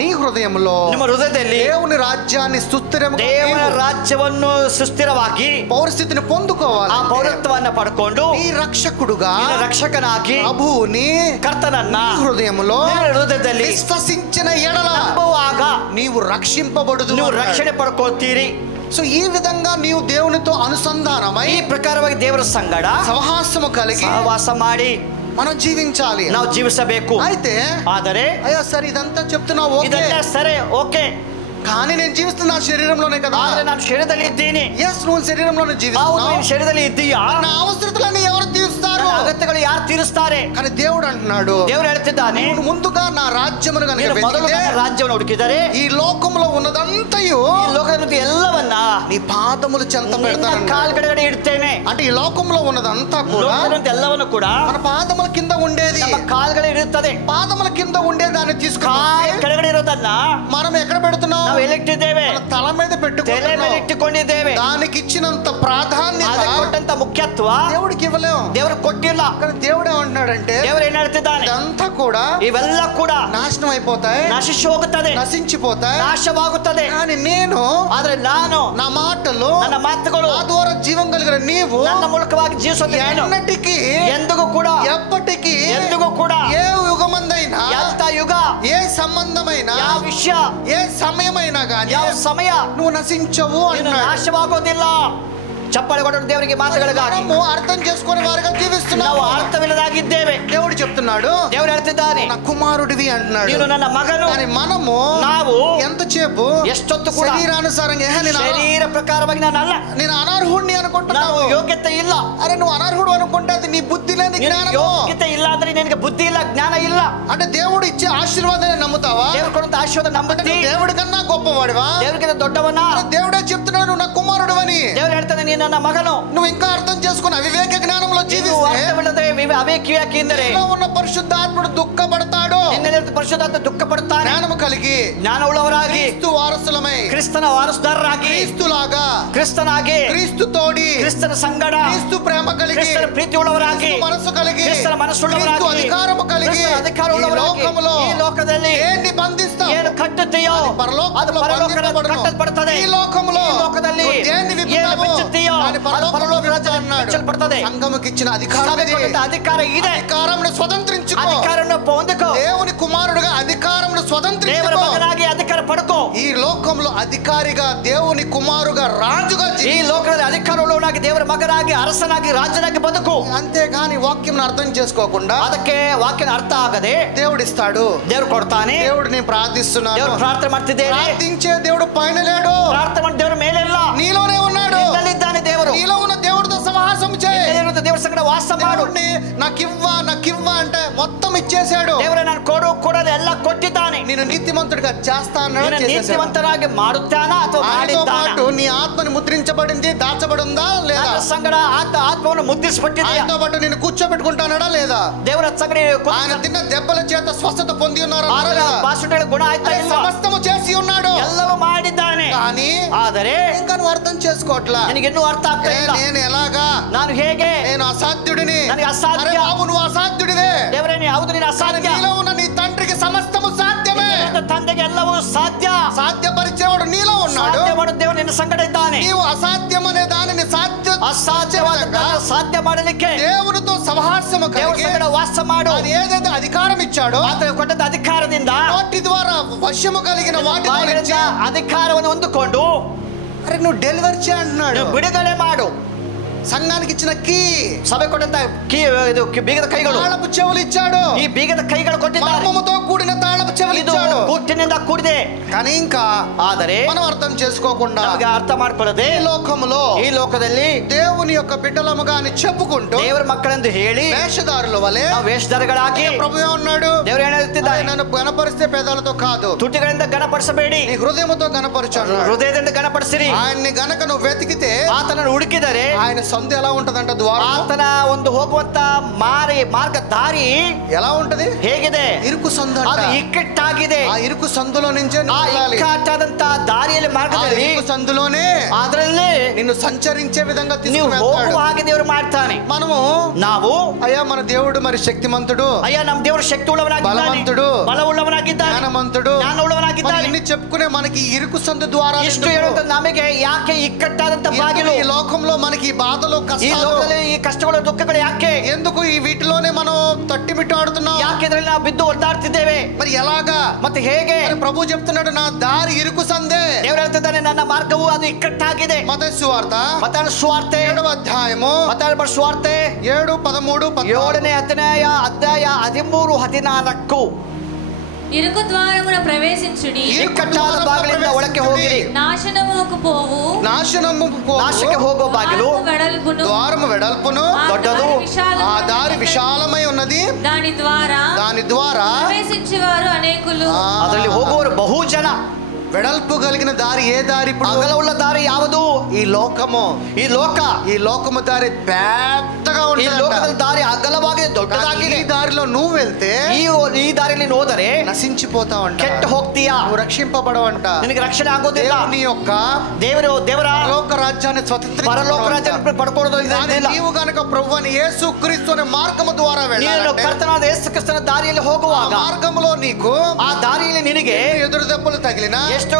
నీ హృదయంలో ನಿಮ್ಮ ಹೃದಯದಲ್ಲಿ దేవుని రాజ్యాన్ని సుస్థిరంగా ದೇವರ ರಾಜ್ಯವನ್ನು ಸುಸ್ಥಿರವಾಗಿ పౌరస్థితిని పొందుకోవాలి. ಆ ಪೌರತ್ವವನ್ನು ಪಡ್ಕೊಂಡು నీ రక్షకుడుగా ನಿನ್ನ ರಕ್ಷಕನಾಗಿ ప్రభువుని ಕರ್ತನನ್ನ నీ హృదయంలో ನಿನ್ನ ಹೃದಯದಲ್ಲಿ విశ్వసించిన ఎడల ನಂಬುವಾಗ నీవు రక్షింపబడుదు. ನೀವು ರಕ್ಷಣೆ ಪಡ್ಕೊಳ್ತೀರಿ. సో ఈ విధంగా నీవు దేవునితో అనుసంధానమై ಈ ಪ್ರಕಾರವಾಗಿ ದೇವರ ಸಂಗಡ సహవాసము కలిగి ಸಹವಾಸ ಮಾಡಿ మనం జీవించాలి. ನಾವು ಜೀವಿಸಬೇಕು. అయితే ಆದರೆ అయ్యా సరే ఇదంతా చెప్తున్నావు, ఓకే. ಇದೆಲ್ಲ ಸರಿ, ಓಕೆ, కానీ నేను జీవిస్తున్న నా శరీరంలోనే కదా. ಆದ್ರೆ ನಾನು ಶರೀರದಲ್ಲಿ ಇದ್ದೀನಿ. ఎస్, నువ్వు శరీరంలోనే ಹೌದು, జీవిస్తున్నావు. ನೀನು ಶರೀರದಲ್ಲಿ ಇದ್ದೀಯಾ. నా అవసరతలన్నీ ఎవరు తీరుస్తారు? ನನ್ನ ಅಗತ್ಯಗಳು ಯಾರು ತೀರಿಸ್ತಾರೆ? కానీ దేవుడు అంటున్నాడు, ದೇವರು ಹೇಳ್ತಿದ್ದಾನೆ, నువ్వు ముందుగా నా రాజ్యమును గనుక ನೀನು ಮೊದಲು వెతికితే ನನ್ನ ರಾಜ್ಯವನ್ನು ಹುಡುಕಿದರೆ ఈ లోకంలో ఉన్నదంతయు ಈ ಲೋಕದ ಎಲ್ಲವನ್ನ నీ పాదములు చెంత ನಿನ್ನ పెడతాను. ಕಾಲ್ಗಡೆ ಇಡ್ತೇನೆ. అంటే ఈ లోకంలో ఉన్నదంతా కూడా ಲೋಕದ ಎಲ್ಲವನ್ನು ಕೂಡ మన పాదముల కింద ఉండేది. ನಮ್ಮ ಕಾಲ್ಗಡೆ ಇರುತ್ತದೆ. పాదముల కింద ఉండేదాన్ని ಕಾಲ್ తీసుకుని ಕೆಳಗಡೆ ಇರೋದನ್ನ మనం ఎక్కడ పెడుతున్నాం? ನಾವು ಎಲ್ಲಿಟ್ಟಿದ್ದೇವೆ? మన తల మీద ತಲೆ ಮೇಲೆ పెట్టుకుంటున్నాం. ಇಟ್ಟುಕೊಂಡಿದ್ದೇವೆ. దానికి ఇచ్చినంత ప్రాధాన్యత ಅದಕ್ಕೆ ಕೊಟ್ಟಂತ ಮುಖ್ಯತ್ವ దేవుడికి ఇవ్వలేం. ದೇವರು ಕೊಟ್ಟಿಲ್ಲ. కానీ దేవుడు ఏమంటున్నాడంటే, ದೇವರು ಏನ್ ಹೇಳ್ತಿದ್ದಾನೆ? ఇదంతా కూడా ಇವೆಲ್ಲ ಕೂಡ నాశనం అయిపోతాయి, ನಶಿಸಿ ಹೋಗುತ್ತದೆ, నశించిపోతాయి. ನಾಶವಾಗುತ್ತದೆ. కానీ నేను ಆದ್ರೆ ನಾನು నా మాటలు ನನ್ನ ಮಾತುಗಳು నా ద్వారా జీవం కలిగిన నీవు ನನ್ನ ಮೂಲಕವಾಗಿ ಜೀವಿಸೋದು ಏನು? ఎన్నటికీ ಎಂದಿಗೂ ಕೂಡ ఎప్పటికీ ಎಂದಿಗೂ ಕೂಡ ఏ యుగమందైనా ಎಂತ ಯುಗ, ఏ సంబంధమైన ಯಾವ ವಿಷಯ, ఏ సమయమైనా గానీ ಯಾವ ಸಮಯ నువ్వు నశించవు ನೀನು అన్నాడు. ನಾಶವಾಗೋದಿಲ್ಲ. ಚಪ್ಪಳೆ ಕೊಟ್ಟು ದೇವರಿಗೆ ಮಾತುಗಳಿಗಾಗಿ మనము అర్థం చేసుకునే వారిగా జీవిస్తున్నాము. ನಾವು ಅರ್ಥವಿಲ್ಲದಾಗಿದ್ದೇವೆ. దేవుడు చెప్తున్నాడు, ದೇವರು ಹೇಳ್ತಿದ್ದಾನೆ, నా కుమారుడివి అంటున్నాడు. ನೀನು ನನ್ನ ಮಗನು. కానీ మనము ನಾವು ఎంతసేపు ಎಷ್ಟೊತ್ತು ಕೂಡ శరీరానుసారంగా ಶರೀರ ಪ್ರಕಾರವಾಗಿ ನಾನಲ್ಲ, నేను అనర్హుడిని ನಾವು అనుకుంటున్నావు. ಯೋಗ್ಯತೆ ಇಲ್ಲ. అరే నువ్వు అనర్హుడు అనుకుంటే అది నీ బుద్ధి లేని ನಿನಗೆ జ్ఞానము. ಯೋಗ್ಯತೆ ಇಲ್ಲ ಅಂದ್ರೆ ನಿನಗೆ ಬುದ್ಧಿ ಇಲ್ಲ, ಜ್ಞಾನ ಇಲ್ಲ. అంటే దేవుడు ఇచ్చే ఆశీర్వాదాన్ని నమ్ముతావా? ದೇವರು ಕೊಡುವಂತ ಆಶೀರ್ವಾದ అంటే ನಂಬುತ್ತಿ? నువ్వు దేవుడి కన్నా గొప్పవాడివా? ದೇವರಿಗಿಂತ ದೊಡ್ಡವನ? దేవుడే చెప్తున్నాడు నువ్వు నా కుమారుడు అని. ದೇವರು ಹೇಳ್ತಾನೆ, ನೀನು ನನ್ನ ಮಗನು. నువ్వు ఇంకా అర్థం చేసుకుని అవివేక జ్ఞానంలో ನೀವು జీవిస్తే ಅರ್ಥವಿಲ್ಲದೆ ಅವೇಕಿಯಾಗಿ ಎಂದರೆ నీలో ఉన్న పరిశుద్ధాత్ముడు దుఃఖపడతాడు. ನಿನ್ನಲ್ಲಿ ಪರಿಶುದ್ಧಾತ್ಮ ದುಃಖ ಪಡುತ್ತಾನೆ. జ్ఞానము కలిగి ಜ್ಞಾನವುಳ್ಳವರಾಗಿ క్రీస్తు వారసులమై ಕ್ರಿಸ್ತನ ವಾರಸುದಾರರಾಗಿ క్రీస్తులాగా ಕ್ರಿಸ್ತನಾಗಿ క్రీస్తు తోడి ಕ್ರಿಸ್ತನ ಸಂಗಡ క్రీస్తు ప్రేమ కలిగి ಕ್ರಿಸ್ತನ ಪ್ರೀತಿಯುಳ್ಳವರಾಗಿ క్రీస్తు మనసు కలిగి ಕ್ರಿಸ್ತನ ಮನಸ್ಸುಳ್ಳವರಾಗಿ క్రీస్తు అధికారము కలిగి ಕ್ರಿಸ್ತನ ಅಧಿಕಾರವುಳ್ಳವರಾಗಿ ఈ లోకములో ಈ ಲೋಕದಲ್ಲಿ ఏంటి బంధిస్తావు? ಏನು ಕಟ್ಟುತ್ತೀಯೋ అది పరలోకములో ಅದು ಪರಲೋಕದಲ್ಲಿ బంధింపబడును. ಕಟ್ಟಲ್ಪಡುತ್ತದೆ. ఈ లోకములో ಈ ಲೋಕದಲ್ಲಿ నువ్వు దేన్ని ಏನು విప్పుతావో ಬಿಚ್ಚುತ್ತೀಯೋ దాని ಅದು పరలోకములో ಪರಲೋಕ ರಾಜ್ಯದಲ್ಲಿ అన్నాడు. ಬಿಚ್ಚಲ್ಪಡುತ್ತದೆ. సంఘముకి ఇచ్చిన అధికారం ఇది. ಸಭೆಗೊಂಡ ಅಧಿಕಾರ ಇದೆ. అధికారంను స్వతంత్రించుకో. ಅಧಿಕಾರವನ್ನು ಹೊಂದಿಕೋ. దేవుని కుమారుడుగా అధికారంను ದೇವರ స్వతంత్రించుకో. ಮಗನಾಗಿ ಅಧಿಕಾರ ಪಡ್ಕೋ. ఈ లోకంలో అధికారిగా దేవుని కుమారుగా రాజుగా ಈ జీవించు. ಲೋಕದಲ್ಲಿ ಅಧಿಕಾರವುಳ್ಳವನಾಗಿ ದೇವರ ಮಗನಾಗಿ ಅರಸನಾಗಿ ರಾಜನಾಗಿ ಬದುಕು. అంతేగాని వాక్యం అర్థం చేసుకోకుండా ಅದಕ್ಕೆ ವಾಕ್ಯದ ಅರ್ಥ ಆಗದೆ దేవుడు ఇస్తాడు. ದೇವರು ಕೊಡ್ತಾನೆ. దేవుడిని ప్రార్థిస్తున్నాను. ದೇವರು ಪ್ರಾರ್ಥನೆ ಮಾಡ್ತಿದ್ದೇನೆ. ప్రార్థించే దేవుడు పైన లేడు, ಪ್ರಾರ್ಥನೆ ಮಾಡಿ ದೇವರ ಮೇಲೆ ಇಲ್ಲ, నీలోనే ఉన్నాడు. ನಿನ್ನಲ್ಲಿದ್ದಾನೆ ದೇವರು. నీలో ఉన్న దేవుడితో సమాసం చేయి. ನಿನ್ನಲ್ಲಿರುವ ದೇವರ ಸಂಗಡ ವಾಸ ಮಾಡು. దేవుడిని నాకివ్వ అంటే మొత్తం ఇచ్చేసాడు. ದೇವರ ನಾನು ಕೊಡಲು ಎಲ್ಲ ಕೊಟ್ಟಿದ್ದಾನೆ. నేను నీతిమంతుడిగా చేస్తా అన్నాడు, ನಿನ್ನ చేసేసాడు. ನೀತಿವಂತರಾಗಿ ಮಾಡುತ್ತಾನಾ ಅಥವಾ ఆయనతో ಮಾಡಿದ್ದಾನಾ? పాటు నీ ఆత్మని ముద్రించబడింది, దాచబడిందా లేదా? ನನ್ನ ಸಂಗಡ ಆತ್ಮವನ್ನು ಮುದ್ರಿಸಲ್ಪಟ್ಟಿದೆಯಾ? ఆయనతో పాటు నేను కూర్చోబెట్టుకుంటాడా లేదా? ದೇವರ ಸಂಗಡ ఆయన తిన్న దెబ్బల చేత స్వస్థత పొంది ఉన్నారా లేదా? ಭಾಷಣಗಳ ಗುಣ ಆಯ್ತಾ ఆయన ಇಲ್ಲ? సమస్తము చేసి ఉన్నాడు. ಎಲ್ಲವೂ ಮಾಡಿದ್ದಾನೆ. కానీ ಆದರೆ ఇంకా నువ్వు అర్థం చేసుకోవట్లా. ನನಗಿನ್ನೂ ಅರ್ಥ ಆಗ್ತಾ ಇಲ್ಲ. నేను ఎలాగా, ನಾನು ಹೇಗೆ? నేను అసాధ్యుడిని. ನನಗೆ ಅಸಾಧ್ಯ. అరే బాబు నువ్వు అసాధ్యుడివే. ದೇವರೇ ಹೌದು, ನೀನು కానీ ಅಸಾಧ್ಯ. నీలో ఉన్న నీ తండ్రికి సమస్తము సాధ్యమే. ನಿನ್ನ ತಂದೆಗೆ ಎಲ್ಲವೂ ಸಾಧ್ಯ. సాధ్యపరిచేవాడు నీలో ఉన్నాడు. ಸಾಧ್ಯ ಮಾಡುವ ದೇವರು ನಿನ್ನ ಸಂಗಡ ಇದ್ದಾನೆ. నీవు అసాధ్యం అనే దానిని ಅಸಾಧ್ಯವಾದ ಸಾಧ್ಯ ಮಾಡಲಿಕ್ಕೆ దేవునితో సహవాసము ದೇವರ కలిగి ಸಂಗಡ ವಾಸ ಮಾಡು. ఆయన ఏదైతే అధికారం ఇచ్చాడో ಆತನು ಕೊಟ್ಟಂತ ಅಧಿಕಾರದಿಂದ వాటి ద్వారా వశము కలిగిన వాటి ద్వారా ಬಾಯಿಗಳಿಂದ ಅಧಿಕಾರವನ್ನು ಹೊಂದಿಕೊಂಡು అరే నువ్వు డెలివరీ చేయ అంటున్నాడు. ನೀವು ಬಿಡುಗಡೆ ಮಾಡು. సంఘానికి ఇచ్చిన కీ, ಸಭೆ ಕೊಟ್ಟಂತ ಬೀಗದ ಕೈಗಳು, తాళపు చెవులు ఇచ్చాడు. ಈ ಬೀಗದ ಕೈಗಳು ಕೊಟ್ಟಿದ್ದಾರೆ. మర్మముతో కూడిన తాళపు చెవులు ಇದು ఇచ్చాడు. ಕೂಟಿನಿಂದ ಕೂಡಿದೆ. కానీ ఇంకా ಆದರೆ మనం అర్థం చేసుకోకుండా ನಮಗೆ ಅರ್ಥ ಮಾಡ್ಕೊಳ್ಳದೆ ఈ లోకములో ಈ ಲೋಕದಲ್ಲಿ దేవుని యొక్క బిడ్డలముగా అని చెప్పుకుంటూ ದೇವರ ಮಕ್ಕಳೆಂದು ಹೇಳಿ వేషధారుల వలె ನಾವು ವೇಷಧಾರಿಗಳಾಗಿ ప్రభు ఉన్నాడు. ದೇವರು ಏನು ಹೇಳ್ತಿದ್ದಾರೆ? నన్ను గణపరిస్తే పేదాలతో కాదు, ತುಟಿಗಳಿಂದ ಗಣಪಡಿಸಬೇಡಿ, నీ హృదయముతో గణపరచు అన్నాడు. ಹೃದಯದಿಂದ ಗಣಪಡಿಸಿರಿ. ఆయన్ని గనక నువ్వు వెతికితే ಆತನನ್ನು ಹುಡುಕಿದರೆ ఆయన సందు ఎలా ఉంటదంట? ద్వారం ಆತನ ಒಂದು ಹೋಗುವಂತ ಮಾರ್ಗ ದಾರಿ ఎలా ఉంటది? ಹೇಗಿದೆ? ఇరుకు సందు అంట. ಅದು ಇಕ್ಕಟ್ಟಾಗಿದೆ. ఆ ఇరుకు సందులో నుంచే ಆ నువ్వు వెళ్ళాలి. ಇಕ್ಕಟ್ಟಾದಂತ ದಾರಿಯಲ್ಲಿ ఆ ಮಾರ್ಗದಲ್ಲಿ ఇరుకు సందులోనే ಅದರಲ್ಲಿ నిన్ను సంచరించే విధంగా ನೀವು ಹೋಗುವ తీసుకువెళ్తాడు. ಹಾಗೆ ದೇವರು ಮಾಡ್ತಾನೆ. మనము ನಾವು అయ్యా మన దేవుడు మరి శక్తిమంతుడు, ಅಯ್ಯ ನಮ್ಮ ದೇವರು ಶಕ್ತಿ ಉಳ್ಳವನಾಗಿದ್ದಾನೆ, ಬಲವಂತುಡು, ಬಲವುಳ್ಳವನಾಗಿದ್ದಾನೆ, జ్ఞానమంతుడు, ಜ್ಞಾನವುಳ್ಳವನಾಗಿದ್ದಾನೆ. ఇన్ని చెప్పుకునే మనకి ఈ ఇరుకు సందు ద్వారా ಇಷ್ಟು ಹೇಳುತ್ತ ನಮಗೆ ಯಾಕೆ ಇಕ್ಕಟ್ಟಾದಂತ ಬಾಗಿಲು? ఈ లోకంలో మనకి ఈ బాధలు ಈ కష్టాలు ಲೋಕದಲ್ಲಿ ಈ ಕಷ್ಟಗಳು ದುಃಖಗಳು ಯಾಕೆ? ఎందుకు ఈ వీటిలోనే మనం తట్టిమిట్టాడుతున్నాం? ಯಾಕೆ ಇದರಲ್ಲಿ ನಾವು ಬಿದ್ದು ಒದ್ದಾಡ್ತಿದ್ದೇವೆ? మరి ఎలాగా? ಮತ್ತೆ ಹೇಗೆ? మరి ప్రభు చెప్తున్నాడు నా దారి ఇరుకు సందే. ದೇವರು ಹೇಳ್ತಿದ್ದಾನೆ ನನ್ನ ಮಾರ್ಗವು ಅದು ಇಕ್ಕಟ್ಟಾಗಿದೆ. మత్తయి సువార్త ಮತ್ತಾಳ ಸುವಾರ್ತೆ 7వ అధ్యాయము ಮತ್ತಾಳ ಸುವಾರ್ತೆ 7, 13, 14. 7ನೇ ಅಧ್ಯಾಯ 13, 14. ఇరుకు ద్వారమున ప్రవేశించుడి. ಇಕ್ಕಟ್ಟಾದ ಬಾಗಿಲಿಂದ ಒಳಕ್ಕೆ ಹೋಗಿರಿ. నాశనముకు పోవు. ನಾಶಕ್ಕೆ ಹೋಗೋ ಬಾಗಿಲು వెడల్పును. ద్వారము వెడల్పును దొడ్డదు. ఆ దారి విశాలమై ఉన్నది. దాని ద్వారా ప్రవేశించేవారు అనేకులు. ಅದರಲ್ಲಿ ಹೋಗುವವರು ಬಹು ಜನ. వెడల్పు కలిగిన దారి ఏ దారి? ఇప్పుడు ಅಗಲವುಳ್ಳ ದಾರಿ ಯಾವುದು? ఈ లోకము. ఈ లోకము దారి పెద్దగా ಈ ఉంటుంది. ಲೋಕದ ದಾರಿ ಅಗಲವಾಗಿದೆ, ದೊಡ್ಡದಾಗಿದೆ. ఈ దారిలో నువ్వు వెళ్తే ಈ ದಾರಿಯಲ್ಲಿ ಹೋದರೆ నశించిపోతావంట, ಕೆಟ್ಟು ಹೋಗ್ತೀಯಾ, నువ్వు రక్షింపబడవంట. ನಿನಗೆ ರಕ್ಷಣೆ ಆಗೋದಿಲ್ಲ. దేవుని యొక్క ದೇವರ పరలోక రాజ్యాన్ని ಪರಲೋಕ ರಾಜ್ಯ ಪಡ್ಕೊಳ್ಳೋದು ಇಲ್ಲ. నీవు గనుక ప్రభువైన యేసుక్రీస్తు అనే మార్గము ద్వారా ನೀನು వెళ్ళాలంటే ಕರ್ತನಾದ ಯೇಸು ಕ್ರಿಸ್ತನ ದಾರಿಯಲ್ಲಿ ಹೋಗುವಾಗ మార్గములో నీకు ಆ ದಾರಿಯಲ್ಲಿ ನಿನಗೆ ఎదురు దెబ్బలు తగిలినా, ಎಷ್ಟು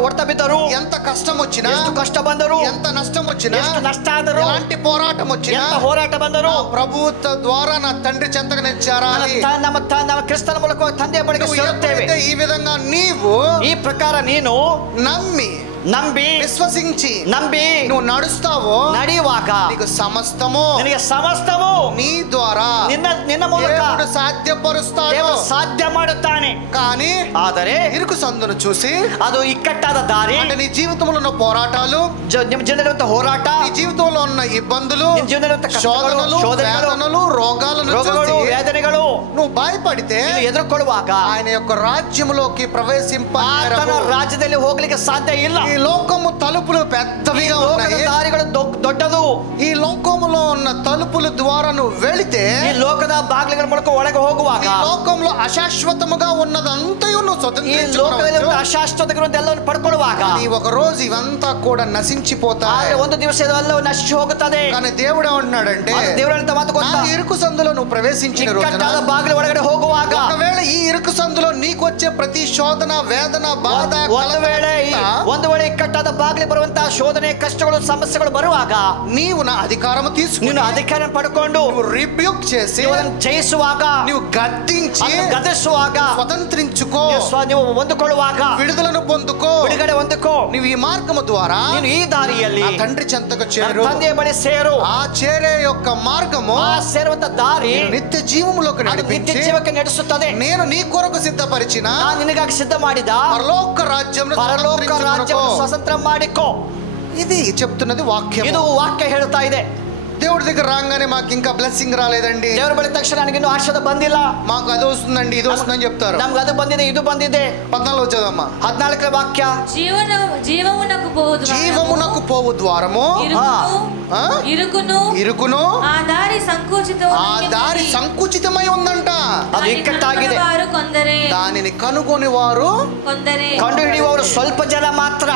ಹೊಡೆತ ಬಿದ್ದರು, ఎంత కష్టం వచ్చినా, ಎಷ್ಟು ಕಷ್ಟ ಬಂದರು, ఎంత నష్టం వచ్చినా, ಎಷ್ಟು ನಷ್ಟ ಆದರೂ, ఎలాంటి పోరాటం వచ్చినా, ఎంత ಹೋರಾಟ ಬಂದರು, ప్రభు ద్వారా నా తండ్రి చెంతకు నేను చేరాలి. ನಮ್ಮ ಕ್ರಿಸ್ತನ ಮೂಲಕ ತಂದೆಯ ಬಳಿಗೆ ಸೇರುತ್ತೇವೆ. ఈ విధంగా నీవు ఈ ಪ್ರಕಾರ ನೀನು ನಂಬಿ విశ్వసించి నువ్వు నడుస్తావో, ನಡೆಯುವಾಗ నీకు సమస్తము నీ ద్వారా నిన్న ಮೂಲಕ దేవుడు సాధ్యపరుస్తాడు. ದೇವರು ಸಾಧ್ಯ ಮಾಡುತ್ತಾನೆ. కానీ ಆದರೆ ఇరుకు సందును చూసి, ಅದು ಇಕ್ಕಟ್ಟಾದ ದಾರಿ, అంటే నీ జీవితంలో ఉన్న పోరాటాలు, ನಿಮ್ಮ ಜೀವನದ ಹೋರಾಟ, నీ జీవితంలో ఉన్న ఇబ్బందులు, ನಿಮ್ಮ జೀವನದ శోధనలు, వేదనలు, రోగాలను చూసి వేదనಗಳು నువ్వు భయపడితే ఎదుర్కొಳುವಾಗ ఆయన యొక్క రాజ్యములోకి ప్రవేశింప రాజ్యದಲ್ಲಿ ಹೋಗ್ಲಿಕ್ಕೆ ಸಾಧ್ಯ ಇಲ್ಲ. ఈ లోకము తలుపులు పెద్దవిగా ఉన్నాయి. దారిಗಳು దొడ్ಡದು. ఈ లోకములో ఉన్న తలుపుల ద్వారా నువ్వు వెళితే, ఈ లోಕದ ಬಾಗಿಲುಗಳ ಮೂಲಕ ಒಳಗೆ ಹೋಗುವಾಗ ఈ లోకంలో అశాశ్వతముగా ఉన్నదంతయు నువ్వు ಸ್ವತಂತ್ರ ಅಶಾಶ್ವತಗಳನ್ನು ಪಡ್ಕೊಳ್ಳುವಾಗ ఒక రోజు ఇవంతా కూడా నశించిపోతాయి. ಒಂದು ದಿವಸ ಇದೆಲ್ಲವೂ ನಶಿಸಿ ಹೋಗುತ್ತದೆ. కానీ దేవుడు ఏమంటున్నాడంటే, దేవుడంత ಮಾತು ಗೊತ್ತಾ, ఇరుకు సందులో నువ్వు ప్రవేశించిన రోజున, బాగిల ಒಳಗಡೆ ಹೋಗುವಾಗ, ఒకవేళ ఈ ఇరుకు సందులో నీకు వచ్చే ప్రతి శోధన, వేదన, బాధ, ಒಂದು ವೇಳೆ ಇಕ್ಕಟ್ಟಾದ ಬಾಗಿಲು ಬರುವಂತಹ ಶೋಧನೆ, ಕಷ್ಟಗಳು, ಸಮಸ್ಯೆಗಳು ಬರುವಾಗ నీవు నా అధికారము తీసుకుని, ನೀನು ಅಧಿಕಾರ ಪಡ್ಕೊಂಡು రిబ్యూక్ చేసి, ಜಯಿಸುವಾಗ, నీవు ಗದರಿಸುವಾಗ, స్వతంత్రించుకో, ನೀವು ಹೊಂದಿಕೊಳ್ಳುವಾಗ, విడుదలను పొందుకో, ಬಿಡುಗಡೆ ಹೊಂದಿಕೋ. నీవు ఈ మార్గము ద్వారా ನೀನು ಈ ದಾರಿಯಲ್ಲಿ తండ్రి చెంతకు చేరు. ತಂದೆಯ బಳಿ ಸೇರು. ఆ చేరే యొక్క మార్గము, ಆ ಸೇರುವಂತ ದಾರಿ నిత్య జీవములోకి ನಿತ್ಯ నడిపించి, ಜೀವಕ್ಕೆ ನಡೆಸುತ್ತದೆ. నేను నీ కొరకు సిద్ధపరిచిన ನಿನಗಾಗಿ ಸಿದ್ಧ ಮಾಡಿದ పరలోక రాజ్యమును ಸ್ವತಂತ್ರ ಮಾಡಿಕೋ. ఇది చెప్తున్నది వాక్యం. ಇದು వాక్ಯ ಹೇಳ್ತಾ ಇದೆ. దేవుడి దగ్గర రాగానే మాకు ఇంకా బ్లెస్సింగ్ రాలేదండి, ದೇವರ ಬಳಿ ತಕ್ಷಣ ನನಗೆ ಇನ್ನೂ ಆಶೀರ್ವಾದ ಬಂದಿಲ್ಲ, మాకు అది వస్తుందండి, ఇది వస్తుందని చెప్తారు. ನಮ್ಗೆ ಅದು ಬಂದಿದೆ, ಇದು ಬಂದಿದೆ. 14 చదవమ్మా. 14వ వాక్య, జీవమునకు పోవు ద్వారము ఇరుకును, ఆ దారి సంకుచితమై ఉందంట. ಅದು ಇಕ್ಕಟ್ಟಾಗಿದೆ. దానిని కనుగొని వారు, ಕಂಡು ಹಿಡಿಯುವವರು ಸ್ವಲ್ಪ ಜನ ಮಾತ್ರ.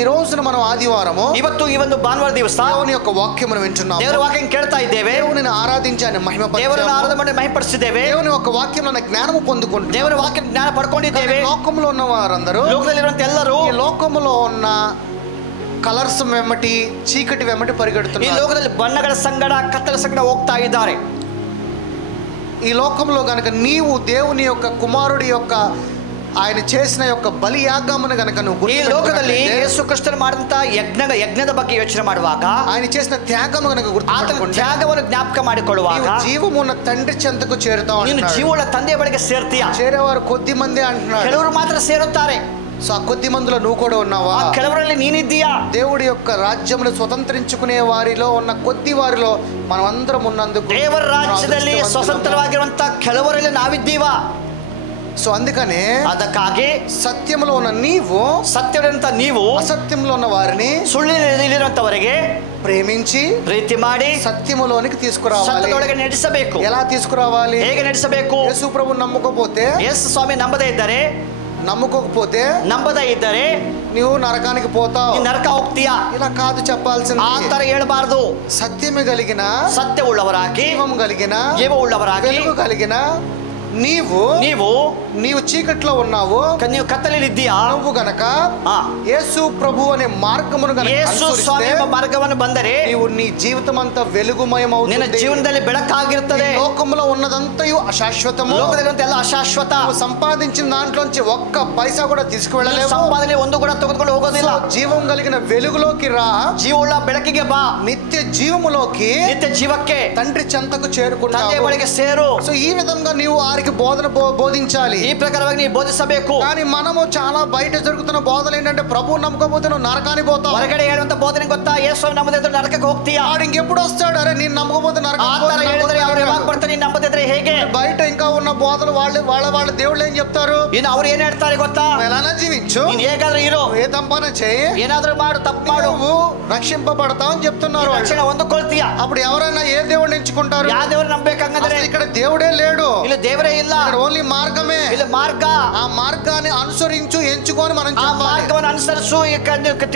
ఈ రోజున మనం ఆదివారము, ಇವತ್ತು ಈ ಒಂದು ಭಾನುವಾರ ದಿವಸ దేవుని యొక్క వాక్యమును వింటున్నాము. ದೇವರ ವಾಕ್ಯ ಕೇಳ್ತಾ ಇದ್ದೇವೆ. దేవునిని ఆరాధించాలని ದೇವರನ್ನು ಆರಾಧನೆ ಮಾಡಿ ಮಹಿಮಪಡಿಸಿದ್ದೇವೆ. దేవుని యొక్క వాక్యంలో జ్ఞానము పొందుకుంటున్నాము. ದೇವರ ವಾಕ್ಯ ಜ್ಞಾನ ಪಡ್ಕೊಂಡಿದ್ದೇವೆ. లోకంలో ఉన్న వారందరూ, ಲೋಕದಲ್ಲಿರುವಂತ ಎಲ್ಲರೂ ఈ లోకములో ఉన్న కలర్స్ వెంబటి, చీకటి వెంబటి పరిగెడుతున్నారు. ಈ ಲೋಕದಲ್ಲಿ ಬಣ್ಣಗಳ ಸಂಗಡ, ಕತ್ತಲ ಸಂಗಡ ಹೋಗ್ತಾ ಇದ್ದಾರೆ. ఈ లోకంలో గనక నీవు దేవుని యొక్క కుమారుడి యొక్క ఆయన చేసిన యొక్క బలియాగమును గనక నువ్వు, ఈ లోకದಲ್ಲಿ ಯೇಸು ಕ್ರಿಸ್ತನು ಮಾಡಿದಂತ ಯಜ್ಞದ ಬಗ್ಗೆ ಯೋಚನೆ ಮಾಡುವಾಗ, ఆయన చేసిన త్యాగము గనక గుర్తుపెట్టుకుంటే, ತ್ಯಾಗವನ್ನು ಜ್ಞಾಪಕ ಮಾಡಿಕೊಳ್ಳುವಾಗ జీవమున్న తండ్రి చెంతకు చేరుతావు. ನೀನು ಜೀವವುಳ್ಳ ತಂದೆಯ ಬಳಿಗೆ ಸೇರ್ತೀಯ. చేరేవారు కొద్ది మంది అంటున్నారు, ಕೆಲವರು ಮಾತ್ರ ಸೇರುತ್ತಾರೆ. సో ఆ కొద్ది మందిలో నువ్వు కూడా ఉన్నావా? ಕೆಲವರಲ್ಲಿ ನೀನಿದ್ದೀಯಾ? దేవుడి యొక్క రాజ్యమును స్వతంత్రించుకునే వారిలో ఉన్న కొద్ది వారిలో మనం అందరం ఉన్నందుకు, ದೇವರ ರಾಜ್ಯದಲ್ಲಿ ಸ್ವತಂತ್ರವಾಗಿರುವಂತ ಕೆಲವರಲ್ಲಿ ನಾವಿದ್ದೀವಾ? సో అందుకనే ಅದಕ್ಕಾಗಿ సత్యములో ఉన్న నీవు, ಸತ್ಯವಿರುವಂತ ನೀವು అసత్యంలో ఉన్న వారిని, ಸುಳ್ಳಿನಲ್ಲಿರುವಂತವರಿಗೆ ప్రేమించి ಪ್ರೀತಿ ಮಾಡಿ సత్యములోనికి తీసుకురావాలి. ಸತ್ಯದೊಳಗೆ ನಡೆಸಬೇಕು. ఎలా తీసుకురావాలి? ಹೇಗೆ ನಡೆಸಬೇಕು? యేసు ప్రభు నమ్మకపోతే, ಯೇಸು ಸ್ವಾಮಿ ನಂಬದೇ ಇದ್ದರೆ, ನಂಬದೇ ಇದ್ದರೆ ನೀವು నరకానికి పోతావు, ನರಕ ಹೋಗ್ತೀಯಾ? ఇలా కాదు చెప్పాల్సింది. ಆ ತರ ಹೇಳ್ಬಾರ್ದು. సత్యమే కలిగిన, సత్యವುಳ್ಳವರಾಗಿ, జీవం కలిగిన, ಜೀವವುಳ್ಳವರಾಗಿ, వెలుగు కలిగిన నీవు చీకట్లో ఉన్నావు, ನೀವು ಕತ್ತಲೆಯಲ್ಲಿದ್ದೀಯಾ? నువ్వు గనక యేసు ప్రభు అనే మార్గమును గనక ಯೇಸು ಸ್ವಾಮಿ ಮಾರ್ಗವನ್ನು ಬಂದರೆ, నీవు నీ జీవితం అంతా వెలుగుమయమవుతుంది. ನಿನ್ನ ಜೀವನದಲ್ಲಿ ಬೆಳಕಾಗಿರುತ್ತದೆ. లోకములో ఉన్నదంతయు అశాశ్వతము. ಲೋಕದಲ್ಲಿರುವಂತ ಎಲ್ಲ ಅಶಾಶ್ವತ. నువ్వు సంపాదించిన దాంట్లోంచి ఒక్క పైసా కూడా తీసుకువెళ్ళలేవు. సంపాదನೆ ಒಂದು కూడా ತೆಗೆದುಕೊಂಡು ಹೋಗೋದಿಲ್ಲ. జీవం కలిగిన వెలుగులోకి రా, ಜೀವವುಳ್ಳ ಬೆಳಕಿಗೆ ಬಾ, నిత్య జీవములోకి, ನಿತ್ಯ ಜೀವಕ್ಕೆ తండ్రి చెంతకు చేరుకుంటావు, ತಂದೆಯ ಬಳಿಗೆ ಸೇರು. సో ఈ విధంగా నీవు ఆ వారికి బోధన బోధించాలి. ಈ ಪ್ರಕಾರವಾಗಿ ನೀವು ಬೋಧಿಸಬೇಕು. కానీ మనము చాలా బయట జరుగుతున్న బోధలు ఏంటంటే ప్రభు నమ్మకపోతే నువ్వు నరకానికి పోతావు. ಹೊರಗಡೆ ಹೇಳುವಂತ ಬೋಧನೆ ಗೊತ್ತಾ? ಯೇಸು ನಮ್ಮದಿದ್ರೆ ನರಕಕ್ಕೆ ಹೋಗ್ತೀಯಾ? వాడు ఇంకెప్పుడు వస్తాడు? అరే నేను నమ్మకపోతే ಆತರ ಹೇಳಿದ್ರೆ ಅವ್ರು ಯಾವಾಗ ಬರ್ತಾರೆ? ನೀನು ನಂಬದಿದ್ರೆ ಹೇಗೆ? బయట ఇంకా ఉన్న బోధలు వాళ్ళ దేవుళ్ళు ఏం చెప్తారు? ಇನ್ನು ಅವ್ರು ಏನ್ ಹೇಳ್ತಾರೆ ಗೊತ್ತಾ? ఎలానా జీవించు, ನೀನ್ ಹೇಗಾದ್ರೂ ಇರೋ, ఏ తంపన చేయి, ಏನಾದ್ರೂ ಮಾಡು, తప్పు ಮಾಡು, నువ్వు రక్షింపబడతావు అని చెప్తున్నారు. ರಕ್ಷಣೆ ಹೊಂದಿಕೊಳ್ತೀಯಾ? అప్పుడు ఎవరైనా ఏ దేవుడిని ఎంచుకుంటారు? ಯಾವ ದೇವ್ರು ನಂಬೇಕಂಗಂದ್ರೆ ఇక్కడ దేవుడే లేడు, ಇಲ್ಲಿ ದೇವರೇ ಇಲ್ಲ, ఓన్లీ మార్గమే. ಇಲ್ಲಿ ಮಾರ್ಗ. ఆ మార్గాన్ని అనుసరించు, ఎంచుకొని మనం ಆ చెప్పాలి. ಮಾರ್ಗವನ್ನು ಅನುಸರಿಸು,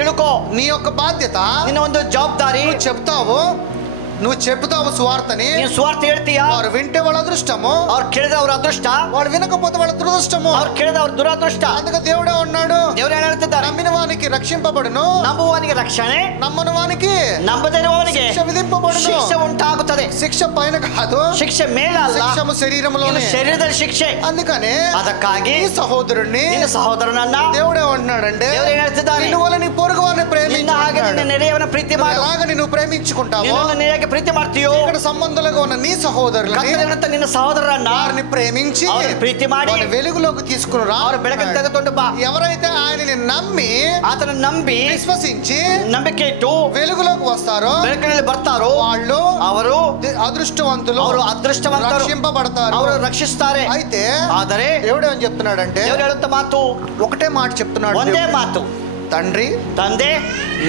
ತಿಳ್ಕೋ. నీ యొక్క బాధ్యత, ನಿನ್ನ ಒಂದು ಜವಾಬ್ದಾರಿ. నువ్వు చెప్తావు సువార్తని, ನೀನು ಸ್ವಾರ್ಥ ಹೇಳ್ತೀಯಾ? వారు వింటే వాళ్ళ అదృష్టము, ಅವ್ರು ಕೇಳಿದ್ರೆ ಅವ್ರ ಅದೃಷ್ಟ, వాడు వినకపోతే వాళ్ళ దురదృష్టము. ಅವ್ರು ಕೇಳಿದ್ರೆ ಅವ್ರ ದುರದೃಷ್ಟ. అందుకే దేవుడే ఉన్నాడు, ದೇವರು ಏನ್ ಹೇಳ್ತಿದ್ದಾರೆ? నమ్మిన వానికి రక్షింపబడును, ನಂಬುವವನಿಗೆ ರಕ್ಷಣೆ, నమ్మని వానికి ನಂಬದಿರುವವನಿಗೆ శిక్ష విధింపబడును. ಶಿಕ್ಷೆ ಉಂಟಾಗುತ್ತದೆ. శిక్ష పైన కాదు, ಶಿಕ್ಷೆ ಮೇಲೆ ಅಲ್ಲ, శిక్షము శరీరంలోనే. ಇದು ಶರೀರದಲ್ಲಿ ಶಿಕ್ಷೆ. అందుకనే ಅದಕ್ಕಾಗಿ ఈ సహోదరుణ్ణి ನಿನ್ನ ಸಹೋದರನನ್ನ దేవుడే ఉంటున్నాడంటే, ದೇವರು ಏನ್ ಹೇಳ್ತಿದ್ದಾನೆ? నిన్ను వల్ల నీ పొరుగు వారిని ನಿನ್ನ ಹಾಗೆ ನಿನ್ನ ప్రేమించు. ನೆರೆಯವನ ಪ್ರೀತಿ ಮಾಡು. ఎలాగ నిన్ను ప్రేమించుకుంటావో, ನಿನ್ನನ್ನು ನೀ ಹೇಗೆ ಪ್ರೀತಿ ಮಾಡ್ತೀಯೋ, ఇక్కడ సంబంధాలుగా ఉన్న నీ సహోదరులని, ಕರ್ತವ್ಯವಂತ ನಿನ್ನ ಸಹೋದರರನ್ನ వారిని ప్రేమించి ಅವರನ್ನು ಪ್ರೀತಿ ಮಾಡಿ వారిని వెలుగులోకి తీసుకుని రా. ಅವ್ರ ಬೆಳಕನ್ನು ತೆಗೆದುಕೊಂಡು ಬಾ. ఎవరైతే ఆయనని నమ్మి ಆತನ ನಂಬಿ విశ్వసించి ನಂಬಿಕೆ ಇಟ್ಟು వెలుగులోకి వస్తారో ಬೆಳಕಿನಲ್ಲಿ ಬರ್ತಾರೋ వాళ్ళు ಅವರು అదృష్టవంతులు, ಅವರು ಅದೃಷ್ಟವಂತರು, రక్షింపబడతారు. ಅವರು రక్షిస్తారు. అయితే ಆದರೆ దేవుడు ఏం చెప్తున్నాడంటే, ದೇವರು ಹೇಳುವಂತ ಮಾತು ఒకటే మాట చెప్తున్నాడు. ಒಂದೇ దేవుడు. ಮಾತು, తండ్రి, ತಂದೆ,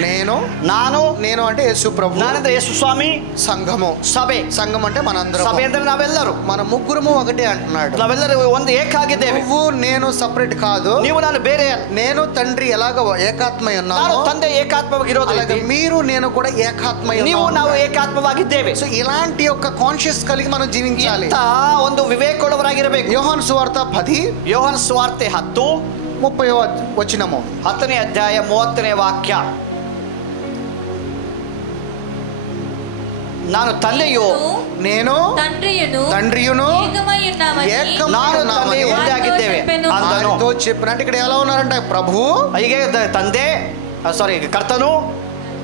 నేను ನಾನು అంటే యేసు ప్రభు, ನಾನಂದ್ರೆ ಯೇಸು ಸ್ವಾಮಿ, సంఘము. ಸಭೆ. సంఘం అంటే మనందరం, ಸಭೆ ಅಂದ್ರೆ ನಾವೆಲ್ಲರೂ, మన ముగ్గురము ఒకటే అంటున్నాడు. ನಾವೆಲ್ಲರೂ ಒಂದು ಏಕಾಗಿದ್ದೇವೆ. నువ్వు నేను సపరేట్ కాదు, ನೀವು ನಾನು ಬೇರೆ. నేను తండ్రి ఎలాగ ఏకాత్మై ನಾನು ఉన్నాను, ತಂದೆ ಏಕಾತ್ಮವಾಗಿರೋದು, అలాగే మీరు నేను కూడా ఏకాత్మై ನೀವು ఉన్నాము. ನಾವು ಏಕಾತ್ಮವಾಗಿದ್ದೇವೆ. సో ఇలాంటి యొక్క కాన్షియస్ కలిగి మనం జీవించాలి. ಇಂಥ ಒಂದು ವಿವೇಕವುಳ್ಳವರಾಗಿರಬೇಕು. యోహాను సువార్త 10 ಯೋಹಾನ ಸುವಾರ್ತೆ 10:30 వచనము, 10ನೇ ಅಧ್ಯಾಯ 30ನೇ ವಾಕ್ಯ. ನಾನು ತಂದೆಯು నేను తండ్రియును ನಾನು ತಂದೆಯು ಒಂದೇ ಆಗಿದ್ದೇವೆ ಅಂದನು. ఆయనతో చెప్పినట్టు ఇక్కడ ఎలా ఉన్నారంటే, ప్రభు ಹೀಗೆ ತಂದೆ, ಕರ್ತನು,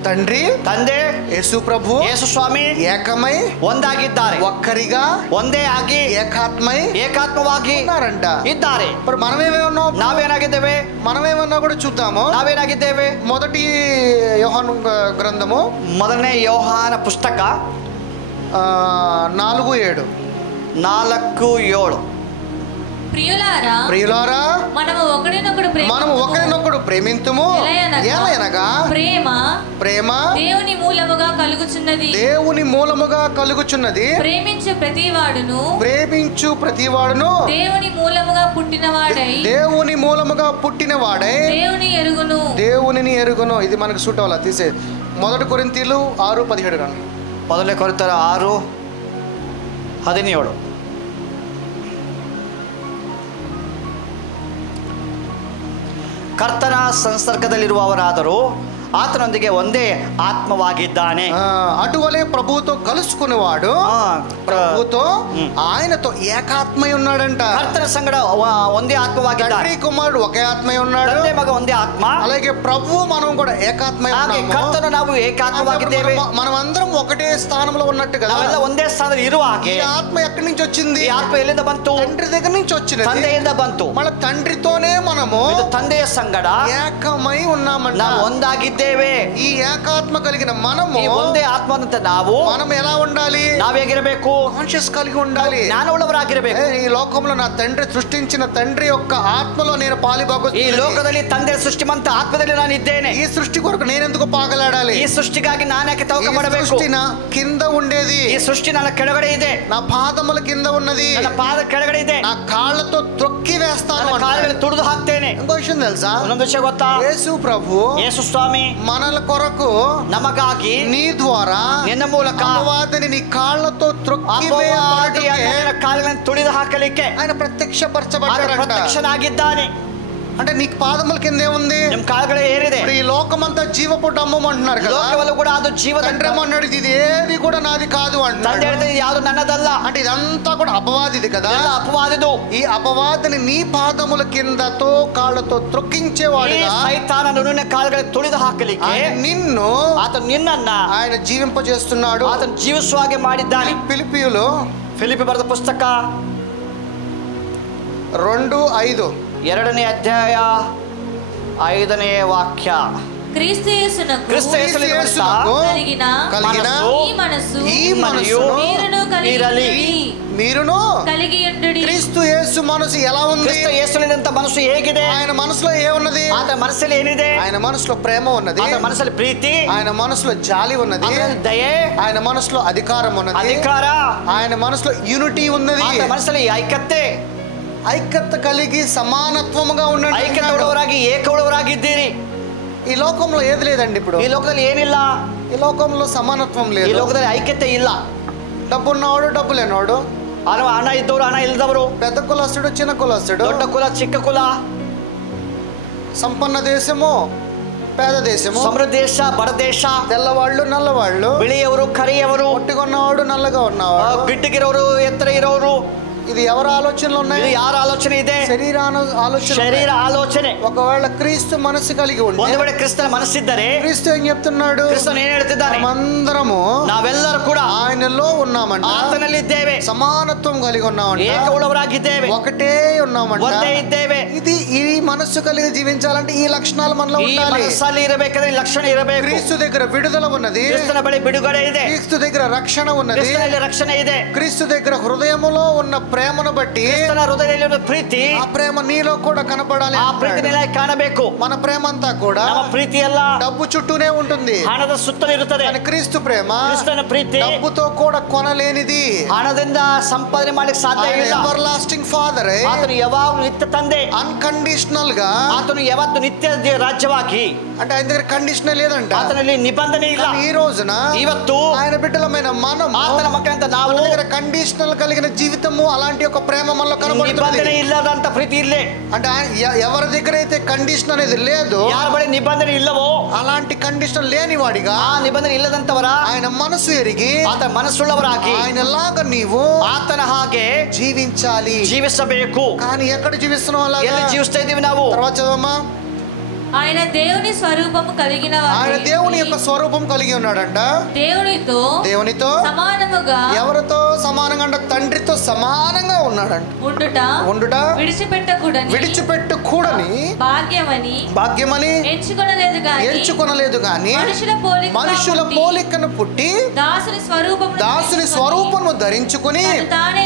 తండ్రి, ತಂದೆ, యేసు ప్రభు, ಯೇಸು ಸ್ವಾಮಿ ఏకమై ಒಂದಾಗಿದ್ದಾರೆ, ఒక్కరిగా ಒಂದೇ ಆಗಿ ఏకాత్మై ಏಕಾತ್ಮವಾಗಿ ఉన్నారంట. ಇದ್ದಾರೆ. ఇప్పుడు మనమేమన్నా ನಾವೇನಾಗಿದ್ದೇವೆ? మనమేమన్నా కూడా చూద్దాము. ನಾವೇನಾಗಿದ್ದೇವೆ? మొదటి యోహాను గ్రంథము 1ನೇ ಯೋಹಾನ ಪುಸ್ತಕ 4:7. 4:7 ప్రియులారా మనము ఒకరినొకడు ప్రేమింతుము ఎలయనగా ప్రేమ దేవుని మూలముగా కలుగుచున్నది ప్రేమించు ప్రతివాడును దేవుని మూలముగా పుట్టినవాడై దేవునిని ఎరుగును. ఇది మనకు సూట్ అవ్వాలా తీసే. 1 కొరింథీయులు 6:17 రండి. 1 కొరింథీయులు 6:17. ಕರ್ತನ ಸಂಸರ್ಗದಲ್ಲಿರುವವರಾದರೂ ಆತನೊಂದಿಗೆ ಒಂದೇ ಆತ್ಮವಾಗಿದ್ದಾನೆ. అటువలే ప్రభువుతో కలుసుకునేవాడు ప్రభువుతో ఆయనతో ఏకాత్మై ఉన్నాడంట. కర్తన సంగడ ಒಂದೇ ఆత్మವಾಗಿದ್ದಾನೆ. తండ్రి కుమారుడు ఒకే ఆత్మై ఉన్నాడు, ತಂದೆ ಮಗ ಒಂದೇ ಆತ್ಮ. అలాగే ప్రభువు మనం కూడా ఏకాత్మై ఉన్నాము. ಕರ್ತನು ನಾವು ఏకాత్మವಾಗಿದ್ದೇವೆ. మనం అందరం ఒకటే స్థానంలో ఉన్నట్టు కదా, ನಾವೆಲ್ಲ ಒಂದೇ ಸ್ಥಾನದಲ್ಲಿ ಇರುವ ಹಾಗೆ ఈ ఆత్మ ఎక్కడి నుంచి వచ్చింది? ಈ ಆತ್ಮ ಎಲ್ಲಿಂದ ಬಂತು? తండ్రి దగ్గర నుంచి వచ్చినది, ತಂದೆಯಿಂದ ಬಂತು. మళ్ళీ తండ్రితోనే మనము ಇದು ತಂದೆಯ ಸಂಗಡ ఏకమై ఉన్నామంట. ನಾವು ಒಂದಾಗಿದ್ದೇವೆ. ఈ ఏకాత్మ కలిగిన మనము, ಈ ಒಂದೇ ಆತ್ಮದಂತ ನಾವು మనం ఎలా ఉండాలి? ನಾವು ಹೇಗಿರಬೇಕು? కాన్షియస్ కలిగి ఉండాలి, ಜ್ಞಾನವುಳ್ಳವರಾಗಿರಬೇಕು. ఈ లోకంలో నా తండ్రి సృష్టించిన తండ్రి యొక్క ఆత్మలో నేను ಈ ಲೋಕದಲ್ಲಿ ತಂದೆ ಸೃಷ್ಟಿಮಂತ ಆತ್ಮದಲ್ಲಿ ನಾನು ಇದ್ದೇನೆ. ఈ సృష్టి కొరకు నేను ఎందుకు పాగలాడాలి? ಈ సృష్టిಗಾಗಿ ನಾನ್ಯಾಕೆ ತವಕ ಮಾಡಬೇಕು? కింద ఉండేది, ಈ సృష్టి ನನ್ನ ಕೆಳಗಡೆ ಇದೆ. నా పాదముల కింద ఉన్నది, ನನ್ನ ಪಾದ ಕೆಳಗಡೆ ಇದೆ. నా కాళ్ళతో త్రొక్కి వేస్తాను, ನನ್ನ ಕಾಲುಗಳನ್ನು ತುಳಿದು ಹಾಕ್ತೇನೆ. ఇంకో విషయం తెలుసా? ಇನ್ನೊಂದು ವಿಷಯ ಗೊತ್ತಾ? యేసు ప్రభు ಯೇಸು ಸ್ವಾಮಿ మనల కొరకు ನಮಗಾಗಿ నీ ద్వారా ನಿನ್ನ ಮೂಲಕ అపవాదిని నీ కాళ్ళతో త్రొక్కి ಕಾಲುಗಳನ್ನು ತುಳಿದು ಹಾಕಲಿಕ್ಕೆ ఆయన ప్రత్యక్షపరచబడ్డాడంట. ಪ್ರತ್ಯಕ್ಷನಾಗಿದ್ದಾನೆ. అంటే నీకు పాదముల కింద ఏముంది? ನಿಮ್ಮ ಕಾಲುಗಳೇ ಏನಿದೆ? ఈ లోకమంతా జీవపు డమ్మం అంటున్నారు కదా. ಲೋಕವಲ್ಲೂ ಕೂಡ ಅದು ಜೀವದ తండ్రి ఏమన్నాడు? ఇది ఏది కూడా నాది కాదు ತಂದೆ అంటున్నాడు. ಹೇಳ್ತದೆ ಯಾವುದು ನನ್ನದಲ್ಲ. అంటే ఇదంతా కూడా అపవాదిది కదా. ಅಪವಾದದು. ఈ అపవాదిని నీ పాదముల కిందతో కాళ్ళతో త్రొక్కించేవాడు. ಸೈತಾನನು ನಿನ್ನ ಕಾಲುಗಳಿಗೆ ತುಳಿದು ಹಾಕಲಿಕ್ಕೆ నిన్ను ಆತನು ನಿನ್ನನ್ನ ఆయన జీవింపజేస్తున్నాడు. ಆತನು ಜೀವಿಸುವ ಹಾಗೆ ಮಾಡಿದ್ದಾನೆ. ఫిలిప్పీయులు ಫಿಲಿಪ್ಪಿ ಬರೆದ ಪುಸ್ತಕ 2:5. 2ನೇ ಅಧ್ಯಾಯ 5ನೇ ವಾಕ್ಯ. క్రీస్తు యేసునకు కలిగిన ఈ మనసు మీరును కలిగి ఉండుడి. క్రీస్తు యేసు మనసు ఎలా ఉంది? ಕ್ರಿಸ್ತ ಯೇಸುವಿನಂತ ಮನಸ್ಸು ಹೇಗಿದೆ? ఆయన మనసులో ఏమున్నది? ಆತನ ಮನಸ್ಸಲ್ಲಿ ಏನಿದೆ? ఆయన మనసులో ప్రేమ ఉన్నది. ಆತನ ಮನಸ್ಸಲ್ಲಿ ಪ್ರೀತಿ, ఆయన మనసులో జాలి ఉన్నది. దయೆ, ఆయన మనసులో అధికారం ఉన్నది. అధికార, ఆయన మనసులో యూనిటీ ఉన్నది. ಆತನ ಮನಸ್ಸಲ್ಲಿ ಐಕ್ಯತೆ, ఐక్యత కలిగి సమానత్వముగా ఉండండి. ಐಕ್ಯತೆ ಉಳ್ಳವರಾಗಿ ಏಕವುಳ್ಳವರಾಗಿದ್ದೀರಿ. ఈ లోకంలో ఏది లేదండి. ఇప్పుడు ಈ ಲೋಕದಲ್ಲಿ ಏನಿಲ್ಲ. ఈ లోకంలో సమానత్వం లేదు. ಈ ಲೋಕದಲ್ಲಿ ಐಕ್ಯತೆ ಇಲ್ಲ. డబ్బు ఉన్నవాడు డబ్బు లేనివాడు, ಹಣ ಇದ್ದವರು ಹಣ ಇಲ್ಲದವರು, పెద్ద కులస్తుడు చిన్న కులస్తుడు, ದೊಡ್ಡ ಕುಲ ಚಿಕ್ಕ ಕುಲ, సంపన్న దేశము పేద దేశము, ಸಮೃದ್ಧ ದೇಶ ಬಡ ದೇಶ, తెల్లవాళ్ళు నల్లవాళ్ళు, ಬಿಳಿಯವರು ಕರಿಯವರು, ఒట్టుకున్నవాడు నల్లగా ఉన్నవాడు, ಗಿಡ್ಡಗಿರೋರು ಎತ್ತರ ಇರೋರು, ఇది ఎవరి ఆలోచనలు ఉన్నాయి? ಇದು ಯಾರ ಆಲೋಚನೆ ಇದೆ? శరీర ఆలోచన. ಶರೀರ ಆಲೋಚನೆ. ఒకవేళ క్రీస్తు మనసు కలిగి ఉంటే, ಒಂದು ವೇಳೆ ಕ್ರಿಸ್ತನ ಮನಸ್ಸಿದ್ದರೆ, క్రీస్తు ఏం చెప్తున్నాడు? ಕ್ರಿಸ್ತನು ಏನ್ ಹೇಳ್ತಿದ್ದಾನೆ? మనమందరము ನಾವೆಲ್ಲರೂ ಕೂಡ ఆయనలో ఉన్నామంట, ಆತನಲ್ಲಿ ಇದ್ದೇವೆ, సమానత్వం కలిగి ఉన్నామంట, ಏಕವುಳ್ಳವರಾಗಿದ್ದೇವೆ, ఒకటే ఉన్నామంట, ಒಂದೇ ಇದ್ದೇವೆ. ఇది ఈ మనస్సు కలిగి జీవించాలంటే ఈ లక్షణాలు మనలో ಈ ఉండాలి. ಮನಸ್ಸಲ್ಲಿ ಇರಬೇಕಾದ್ರೆ ಈ ಲಕ್ಷಣ ಇರಬೇಕು. క్రీస్తు దగ్గర విడుదల ఉన్నది, ಕ್ರಿಸ್ತನ ಬಳಿ ಬಿಡುಗಡೆ ಇದೆ, క్రీస్తు దగ్గర రక్షణ ఉన్నది, ಕ್ರಿಸ್ತನಲ್ಲಿ ರಕ್ಷಣೆ ಇದೆ, క్రీస్తు దగ్గర హృదయములో ఉన్న ప్రేమను బట్టి ಕ್ರಿಸ್ತನ ಹೃದಯದಲ್ಲಿ ಪ್ರೀತಿ, ఆ ప్రేమ నీలో కూడా కనపడాలి. ಆ ಪ್ರೀತಿ ನಿನ್ನಲ್ಲಿ ಕಾಣಬೇಕು. మన ప్రేమ అంతా కూడా ನಮ್ಮ ಪ್ರೀತಿ ಎಲ್ಲ డబ్బు చుట్టూనే ఉంటుంది, ಹಣದ ಸುತ್ತಲೂ ಇರುತ್ತದೆ. కానీ క్రీస్తు ప్రేమ ಕ್ರಿಸ್ತನ ಪ್ರೀತಿ డబ్బుతో కూడా కొనలేనిది. ಹಣದಿಂದ ಸಂಪಾದನೆ ಮಾಡ್ಲಿಕ್ಕೆ ಸಾಧ್ಯ ಇಲ್ಲ. ఎవర్ లాస్టింగ్ ఫాదర్, ಆತನು ಯಾವಾಗಲೂ ನಿತ್ಯ ತಂದೆ, అన్కండిషనల్ గా, ಆತನು ಯಾವತ್ತು ನಿತ್ಯ ರಾಜ್ಯವಾಗಿ, అంటే ఆయన దగ్గర కండిషనల్ లేదంట. ಆತನಲ್ಲಿ ನಿಬಂಧನೆ ಇಲ್ಲ. ఈ రోజున ಇವತ್ತು ఆయన బిడ్డలమైన మనం, ಆತನ ಮಕ್ಕಳಂತ ನಾವು, మన దగ్గర కండిషనల్ కలిగిన జీవితము, అలాంటి ఒక ప్రేమ మనలో కనబడుతుంది. ನಿಬಂಧನೆ ಇಲ್ಲದಂತ ಪ್ರೀತಿ ಇಲ್ಲೇ. అంటే ఎవరి దగ్గర అయితే కండిషన్ అనేది లేదు, ಯಾರ ಬಳಿ ನಿಬಂಧನೆ ಇಲ್ಲವೋ, అలాంటి కండిషన్ లేని వాడిగా, ಆ ನಿಬಂಧನೆ ಇಲ್ಲದಂತವರ ఆయన మనసు ఎరిగి, ಆತನ ಮನಸ್ಸುಳ್ಳವರಾಗಿ ఆయనలాగా నీవు ಆತನ ಹಾಗೆ జీవించాలి. ಜೀವಿಸಬೇಕು. కానీ ఎక్కడ జీవిస్తున్నావు అలాగా? ಎಲ್ಲಿ ಜೀವಿಸ್ತಾ ಇದೀವಿ ನಾವು? తర్వాత చదవమ్మా. ఆయన దేవుని స్వరూపము కలిగిన ఆయన దేవుని యొక్క స్వరూపం కలిగి ఉన్నాడంట. దేవునితో సమానముగా, ఎవరితో సమానంగా అంటే తండ్రితో సమానంగా ఉన్నాడంట. ఉండుట విడిచిపెట్టకూడని భాగ్యమని ఎంచుకొనలేదు గాని మనుషుల పోలికను పుట్టి దాసుని స్వరూపము ధరించుకుని తను తానే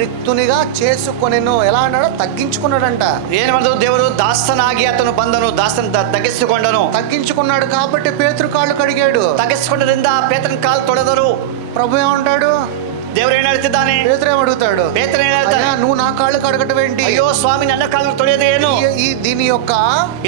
రిక్తునిగా చేసుకొనెను. ఎలా అన్నాడు? తగ్గించుకున్నాడంట. ಏನ್ ಮಾಡಿದ್ರು ದೇವರು? ದಾಸನಾಗಿ ಆತನು ಬಂದನು, ದಾಸನ ತಗ್ಗಿಸಿಕೊಂಡನು. తగ్గించుకున్నాడు కాబట్టి పేతురు కాళ్ళు కడిగాడు. ತಗ್ಗಿಸಿಕೊಂಡರಿಂದ ಪೇತ್ರನ ಕಾಲು ತೊಳೆದರು. ప్రభు ఏమంటాడు? ದೇವರು ಏನ್ ಹೇಳ್ತಿದ್ದಾನೆ? పేతురు ఏమడుగుతాడు? ಪೇತ್ರ ಏನ್ ಹೇಳ್ತಾನೆ? నువ్వు నా కాళ్ళు కడగటం ఏంటి? ಅಯ್ಯೋ ಸ್ವಾಮಿ, ನನ್ನ ಕಾಲು ತೊಳೆಯೋದು ಏನು? దీని యొక్క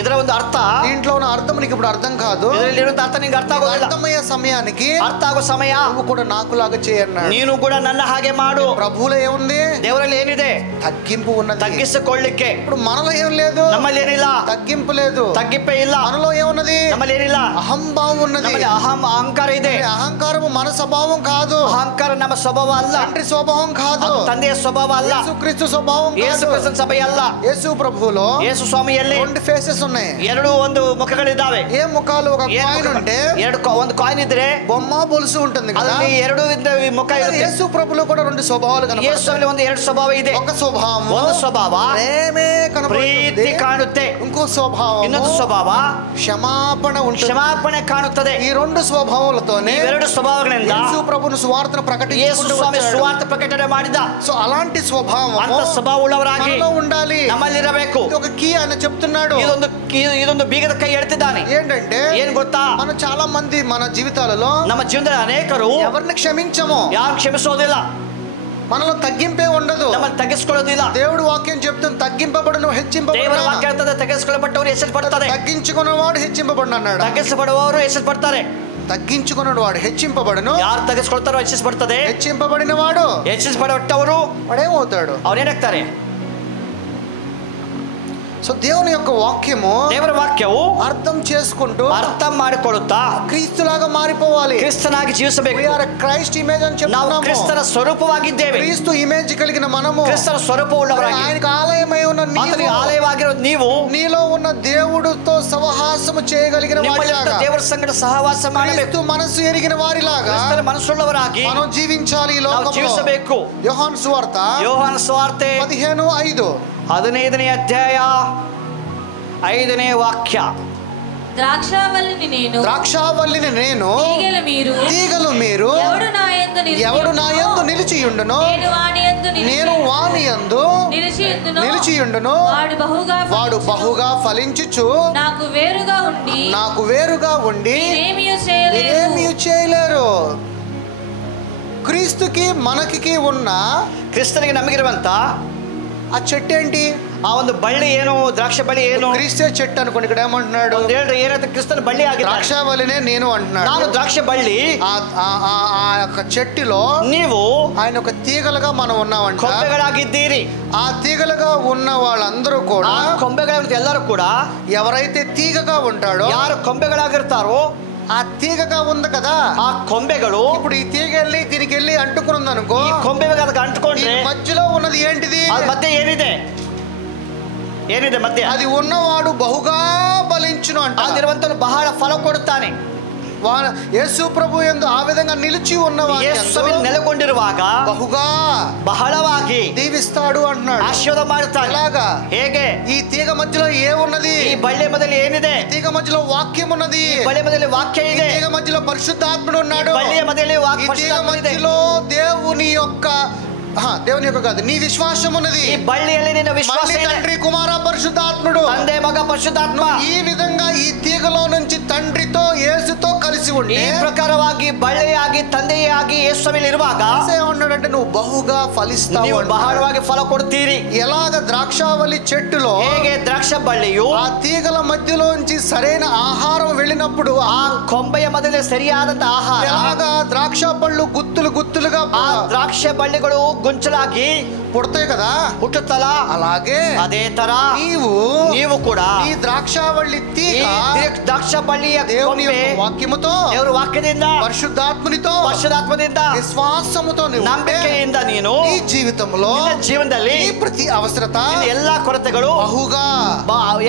ಇದರ ಒಂದು ಅರ್ಥ, దీంట్లో ఉన్న అర్థం నీకు ఇప్పుడు అర్థం కాదు. ಇದರಲ್ಲಿ ಇರುವಂತ ಅರ್ಥ ನಿಂಗೆ ಅರ್ಥ ಆಗೋದಿಲ್ಲ. అర్థమయ్యే సమయానికి, ಅರ್ಥ ಆಗೋ ಸಮಯ నువ్వు కూడా నాకులాగా చేయన్నాడు. ನೀನು ಕೂಡ ನನ್ನ ಹಾಗೆ ಮಾಡು. ప్రభువులో ఏముంది? ದೇವರಲ್ಲಿ ಏನಿದೆ? తగ్గింపు ఉన్నది. ತಗ್ಗಿಸಿಕೊಳ್ಳಿಕ್ಕೆ. ఇప్పుడు మనలో ఏం లేదు? ನಮ್ಮಲ್ಲಿ ಏನಿಲ್ಲ. తగ్గింపు లేదు, ತಗ್ಗಿಪ್ಪೆ ಇಲ್ಲ. మనలో ఏమున్నది? ನಮ್ಮಲ್ಲಿ ಏನಿಲ್ಲ. అహంభావం ఉన్నది. ನಮ್ಮಲ್ಲಿ ಅಹಂಕಾರ ಇದೆ. అహంకారము మన స్వభావం కాదు. ಅಹಂಕಾರ ನಮ್ಮ ಸ್ವಭಾವ ಅಲ್ಲ. తండ్రి స్వభావం కాదు. ತಂದೆಯ ಸ್ವಭಾವ ಅಲ್ಲ. యేసుక్రీస్తు స్వభావం కాదు. ಯೇಸು ಕ್ರಿಸ್ತನ ಸಭೆ ಅಲ್ಲ. యేసు ప్రభువులో ಯೇಸು ಸ್ವಾಮಿಯಲ್ಲಿ రెండు ఫేసెస్ ఉన్నాయి. ಎರಡು ಒಂದು ಮುಖಗಳಿದ್ದಾವೆ. ఏ ముఖాలు? ఒక కాయిన్ ఉంటే ಒಂದು ಕಾಯಿನ್ ఇದ್ರೆ బొమ్మ బొలుసు ఉంటుంది కదా, ಅದರಲ್ಲಿ ಎರಡು ಮುಖ ಇರುತ್ತೆ. యేసు ప్రభువులో కూడా రెండు స్వభావాలు కనబడతాయి. ಯೇಸುವಿನಲ್ಲಿ ಒಂದು ಎರಡು ಸ್ವಭಾವ ಇದೆ. ఒక స్వభావం ಒಂದು ಸ್ವಭಾವ ప్రేమే కనబడుతుంది, ಪ್ರೀತಿ ಕಾಣುತ್ತೆ. ఇంకో స్వభావం ಇನ್ನೊಂದು ಸ್ವಭಾವ క్షమాపణ ఉంటుంది. ಕ್ಷಮಾಪಣೆ ಕಾಣುತ್ತದೆ. ఈ రెండు స్వభావాలతోనే ಎರಡು ಸ್ವಭಾವಗಳಿಂದ యేసు ప్రభువును సువార్తను ಯೇಸು ప్రకటించుకుంటూ ಸ್ವಾಮಿ వచ్చాడు. ಸುವಾರ್ತೆ ಪ್ರಕಟಣೆ ಮಾಡಿದ. సో అలాంటి స్వభావం ಅಂತ ಸ್ವಭಾವ ಉಳ್ಳವರಾಗಿ మనలో ఉండాలి. ನಮ್ಮಲ್ಲಿರಬೇಕು. ఇది ఒక కీ ఆయన చెప్తున్నాడు. ಇದೊಂದು ಬೀಗದ ಕೈ ಎಳ್ತಿದ್ದಾನೆ. ఏంటంటే ಏನ್ ಗೊತ್ತಾ? మనం చాలా మంది మన జీవితాలలో ನಮ್ಮ ಜೀವನದಲ್ಲಿ ಅನೇಕರು ఎవరిని క్షమించము, ಯಾರು క్షమిಸೋದಿಲ್ಲ, మనలో తగ్గింపే ఉండదు. ನಮ್ಮಲ್ಲಿ ತಗ್ಗಿಸ್ಕೊಳ್ಳೋದಿಲ್ಲ. దేవుడు వాక్యం చెప్తుంది, తగ్గింపబడును ದೇವರ హెచ్చింపబడును. ವಾಕ್ಯ ಹೇಳ್ತದೆ, ತಗ್ಗಿಸ್ಕೊಳ್ಳಲ್ಪಟ್ಟವರು ಹೆಸಲ್ಪಡ್ತಾರೆ, తగ్గించుకున్నవాడు హెచ్చింపబడును అన్నాడు. ತಗ್ಗಿಸಲ್ಪಡುವವರು ಹೆಸಲ್ಪಡ್ತಾರೆ. తగ్గించుకున్నవాడు హెచ్చింపబడును. ಯಾರು ತಗ್ಗಿಸ್ಕೊಳ್ತಾರೋ ಹೆಚ್ಚಿಸಲ್ಪಡ್ತದೆ. హెచ్చింపబడిన వాడు ಹೆಚ್ಚಿಸಲ್ಪಟ್ಟವರು వాడేమవుతాడు? ಅವ್ರೇನಾಗ್ತಾರೆ? సో దేవుని యొక్క వాక్యము ದೇವರ ವಾಕ್ಯವು అర్థం చేసుకుంటూ ಅರ್ಥ ಮಾಡಿಕೊಳ್ಳುತ್ತಾ క్రీస్తులాగా మారిపోవాలి. ಕ್ರಿಸ್ತನಾಗಿ ಜೀವಿಸಬೇಕು. We are a Christ image అని ನಾವು చెప్తున్నాము. ಕ್ರಿಸ್ತನ ಸ್ವರೂಪವಾಗಿದ್ದೇವೆ. క్రీస్తు ఇమేజ్ కలిగిన మనము ಕ್ರಿಸ್ತನ ಸ್ವರೂಪವುಳ್ಳವರಾಗಿ ఆయనకు ఆలయమై ఉన్న ಆತನಿಗೆ నీవు ಆಲಯವಾಗಿರೋದು ನೀವು నీలో ఉన్న దేవుడితో సహవాసము చేయగలిగిన ನಿಮ್ಮಲ್ಲಿದ್ದ వారిలాగా ದೇವರ ಸಂಗಡ ಸಹವಾಸ ಮಾಡಬೇಕು. క్రీస్తు మనసు ఎరిగిన వారిలాగా ಕ್ರಿಸ್ತನ ಮನಸ್ಸುಳ್ಳವರಾಗಿ మనం జీవించాలి ఈ ನಾವು లోకంలో. ಜೀವಿಸಬೇಕು. యోహాను సువార్త ಯೋಹಾನ ಸುವಾರ್ತೆ 15:5 15ನೇ ಅಧ್ಯಾಯ 5ನೇ ವಾಕ್ಯ. ద్రాక్షావల్లిని నేను, ద్రాక్షావల్లిని నేను, తీగలు మీరు, ఎవడు నా యందు నిలిచియుండునో నేను వాని యందు నిలిచియుండును, వాడు బహుగా ఫలించుచు నాకు వేరుగా ఉండి మీరేమీ చేయలేరు. క్రీస్తుకి మనకి ఉన్న ಕ್ರಿಸ್ತನಿಗೆ ನಮಗಿರುವಂತ ఆ చెట్టు ఏంటి? ಆ ಒಂದು ಬಳ್ಳಿ ಏನು, ದ್ರಾಕ್ಷ ಬಳ್ಳಿ ಏನು? క్రీస్తే చెట్టు అనుకోండి. ఇక్కడ ఏమంటున్నాడు? ಹೇಳ್ರಿ ಏನಂತ ಕ್ರಿಸ್ತನ ಬಳ್ಳಿ ಆಗಿದೆ. ద్రాక్షావల్లినే నేను అంటున్నాడు. ನಾನು ದ್ರಾಕ್ಷ ಬಳ್ಳಿ. ఆ యొక్క చెట్టులో ನೀವು ఆయన ఒక తీగలుగా మనం ఉన్నామంట. ಕೊಂಬೆಗಳಾಗಿದ್ದೀರಿ. ఆ తీగలుగా ఉన్న వాళ్ళందరూ కూడా, ಕೊಂಬೆಗಳ ಎಲ್ಲರೂ ಕೂಡ ఎవరైతే తీగగా ఉంటాడో, ಯಾರು ಕೊಂಬೆಗಳಾಗಿರ್ತಾರೋ ఆ తీగగా ఉంది కదా, ఆ ಕೊಂಬೆಗಳು ఇప్పుడు ఈ తీగ వెళ్ళి దీనికి వెళ్ళి అంటుకున్నది అనుకో, ಈ ಕೊಂಬೆಗೆ ಅದಕ್ಕೆ ಅಂಟ್ಕೊಂಡ್ರೆ మధ్యలో ఉన్నది ఏంటిది? ಅದು ಮಧ್ಯೆ ಏನಿದೆ ಮಧ್ಯೆ? అది ఉన్నవాడు బహుగా ఫలించును అంట. ಅದಿರುವಂತನು ಬಹಳ ಫಲ ಕೊಡುತ್ತಾನೆ. యేసు ప్రభు యందు ಆ విధంగా నిలిచి ఉన్నవాడు ಯೇಸುವಿನಲ್ಲಿ ನೆಲೆಗೊಂಡಿರುವಾಗ బహుగా ಬಹಳವಾಗಿ దీవిస్తాడు అంటున్నాడు. ಆಶೀರ್ವಾದ ಮಾಡುತ್ತಾನೆ. ఎలాగా? ಹೇಗೆ? ఈ తీగ మధ్యలో ఏమున్నది? ఈ ಬಳ್ಳಿ ಮಧ್ಯದಲ್ಲಿ ಏನಿದೆ? తీగ మధ్యలో వాక్యం ఉన్నది. ಬಳ್ಳಿ ಮಧ್ಯದಲ್ಲಿ ವಾಕ್ಯ ಇದೆ. తీగ మధ్యలో పరిశుద్ధాత్ముడు ఉన్నాడు. ಬಳ್ಳಿಯ ಮಧ್ಯದಲ್ಲಿ ఈ తీగ మధ్యలో దేవుని యొక్క కాదు, నీ విశ్వాసం ఉన్నది. ఈ బಳ್ಳಿಯಲ್ಲಿ ನಿನ್ನ ವಿಶ್ವಾಸ ಇದೆ. తండ్రి, కుమార, పరిశుద్ధాత్ముడు, ತಂದೆ, మగ, పరిశుద్ధాత్మ. ఈ విధంగా ఈ తీగలో నుంచి తండ్రితో యేసుతో కలిసి ఉండి ఈ ప్రకారವಾಗಿ ಬಳ್ಳಿಯಾಗಿ ತಂದೆಯಾಗಿ ಯೇಸುವಿನಲ್ಲಿ ಇರುವಾಗ ఏమన్నాడంటే నువ్వు బహుగా ఫలిస్తావు, ನೀವು ಬಹಳವಾಗಿ ಫಲ ಕೊಡ್ತೀರಿ. ఎలాగ ద్రాక్షావల్లి చెట్టులో ಹೇಗೆ ದ್ರಾಕ್ಷ ಬಳ್ಳಿಯು ఆ తీగల మధ్యలోంచి సరైన ఆహారం వెళ్ళినప్పుడు ಆ ಕೊಂಬೆಯ ಮಧ್ಯದಲ್ಲಿ ಸರಿಯಾದಂತ ಆಹಾರ, ఎలాగా ద్రాక్ష పళ్ళు గుత్తులుగా ಆ ದ್ರಾಕ್ಷ ಬಳ್ಳಿಗಳು ಗುಂಚಲಾಗಿ పుడతాయి కదా, ಹುಟ್ಟುತ್ತಲ್ಲ, అలాగే ಅದೇ ತರ ನೀವು ಕೂಡ ఈ ద్రాక్షావల్లి తీగ ದ್ರಾಕ್ಷ ಬಳ್ಳಿಯ దేవుని వాక్యముతో, ದೇವರ ವಾಕ್ಯದಿಂದ, పరిశుద్ధాత్మనితో, విశ్వాసముతో, ನಂಬಿಕೆಯಿಂದ ನೀನು ఈ జీవితంలో, ಜೀವನದಲ್ಲಿ ఈ ప్రతి అవసరత, ಎಲ್ಲಾ ಕೊರತೆಗಳು బహుగా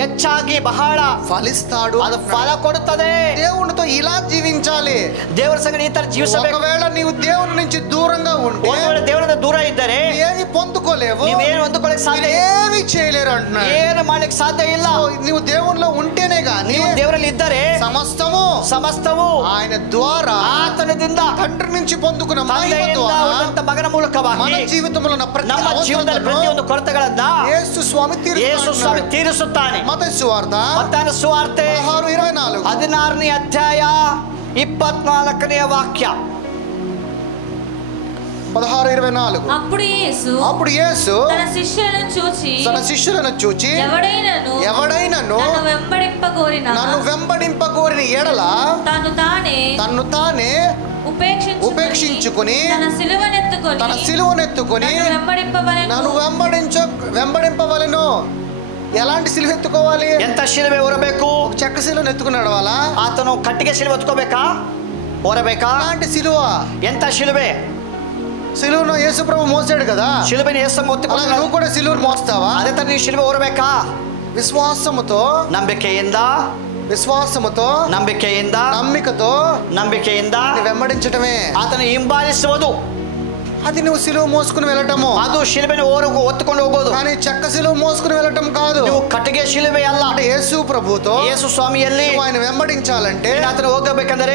ಹೆಚ್ಚಾಗಿ ಬಹಳ ఫలిస్తాడు. ಅದು ಫಲ ಕೊಡುತ್ತದೆ. దేవునితో ఇలా జీవించాలి. ದೇವರ ಸಂಗಡ ಈ ತರ ಜೀವಿಸಬೇಕು. ఒకవేళ నీవు దేవుని నుంచి దూరంగా ఉంటే, ದೇವರಿಂದ ದೂರ ಇದ್ದರೆ ఏమి పొందుకోలేవు, ನೀವೇನು ಹೊಂದಿಕೊಳ್ಳಕ್ಕೆ ಸಾಧ್ಯ ಇಲ್ಲ, ఏమి చేయలేరు అంటున్నాడు. ಏನು ಮಾಡ್ಲಿಕ್ಕೆ ಸಾಧ್ಯ ಇಲ್ಲ. నీవు దేవునిలో ఉంటేనే గాని, ನೀವು ದೇವರಲ್ಲಿ ಇದ್ದರೆ ಸಮಸ್ತವು ఆయన ద్వారా, ಆತನದಿಂದ, తండ్రి నుంచి పొందుకున్న మహిమ ತಂದೆಯಿಂದ ద్వారా ಉಳ್ಳಂತ ಮಗನ ಮೂಲಕವಾಗಿ మన జీవితంలో ఉన్న ప్రతి ನಮ್ಮ ಜೀವನದಲ್ಲಿ ಪ್ರತಿಯೊಂದು ಕೊರತೆಗಳನ್ನ యేసు స్వామి ಯೇಸು ಸ್ವಾಮಿ ತೀರಿಸುತ್ತಾನೆ. మత్తయి సువార్త ಮತ್ತಾಯನ ಸುವಾರ್ತೆ 16:24 16ನೇ ಅಧ್ಯಾಯ 24ನೇ ವಾಕ್ಯ. 16:24 అప్పుడు యేసు తన శిష్యులను చూచి ఎవడైనను నన్ను వెంబడింపగోరిన ఎడల తన్ను తానే ఉపేక్షించుకుని తన సిలువనెత్తుకొని నన్ను వెంబడింపవలెను. ఎలాంటి సిలువ ఎత్తుకోవాలి? ఎంత ಶಿಲುಬೆ ಹೊರಬೇಕು? చెక్క సిలువను ఎత్తుకుని నడవాలా? ಆತನು ಕಟ್ಟಿಗೆ ಶಿಲುಬೆ ಎತ್ಕೋಬೇಕಾ, ಹೊರಬೇಕಾ? అలాంటి సిలువ, ఎంత ಶಿಲುಬೆ? సిలువను యేసు ప్రభు మోసాడు కదా, ಶಿಲುಬೆని యేసు అలాగే నువ్వు కూడా సిలువను మోస్తావా? ಅದೇ ತರ ನೀವು ಶಿಲುಬೆ ಹೊರಬೇಕಾ? విశ్వాసముతో, ನಂಬಿಕೆಯಿಂದ ನಂಬಿಕೆಯಿಂದ వెంబడించటమే. ಆತನ ಹಿಂಬಾಲಿಸುವುದು. అది నువ్వు సిలువ మోసుకుని వెళ్ళటము, ಅದು ಶಿಲುಬೆನ ಹೊತ್ತುಕೊಂಡು ಹೋಗೋದು. కానీ చెక్క సిలువ మోసుకుని వెళ్ళటం కాదు. ನೀವು ಕಟ್ಟಿಗೆ ಶಿಲುಬೆ ಅಲ್ಲ. అంటే యేసు ప్రభుతో, ಯೇಸು ಸ್ವಾಮಿಯಲ್ಲಿ ఆయన వెంబడించాలంటే ಆತನ ಹೋಗಬೇಕಂದರೆ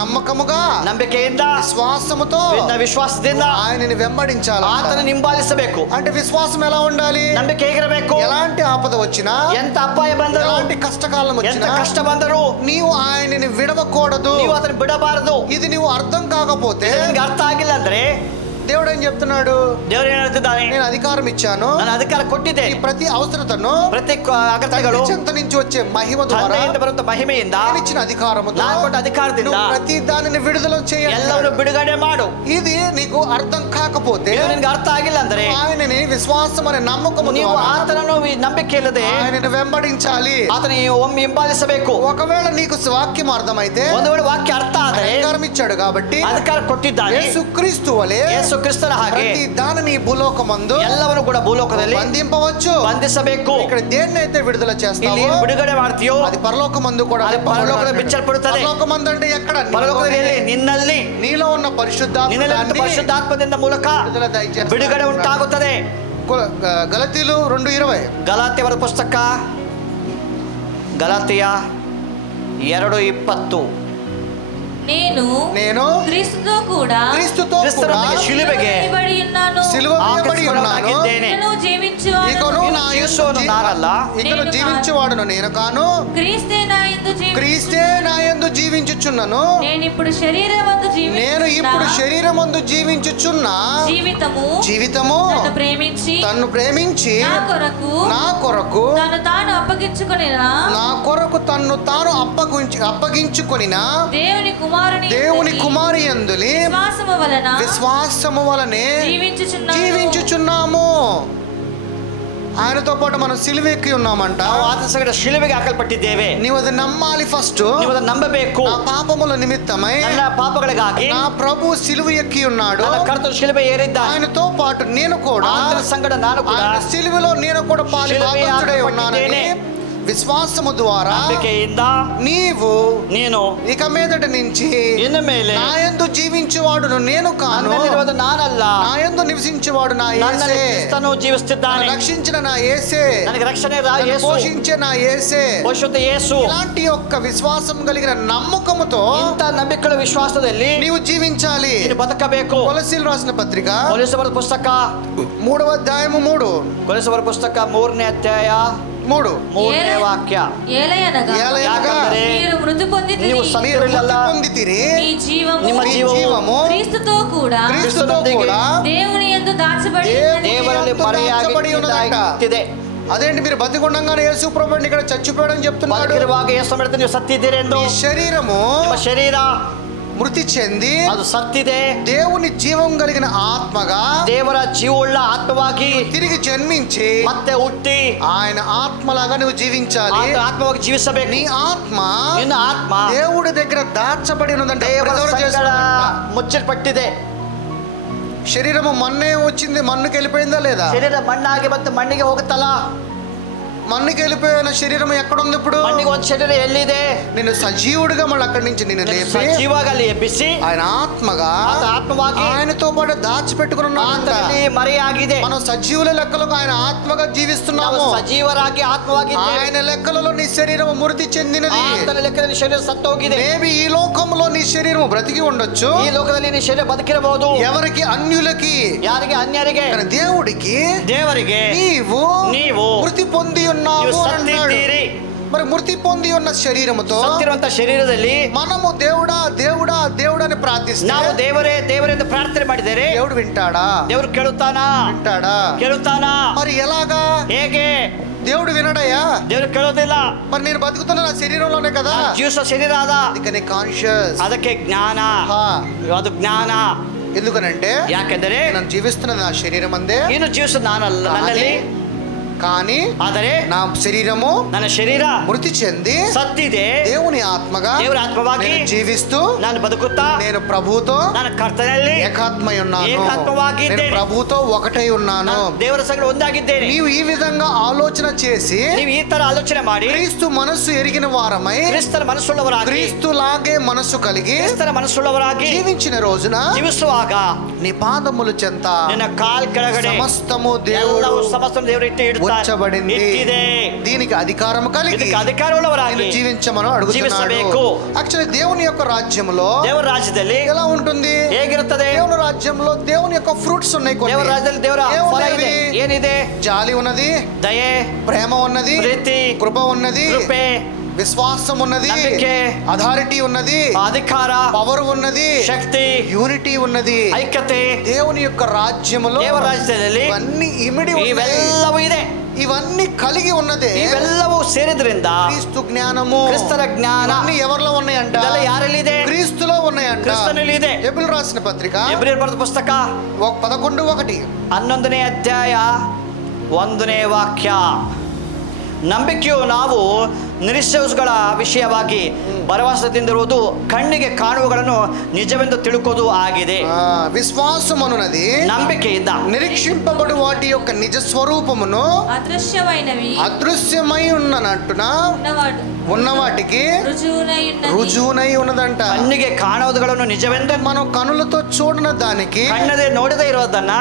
నమ్మకముగా, ನಂಬಿಕೆಯಿಂದ, ವಿಶ್ವಾಸದಿಂದ ఆయనని వెంబడించాలి, ಆತನ ಹಿಂಬಾಲಿಸಬೇಕು. అంటే విశ్వాసం ఎలా ఉండాలి? ನಂಬಿಕೆ ಹೇಗಿರಬೇಕು? ఎలాంటి ఆపద వచ్చినా, ఎంత అపాಯ ಬಂದರೂ, ఎలాంటి కష్టకాలం ఎంత వచ్చినా, ಕಷ್ಟ ಬಂದರೂ నీవు ఆయనని విడవకూడదు. ನೀವು ಅದನ್ನು ಬಿಡಬಾರದು. ఇది నీవు అర్థం కాకపోతే, ನಿಮಗೆ ಅರ್ಥ ಆಗಿಲ್ಲ ಅಂದ್ರೆ దేవుడు ఏం చెప్తున్నాడు? ದೇವರು ಏನ್ ಹೇಳ್ತಿದ್ದಾನೆ? నేను అధికారం ఇచ్చాను, ನಾನು ಅಧಿಕಾರ ಕೊಟ್ಟಿದ್ದೇನೆ. ఈ ప్రతి అవసరతను ಪ್ರತಿ ಅಗತ್ಯಗಳು చెంత నుంచి వచ్చే మహిమ ద్వారా ತಂದೆಯಿಂದ ಬರುವಂತ ಮಹಿಮೆಯಿಂದ నేను ఇచ్చిన అధికారముతో ನಾನು ಕೊಟ್ಟ ಅಧಿಕಾರದಿಂದ నువ్వు ప్రతి దానిని విడుదల చేయాలి. ಎಲ್ಲವನ್ನು ಬಿಡುಗಡೆ ಮಾಡು. ఇది నీకు అర్థం కాకపోతే, ಇದು ನಿನಗೆ ಅರ್ಥ ಆಗಿಲ್ಲ ಅಂದ್ರೆ, ఆయనని విశ్వాసం అనే నమ్మకము ನೀವು ద్వారా ಆತನನ್ನು ನಂಬಿಕೆ ಇಲ್ಲದೆ ఆయనని వెంబడించాలి. ಆತನ ಒಮ್ಮೆ ಹಿಂಬಾಲಿಸಬೇಕು. ఒకవేళ నీకు వాక్యం అర్థమైతే, ಒಂದು ವೇಳೆ ವಾಕ್ಯ ಅರ್ಥ ಆದರೆ, అధికారం ఇచ్చాడు కాబట్టి ಅಧಿಕಾರ ಕೊಟ್ಟಿದ್ದಾನೆ యేసుక్రీస్తు వలె ಯೇಸು ಕ್ರಿಸ್ತನ ಹಾಗೆ ప్రతి దానిని భూలోకమందు ಎಲ್ಲವನ್ನು ಕೂಡ ಭೂಲೋಕದಲ್ಲಿ బంధింపవచ్చు. ಬಂಧಿಸಬೇಕು. ఇక్కడ దేన్నైతే విడుదల ಇಲ್ಲಿ చేస్తావో ಏನು ಬಿಡುಗಡೆ ಮಾಡ್ತೀಯೋ అది పరలోకమందు కూడా అది పరలోకದಲ್ಲಿ బిచ్చల్పడుతుంది. పరలోకమందు అంటే ఎక్కడ? ಪರಲೋಕದಲ್ಲಿ ನಿನ್ನಲ್ಲಿ నీలో ఉన్న పరిశుద్ధాత్మ ಪರಿಶುದ್ಧಾತ್ಮದಿಂದ ಮೂಲಕ విడుదల దయచేస్తాడు. ಬಿಡುಗಡೆ ಉಂಟಾಗುತ್ತದೆ. గలతీలు 2:20 ಗಲಾತ್ಯ ಬರೆದ ಪುಸ್ತಕ ಗಲಾತಿಯ 2:20. నేను క్రీస్తుతో కూడా ಕ್ರಿಸ್ತನೊಂದಿಗೆ ಶಿಲುಬೆಗೆ సిలువ వేయబడి ఉన్నాను. ಆಗಿದ್ದೇನೆ. ఇకను నా యందు నానಲ್ಲ, ఇకను జీవించువాడును నేను కాను, క్రీస్తే నా యందు జీవించుచున్నాను. నేను ఇప్పుడు శరీరమందు జీవించుచున్న జీవితము తన్ను ప్రేమించి నా కొరకు తన్ను అప్పగించుకొనిన దేవుని కుమారి యందులి విశ్వాసము వలనే జీవించుచున్నాము. ఆయనతో పాటు మనం సిలువ ఎక్కి ఉన్నామంట. ಆತನ ಸಂಗಡ ಶಿಲುಬೆಗೆ ಹಾಕಲ್ಪಟ್ಟಿದ್ದೇವೆ. ನೀವು ಅದನ್ನ ನಮ್ಮಾಲಿ ಫಸ್ಟ್. ನೀವು ಅದನ್ನ ನಂಬಬೇಕು. నా పాపముల నిమిత్తమై ನನ್ನ ಪಾಪಗಳಿಗಾಗಿ నా ప్రభు సిలువ ఎక్కి ఉన్నాడు. ನನ್ನ ಕರ್ತನು ಶಿಲುಬೆ ಏರಿದ್ದಾನೆ. ఆయనతో పాటు నేను కూడా ಆತನ ಸಂಗಡ ನಾನು ಕೂಡ ఆయన సిలువలో నేను కూడా పాలిభాగస్తుడై ఉన్నానని విశ్వాసము ద్వారా ನೀನು ఇక మీదట నుంచి ಇನ್ನು ಮೇಲೆ నా యందు జీవించువాడును నేను కాను, ನಾನಲ್ಲ, నా యందు నివసించువాడు నా యేసే, ಕ್ರಿಸ್ತನು ಜೀವಿಸುತ್ತಿದ್ದಾನೆ. రక్షించిన నా యేసే, ನನಗೆ ರಕ್ಷಣೆ ಯೇಸು, పోషించే నా యేసే. ಪೋಷಿತ ಯೇಸು. ఇలాంటి యొక్క విశ్వాసం కలిగిన నమ్మకముతో ಇಂಥ ನಂಬಿಕೆಗಳ ವಿಶ್ವಾಸದಲ್ಲಿ నీవు జీవించాలి. ನೀನು ಬದುಕಬೇಕು. కొలస్సీలు రాసిన పత్రిక ಕೊಲೊಸ್ಸೆಯವರ ಪುಸ್ತಕ 3వ అధ్యాయము 3. ಕೊಲೊಸ್ಸೆಯವರ ಪುಸ್ತಕ 3ನೇ ಅಧ್ಯಾಯ 3ನೇ ವಾಕ್ಯ. ನೀವು ಸತ್ತಿರಲಿಲ್ಲ, ನಿಮ್ಮ ಜೀವವು ಕ್ರಿಸ್ತುతో కూడా ದೇವರಲ್ಲಿ ಮರೆಯಾಗಿದೆ. అదేంటి మీరు బతికుండగానే యేసు ప్రభువుని ఇక్కడ చచ్చిపోయాడని చెప్తున్నారు. ಬದುಕಿರುವಾಗ ಯೇಸು ಮಾಡಿದ್ರೆ ನೀವು ಸತ್ತಿದ್ದೀರಿ ಎಂದು. ఈ శరీరము, ನಿಮ್ಮ ಶರೀರ మృతి చెంది ಅದು ಸತ್ತಿದೆ. దేవుని జీవం కలిగిన ఆత్మగా, ದೇವರ ಜೀವವುಳ್ಳ ಆತ್ಮವಾಗಿ తిరిగి జన్మించి ಮತ್ತೆ ಹುಟ್ಟಿ ఆయన ఆత్మలాగా నువ్వు జీవించాలి. ಆತ್ಮವಾಗಿ ಜೀವಿಸಬೇಕು. నీ ఆత్మ, ನಿನ್ನ ಆತ್ಮ దేవుడి దగ్గర దాచబడి ఉన్నదంటే ಮುಚ್ಚಲ್ಪಟ್ಟಿದೆ. శరీరము మన్నే వచ్చింది, మన్నుకి వెళ్ళిపోయిందా లేదా? ಶರೀರ ಮಣ್ಣಾಗಿ ಮತ್ತೆ ಮಣ್ಣಿಗೆ ಹೋಗುತ್ತಲ್ಲ. మన్నుకి వెళ్ళిపోయిన శరీరం ఎక్కడుంది ఇప్పుడు? మಣ್ಣಿಗೆ ಒಂದು శరీర ఎಲ್ಲಿದೆ? నిన్ను సజీవుడిగా మళ్ళీ అక్కడి నుంచి నిన్ను లేపి సజీవంగా ఎబ్బిసి ఆయన ఆత్మగా, ఆత్మವಾಗಿ ఆయనతో పాటు దాచిపెట్టుకుని ఉన్నాడు. మరెయాಗಿದೆ. మనం సజీవుల లెక్కలకు ఆయన ఆత్మగా జీవిస్తున్నాము. సజీవరాగి ఆత్మವಾಗಿ ఆయన లెక్కలలో నీ శరీరం మృతి చెందినది. ಆತನ ಲೆಕ್ಕದಲ್ಲಿ ಶರೀರ ಸತ್ತೋಗಿದೆ. మేబీ ఈ లోకంలో నీ శరీరం బ్రతికి ఉండొచ్చు, ఈ లోಕದಲ್ಲಿ నీ శరీರ బతికిರಬಹುದು. ఎవరికి? అన్యులకి. ಯಾರಿಗೆ? ಅನ್ಯರಿಗೆ. దేవుడికి, దేవರಿಗೆ నీవు మృతి పొంది ఉన్నావు అన్నాడు. మరి మృతి పొంది ఉన్న శరీరముతో ಸತ್ತಿರುವಂತ ಶರೀರದಲ್ಲಿ మనము దేవుడా దేవుడా దేవుడని ప్రార్థిస్తాం. ನಾವು ದೇವರೇ ದೇವರೇ ಎಂದು ಪ್ರಾರ್ಥನೆ ಮಾಡಿದರೆ దేవుడు వింటాడా? దేవుడు ಕೇಳುತ್ತಾನಾ? ಕೇಳುತ್ತಾನಾ? మరి ఎలాగా? ಹೇಗೆ? దేవుడు వినడయ్యా? దేవుడు ಕೇಳೋದಿಲ್ಲ. మరి నేను బతుకుతున్న నా శరీరంలోనే కదా. ಜೀವಿಸುವ ಶರೀರ ಅದ. అందుకనే కాన్షియస్, ಅದಕ್ಕೆ ಜ್ಞಾನ. ಅದು ಜ್ಞಾನ. ఎందుకనంటే ಯಾಕೆಂದರೆ నేను జీవిస్తున్న నా శరీరం అందే, ನೀನು ಜೀವಿಸುವ ನಾನಲ್ಲ, ನನ್ನಲ್ಲಿ. కానీ ಆದರೆ నా శరీరము, ನನ್ನ ಶರೀರ మృతి చెంది ಸತ್ತಿದೆ. దేవుని ఆత్మగా, ದೇವರ ಆತ್ಮವಾಗಿ జీవిస్తూ ನಾನು ಬದುಕುತ್ತಾ నేను ప్రభువుతో ನನ್ನ ಕರ್ತನಲ್ಲಿ ఏకాత్మై ఉన్నాను. ఏకాత్మವಾಗಿದ್ದೇನೆ. నేను ప్రభువుతో ఒకటై ఉన్నాను. ದೇವರ ಸಂಗಡ ಒಂದಾಗಿದ್ದೇನೆ. నీవు ఈ విధంగా ఆలోచన చేసి, ನೀವು ಈ ತರ ಆಲೋಚನೆ ಮಾಡಿ క్రీస్తు మనస్సు ఎరిగిన వారమై, ಕ್ರಿಸ್ತನ ಮನಸ್ಸುಳ್ಳವರಾಗಿ, క్రీస్తులాగే మనస్సు కలిగి ಕ್ರಿಸ್ತನ ಮನಸ್ಸುಳ್ಳವರಾಗಿ జీవించిన రోజున ಜೀವಿಸುವಾಗ నీ పాదముల చెంత ನಿನ್ನ ಕಾಲ್ ಕೆಳಗಡೆ సమస్తము దేవుడు ದೇವರು ಇಟ್ಟು ఉంచబడింది. దీనికి అధికారం కలిగి అధికారముള്ളవరాಗಿ జీవించమని అడుగుతున్నాడు. యాక్చువల్లీ దేవుని యొక్క రాజ్యంలో, ದೇವರ ರಾಜ್ಯದಲ್ಲಿ ఎలా ఉంటుంది? ಹೇಗಿರುತ್ತದೆ? దేవుని రాజ్యంలో దేవుని యొక్క ఫ్రూట్స్ ఉన్నాయి. కొన్ని ದೇವರ ರಾಜ್ಯದಲ್ಲಿ ದೇವರ ಫಲ ಇದೆ. ಏನಿದೆ? జాలి ఉన్నది, ದಯೆ, ప్రేమ ఉన్నది, ಪ್ರೀತಿ, కృప ఉన్నది, ಕೃಪೆ, విశ్వాసం ఉన్నది, ನಂಬಿಕೆ, అథారిటీ ఉన్నది, అధికార, పవర్ ఉన్నది, శక్తి, యూనిటీ ఉన్నది. ಐಕ್ಯತೆ, దేవుని యొక్క రాజ్యములో ದೇವರ ರಾಜ್ಯದಲ್ಲಿ ఇవన్నీ ఇమిడి ఉన్నాయి. ಇವೆಲ್ಲವೂ ಇದೆ. ఇవన్నీ కలిగి ఉన్నదే ಇವೆಲ್ಲವೂ ಸೇರಿದ್ರಿಂದ క్రీస్తు జ్ఞానము, ಕ್ರಿಸ್ತರ ಜ್ಞಾನ ఇవన్నీ ఎవరిలో ఉన్నాయంట? ಇದೆಲ್ಲ ಯಾರಲ್ಲಿ ಇದೆ? క్రీస్తులో ఉన్నాయంట. ಕ್ರಿಸ್ತನಲ್ಲಿ ಇದೆ. హెబ్రీయులకు రాసిన పత్రిక ಎಬ್ರಿಯರು ಬರೆದ ಪುಸ್ತಕ 11:1 11ನೇ ಅಧ್ಯಾಯ 1ನೇ ವಾಕ್ಯ. ನಂಬಿಕೆಯು ನಾವು ನಿರೀಕ್ಷೆಗಳ ವಿಷಯವಾಗಿ ಭರವಸೆಯಿಂದಿರುವುದು, ಕಣ್ಣಿಗೆ ಕಾಣುವಗಳನ್ನು ನಿಜವೆಂದು ತಿಳುಕೋದು ಆಗಿದೆ. విశ్వాసం అనునది ನಂಬಿಕೆಯಿಂದ నిరీక్షింపబడు వాటి యొక్క నిజ స్వరూపమును అదృశ్యమైనవి అదృశ్యమై ఉన్నట్టున ఉన్న వాటికి రుజువునై ఉన్నదంట. ಕಣ್ಣಿಗೆ ಕಾಣುವುದಗಳನ್ನು ನಿಜವೆಂದು, మనం కనులతో చూడన దానికి, ಕಣ್ಣದೇ ನೋಡದೇ ಇರೋದನ್ನ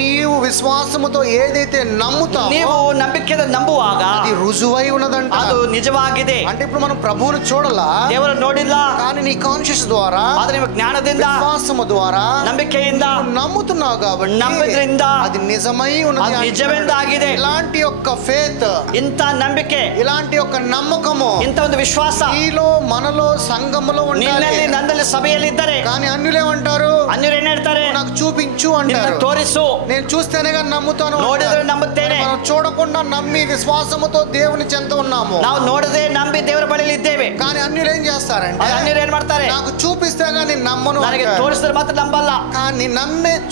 నీవు విశ్వాసముతో ఏదైతే నమ్ముతావో, ನೀವು ನಂಬಿಕೆಯಿಂದ ನಂಬುವಾಗ అది రుజువై ఉన్నదంట. ಅದು ನಿಜವಾಗಿದೆ. అంటే ఇప్పుడు మనం ప్రభువును చూడలా, ದೇವರು ನೋಡಿಲ್ಲ, కానీ నీ కాన్షియస్ ద్వారా, ಆದ್ರೆ ನಿಮ್ಮ ಜ್ಞಾನದಿಂದ, విశ్వాసము ద్వారా, ನಂಬಿಕೆಯಿಂದ నమ్ముతున్నావు కాబట్టి ನಂಬಿದ್ರಿಂದ అది నిజమై ఉన్నది. ಅದು ನಿಜವೆಂದಾಗಿದೆ. ఇలాంటి యొక్క ఫేత్, ಇಂಥ ನಂಬಿಕೆ, ఇలాంటి యొక్క నమ్మకము ಇಂಥ ಒಂದು ವಿಶ್ವಾಸ నీలో, మనలో, సంఘములో ఉండాలి. ನಿನ್ನಲ್ಲಿ, ನನ್ನಲ್ಲಿ, ಸಭೆಯಲ್ಲಿ ಇದ್ದರೆ, కానీ అన్యులేమంటారు? ಅನ್ಯರು ಏನ್ ಹೇಳ್ತಾರೆ? నాకు చూపించు ನಿನ್ನ అంటారు. ತೋರಿಸು, నేను చూస్తేనే కానీ నమ్ముతాను ನೋಡಿದ್ರೆ అంటారు. ನಂಬುತ್ತೇನೆ. మనం చూడకుండా నమ్మి విశ్వాసముతో దేవుని చెంత ఉన్నాము. ನಾವು ನೋಡದೆ ನಂಬಿ ದೇವರ ಬಳಿಯಲ್ಲಿ ಇದ್ದೇವೆ. కానీ అన్యులు ఏం చేస్తారంటే, ಅನ್ಯರು ಏನ್ ಮಾಡ್ತಾರೆ? నాకు చూపిస్తే గానీ నమ్మను ನನಗೆ అంటారు. ತೋರಿಸಿದ್ರೆ ಮಾತ್ರ ನಂಬಲ್ಲ. కానీ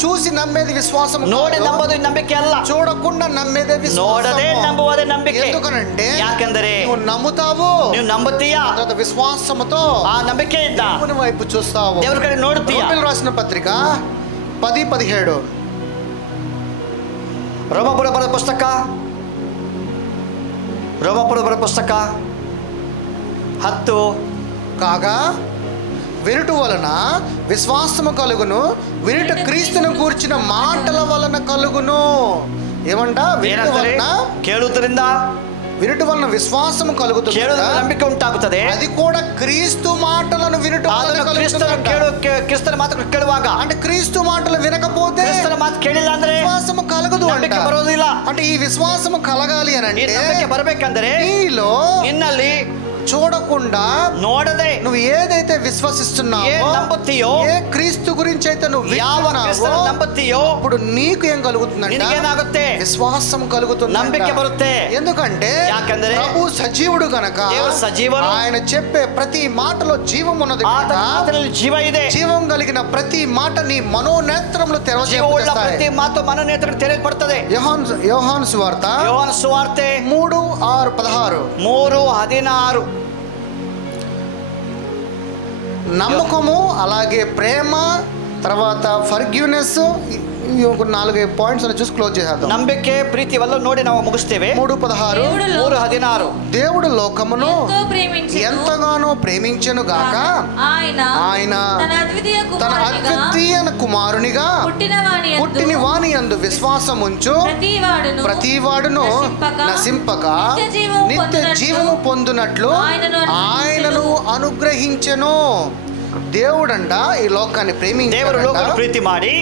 చూసి నమ్మేది విశ్వాసం ನೋಡಿ కాదు. ನಂಬೋದು ನಂಬಿಕೆ ಅಲ್ಲ. చూడకుండా నమ్మేదే విశ్వాసం. ನೋಡದೆ ನಂಬುವುದೇ ನಂಬಿಕೆ. ఎందుకనంటే, ಯಾಕೆಂದರೆ నువ్వు నమ్ముతావు, ನೀವು ನಂಬುತ್ತೀಯಾ, తర్వాత విశ్వాసముతో ಆ ನಂಬಿಕೆಯಿಂದ దేవుని వైపు చూస్తావు. ದೇವರ ಕಡೆ ನೋಡ್ತೀಯಾ. రోమీయులకు రాసిన పత్రిక 10:17 ರೋಮಪುರ ಬರೆದ ಪುಸ್ತಕ 10 కాగా వినుట వలన విశ్వాసము కలుగును, వినుట క్రీస్తును కూర్చిన మాటల వలన కలుగును. ఏమంట? వినుట వలన, ಕೇಳುವುದರಿಂದ, వినుట వలన విశ్వాసము కలుగుతుంది. ಕೇಳುವುದರಿಂದ ನಂಬಿಕೆ ಉಂಟಾಗುತ್ತದೆ. అది కూడా క్రీస్తు మాటలను వినుట వలన కలుగుతుందంట. ಕ್ರಿಸ್ತನ ಮಾತು ಕೇಳುವಾಗ, అంటే క్రీస్తు మాటలు వినకపోతే ಕ್ರಿಸ್ತನ ಮಾತು ಕೇಳಿಲ್ಲ ಅಂದ್ರೆ విశ్వాసము కలగదు అంట. ನಂಬಿಕೆ ಬರೋದಿಲ್ಲ. అంటే ఈ విశ్వాసము కలగాలి అని ಈ అంటే, ನಂಬಿಕೆ ಬರಬೇಕಂದ್ರೆ నీలో ನಿನ್ನಲ್ಲಿ చూడకుండా ನೋಡದೆ నువ్వు ఏదైతే ಏನ್ విశ్వసిస్తున్నావో, ನಂಬುತ್ತೀಯೋ, ఏ క్రీస్తు గురించి అయితే నువ్వు ಯಾವ ಕ್ರಿಸ್ತನ వింటున్నావో, ನಂಬುತ್ತೀಯೋ, అప్పుడు నీకు ఏం కలుగుతుందంట? ನಿನಗೇನಾಗುತ್ತೆ? విశ్వాసం కలుగుతుంది. ನಂಬಿಕೆ ಬರುತ್ತೆ. ఎందుకంటే ಯಾಕಂದ್ರೆ ప్రభు సజీవుడు గనక, ದೇವರು ಸಜೀವನು. ఆయన చెప్పే ప్రతి మాటలో జీవం ఉన్నది ಆತನ గనక, ಮಾತಿನಲ್ಲಿ ಜೀವ ಇದೆ. జీవం కలిగిన ప్రతి మాట నీ మనోనేత్రములు ಜೀವವುಳ್ಳ తెరవజేస్తాయి. ಪ್ರತಿ ಮಾತು ಮನೋನೇತ್ರ ತೆರೆಯಲ್ಪಡುತ್ತದೆ. యోహాను సువార్త ಯೋಹಾನ ಸುವಾರ್ತೆ 3:16 3:16 నమ్మకము, అలాగే ప్రేమ, తర్వాత ఫర్గివ్నెస్, ఒక 4 పాయింట్స్ చూసి క్లోజ్ చేసేద్దాం. ನಂಬಿಕೆ, ಪ್ರೀತಿ ಇವೆಲ್ಲ ನೋಡಿ ನಾವು ಮುಗಿಸ್ತೇವೆ. 3:16 3:16 దేవుడు లోకమును ఎంతగానో ప్రేమించెను గాక, ఆయన తన అద్వితీయ కుమారునిగా పుట్టిన వాని యందు విశ్వాసముంచు ప్రతివాడును నశింపక నిత్య జీవము పొందునట్లు ఆయనను అనుగ్రహించెను. దేవుడంట ఈ లోకాన్ని ದೇವರು ಲೋಕ ప్రేమించాడు. ಪ್ರೀತಿ ಮಾಡಿ,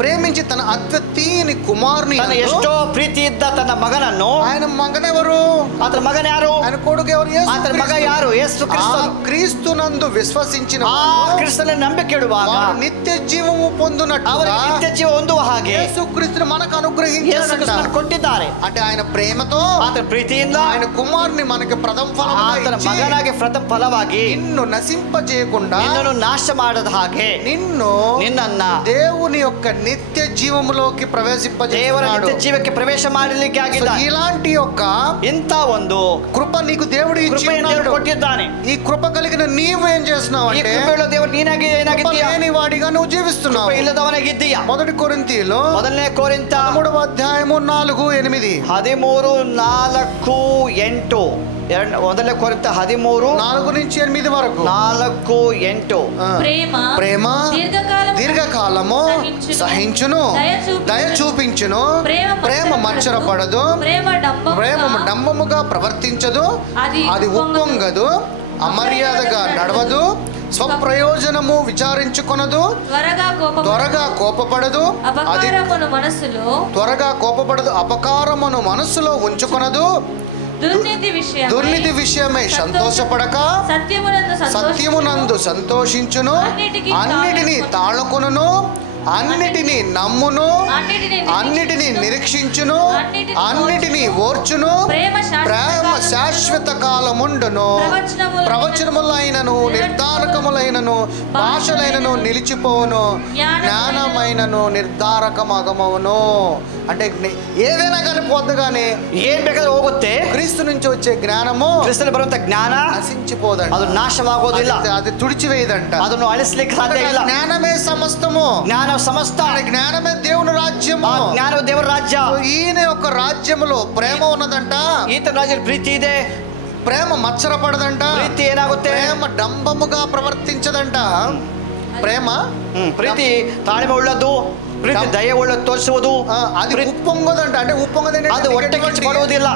ప్రేమించి తన అద్వితీయ కుమారుని ತನ್ನ ಎಷ್ಟೋ ಪ್ರೀತಿ ಇದ್ದ ತನ್ನ ಮಗನನ್ನು, ఆయన మగనెవరు? ಆತನ ಮಗನ ಯಾರು? ఆయన కొడుకు ఎవరు? యేసు ಆತನ ಮಗ క్రీస్తు. ಯಾರು? ಯೇಸು ಕ್ರಿಸ್ತನು. క్రీస్తునందు విశ్వసించిన ಆ ಕ್ರಿಸ್ತನ ನಂಬಿಕೆ ಇಡುವಾಗ నిత్య జీవము పొందునట్టు ಅವರಿಗೆ ನಿತ್ಯ ಜೀವ ಹೊಂದುವ ಹಾಗೆ యేసు క్రీస్తును మనకు ಯೇಸು అనుగ్రహించాడు. ಕ್ರಿಸ್ತನು ಕೊಟ್ಟಿದ್ದಾರೆ. అంటే ఆయన ప్రేమతో ಆತನ ಪ್ರೀತಿಯಿಂದ ఆయన కుమారుని మనకి ప్రథమ ಆತನ ఫలం ಮಗನಾಗಿ ಪ್ರಥಮ ಫಲವಾಗಿ నిన్ను నశింపజేయకుండా ನಿನ್ನನ್ನು ನಾಶ ಮಾಡದ ಹಾಗೆ ನಿನ್ನನ್ನ దేవుని యొక్క నిత్య జీవములోకి ದೇವರ ప్రవేశింపజేస్తున్నాడు. ನಿತ್ಯ ಜೀವಕ್ಕೆ ಪ್ರವೇಶ ಮಾಡಲಿಕ್ಕೆ ಆಗಿದ್ದಾನೆ. ఇలాంటి యొక్క ಇಂಥ ಒಂದು కృప నీకు దేవుడు ఇచ్చి ಕೃಪೆಯನ್ನು ದೇವರು ఉన్నాడు. ಕೊಟ್ಟಿದ್ದಾನೆ. ఈ కృప కలిగిన నీవు ఏం చేస్తున్నావు ಈ అంటే, ಕೃಪೆಯುಳ್ಳ ದೇವರು ನೀನಾಗಿ ಏನಾಗಿದ್ದೀಯಾ? లేని వాడిగా నువ్వు జీవిస్తున్నావు. ಕೃಪೆ ಇಲ್ಲದವನಾಗಿದ್ದೀಯಾ? మొదటి కొరింథీయులు 1ನೇ ಕೊರಿಂಥ 3వ అధ్యాయము 4:8 13:4-8 1ನೇ ಕೊರಿಂಥ 13:4-8 వరకు ప్రేమ దీర్ఘకాలము సహించును, దయ చూపించును, ప్రేమ మత్సరపడదు, ప్రేమ డంబముగా ప్రవర్తించదు, అది ఉప్పొంగదు, అమర్యాదగా నడవదు, స్వప్రయోజనము విచారించుకొనదు, త్వరగా కోపపడదు, త్వరగా కోపపడదు, అపకారమును మనస్సులో ఉంచుకొనదు, దుర్నీతి విషయమై సంతోషపడక సత్యమునందు సంతోషించును, అన్నిటినీ తాళుకొనును, అన్నిటినీ నమ్మును, అన్నిటినీ నిరీక్షించును, అన్నిటినీ ఓర్చును, ప్రేమ శాశ్వత కాలముండును, ప్రవచనములైనను నిర్ధారకములైనను భాషలైనను నిలిచిపోవును, జ్ఞానమైనను నిర్ధారకమగమవును. అంటే ఏదైనా కానీ పొందగానే ಏನ್ ಬೇಕಾದ್ರೆ ಹೋಗುತ್ತೆ, క్రీస్తు నుంచి వచ్చే జ్ఞానము, ಕ್ರಿಸ್ತನಲ್ಲಿ ಬರುವಂತ ಜ್ಞಾನ నశించిపోదంట, ಅದು ನಾಶವಾಗೋದಿಲ್ಲ, అది తుడిచివేయదంట. ಅದನ್ನು ಅಳಿಸ್ಲಿಕ್ಕೆ ಸಾಧ್ಯ ಇಲ್ಲ. జ్ఞానమే సమస్తము, ಜ್ಞಾನ ಸಮಸ್ತ, జ్ఞానమే దేవుని రాజ్యము. ಆ ಜ್ಞಾನವು ದೇವರ ರಾಜ್ಯ. ఈయన యొక్క రాజ్యములో ప్రేమ ఉన్నదంట, ಈತನ ರಾಜ್ಯದ ಪ್ರೀತಿ ಇದೆ, ప్రేమ మత్సరపడదంట, ಪ್ರೀತಿ ಏನಾಗುತ್ತೆ, ప్రేమ డంబముగా ప్రవర్తించదంట. ప్రేమ ಪ್ರೀತಿ ತಾಳ್ಮೆ ಉಳ್ಳದ್ದು, ಪ್ರೀತಿ ದಯೆ ಉಳ್ಳದ್ದು ತೋರಿಸುವುದು, అది ఉప్పొంగదంట. అంటే ఉప్పొంగదంటే ಅದು ಹೊಟ್ಟೆ ಕಿಚ್ಚುಕೊಳ್ಳುವುದಿಲ್ಲ.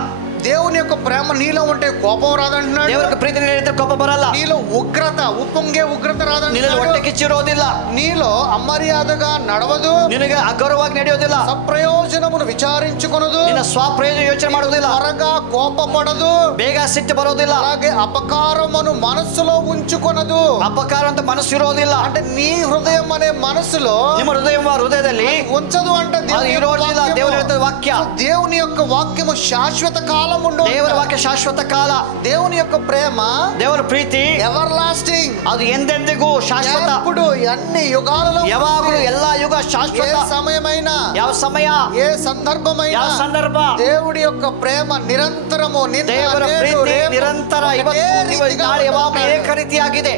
దేవుని యొక్క ప్రేమ నీలో ఉంటే కోపం రాదంటున్నాడు. ದೇವರ ಪ್ರೀತಿ ನೀಡಿದ್ರೆ ಕೋಪ ಬರಲ್ಲ. నీలో ఉగ్రత, ఉప్పొంగే ఉగ్రత రాదంటున్నాడు. ನಿನ್ನಲ್ಲಿ ಹೊಟ್ಟೆ ಕಿಚ್ಚಿರೋದಿಲ್ಲ. నీలో అమర్యాదగా నడవదు, ನಿನಗೆ ಅಗೌರವವಾಗಿ ನಡೆಯೋದಿಲ್ಲ. సప్రయోజనమును విచారించుకొనదు, ನಿನ್ನ ಸ್ವಪ್ರಯೋಜನ ಯೋಚನೆ ಮಾಡುವುದಿಲ್ಲ. త్వరగా కోపపడదు, ಬೇಗ ಸಿಟ್ಟು ಬರೋದಿಲ್ಲ. అలాగే అపకారమును మనస్సులో ఉంచుకొనదు. ಅಪಕಾರ ಅಂತ ಮನಸ್ಸು ಇರೋದಿಲ್ಲ. అంటే నీ హృదయం అనే మనసులో ನಿಮ್ಮ ಹೃದಯದಲ್ಲಿ ఉంచదు అంటే ಅದು ಇರೋದಿಲ್ಲ. ದೇವರು ಹೇಳ್ತದ ವಾಕ್ಯ, దేవుని యొక్క వాక్యము శాశ్వత కాలం ఉండు. ದೇವರ ವಾಕ್ಯ ಶಾಶ್ವತ ಕಾಲ. దేవుని యొక్క ప్రేమ, ದೇವರ ಪ್ರೀತಿ ఎవర్ లాస్టింగ్, ಅದು ಎಂದೆಂದಿಗೂ ಶಾಶ್ವತ. ఎప్పుడు అన్ని యుగాలలో, ಯಾವಾಗಲೂ ಎಲ್ಲಾ ಯುಗ ఏ ಶಾಶ್ವತ. సమయమైనా, ಯಾವ ಸಮಯ, ఏ సందర్భమైనా, ಯಾವ ಸಂದರ್ಭ, దేవుడి యొక్క ప్రేమ నిరంతరము, ದೇವರ ಪ್ರೀತಿ ನಿರಂತರ, ಇವತ್ತು ನಾಳೆ ಯಾವಾಗಲೂ ಏಕ ರೀತಿಯಾಗಿದೆ.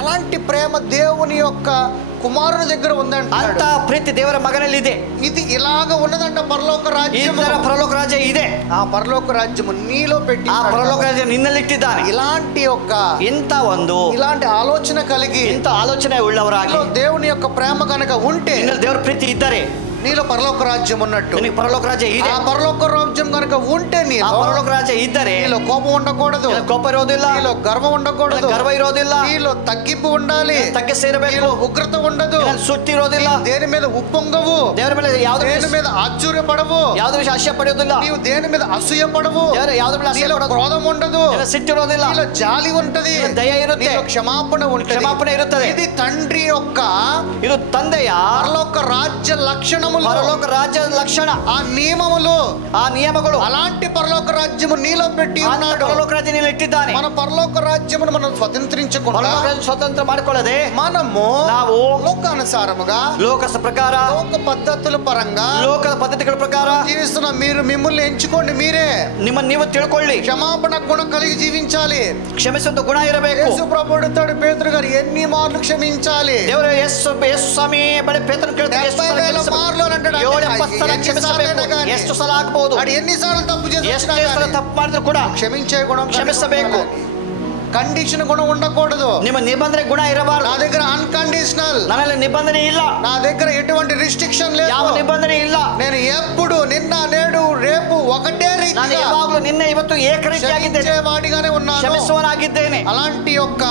అలాంటి ప్రేమ దేవుని యొక్క కుమారుని దగ్గర ఉందంట. ಅಂತ ಪ್ರೀತಿ ದೇವರ ಮಗನಲ್ಲಿ ಇದೆ. ఇది ఇలాగ ఉన్నదంట పరలోక ಈ రాజ్యం. ತರ ಪರಲೋಕ ರಾಜ್ಯ ಇದೆ. ఆ పరలోక రాజ్యము నీలో పెట్టి, ಆ ಪರಲೋಕ ರಾಜ್ಯ ನಿನ್ನಲ್ಲಿಟ್ಟಿದ್ದಾನೆ. ఇలాంటి యొక్క ಇಂಥ ಒಂದು ఇలాంటి ఆలోచన కలిగి, ಇಂಥ ಆಲೋಚನೆ ಉಳ್ಳವರಾಗಿ దేవుని యొక్క ప్రేమ కనుక ఉంటే, ನಿನ್ನಲ್ಲಿ ದೇವರ ಪ್ರೀತಿ ಇದ್ದರೆ నీలో పరలోక రాజ్యం ఉన్నట్టు. ನಿನಗೆ ಪರಲೋಕ ರಾಜ್ಯ ಇದೆ. ఆ పరలోక రాజ్యం కనుక ఉంటే ಆ నీలో ಪರಲೋಕ ರಾಜ್ಯ ಇದ್ದರೆ నీలో కోపం ఉండకూడదు, ಕೋಪ ಇರೋದಿಲ್ಲ, నీలో గర్వం ఉండకూడదు, ಗರ್ವ ಇರೋದಿಲ್ಲ, నీలో తగ్గింపు ఉండాలి, ತಗ್ಗಿ ಸೇರಬೇಕು, నీలో ఉగ్రత ఉండదు, ಸುತ್ತಿ ಇರೋದಿಲ್ಲ, దేని మీద ఉప్పొంగవు, ದೇವರ ಮೇಲೆ ಯಾವ್ದು దేని మీద ఆశ్చర్యపడవు, ಯಾವ್ದು ವಿಷಯ ಆಶಯ ಪಡೆಯೋದಿಲ್ಲ, నీవు దేని మీద అసూయపడవు, ಯಾವ್ದು ಮೇಲೆ ಆಸೆ నీలో ಪಡೋದು, క్రోధం ఉండదు, ಸಿಟ್ಟಿರೋದಿಲ್ಲ, నీలో జాలి ఉంటది, ದಯ ಇರುತ್ತೆ, నీలో క్షమాపణ ఉంటది, ಕ್ಷಮಾಪಣೆ ಇರುತ್ತದೆ. ఇది తండ్రి యొక్క ಇದು ತಂದೆಯ పరలోక రాజ్య లక్షణములు, ಪರಲೋಕ ರಾಜ್ಯದ ಲಕ್ಷಣ, ఆ నియమములు, ಆ ನಿಯಮಗಳು. అలాంటి పరలోక రాజ్యము నీలో పెట్టి ఉన్నాడు. ಪರಲೋಕ ರಾಜ್ಯ ನೀನು ಇಟ್ಟಿದ್ದಾನೆ. మన పరలోక రాజ్యమును మనం స్వతంత్రించుకుంటా, ಪರಲೋಕ ರಾಜ್ಯ ಸ್ವತಂತ್ರ ಮಾಡಿಕೊಳ್ಳದೆ మనము ನಾವು లోకానుసారముగా, ಲೋಕದ ಪ್ರಕಾರ, లోక పద్ధతుల పరంగా ಲೋಕದ పద్ధతిಗಳ ಪ್ರಕಾರ జీవిస్తున్న మీరు మిమ్మల్ని ఎంచుకోండి. మీరే ನಿಮ್ಮನ್ನು ನೀವು ತಿಳ್ಕೊಳ್ಳಿ. క్షమాపణ గుణం కలిగి జీవించాలి. ಕ್ಷಮಿಸುವಂತ ಗುಣ ಇರಬೇಕು. యేసు ప్రభు అడుగుతాడు పేతురు గారు, ఎన్ని మార్లు క్షమించాలి? ದೇವರು ಯೇಸು ಸ್ವಾಮಿ ಬಳಿ ಪೇತ್ರನ ಕೇಳ್ತಾರೆ, ಎಷ್ಟು ಸಲ 70,000 మార్లు అని అంటాడు. 70 ಸಲ ಕ್ಷಮಿಸಬೇಕು. ಎಷ್ಟು ಸಲ ಆಗ್ಬಹುದು, వాడు ఎన్నిసార్లు తప్పు ಎಷ್ಟೇ ಸಲ చేస్తాడు, ತಪ್ಪು ಮಾಡಿದ್ರು ಕೂಡ క్షమించే గుణం క్షమిಸಬೇಕು. కండిషన్ గుణం ఉండకూడదు. ನಿಮ್ಮ నిబంధನೆ గుಣ ಇರಬಾರದು. నా దగ్గర అన్కండిషనల్, ನನ್ನಲ್ಲಿ నిబంధನೆ ಇಲ್ಲ, నా దగ్గర ఎటువంటి రిస్ట్రిక్షన్ లేదు, ಯಾವ నిబంధನೆ ಇಲ್ಲ. నేను ఎప్పుడు నిన్న నేడు రేపు ఒకటే ನಾನು రీతిగా ಯಾವಾಗಲೂ ನಿನ್ನೆ ಇವತ್ತು ಏಕರೀತಿಯಾಗಿದ್ದೇನೆ, వాడిగానే ఉన్నాను. ಕ್ಷಮಿಸುವನಾಗಿದ್ದೇನೆ. అలాంటి యొక్క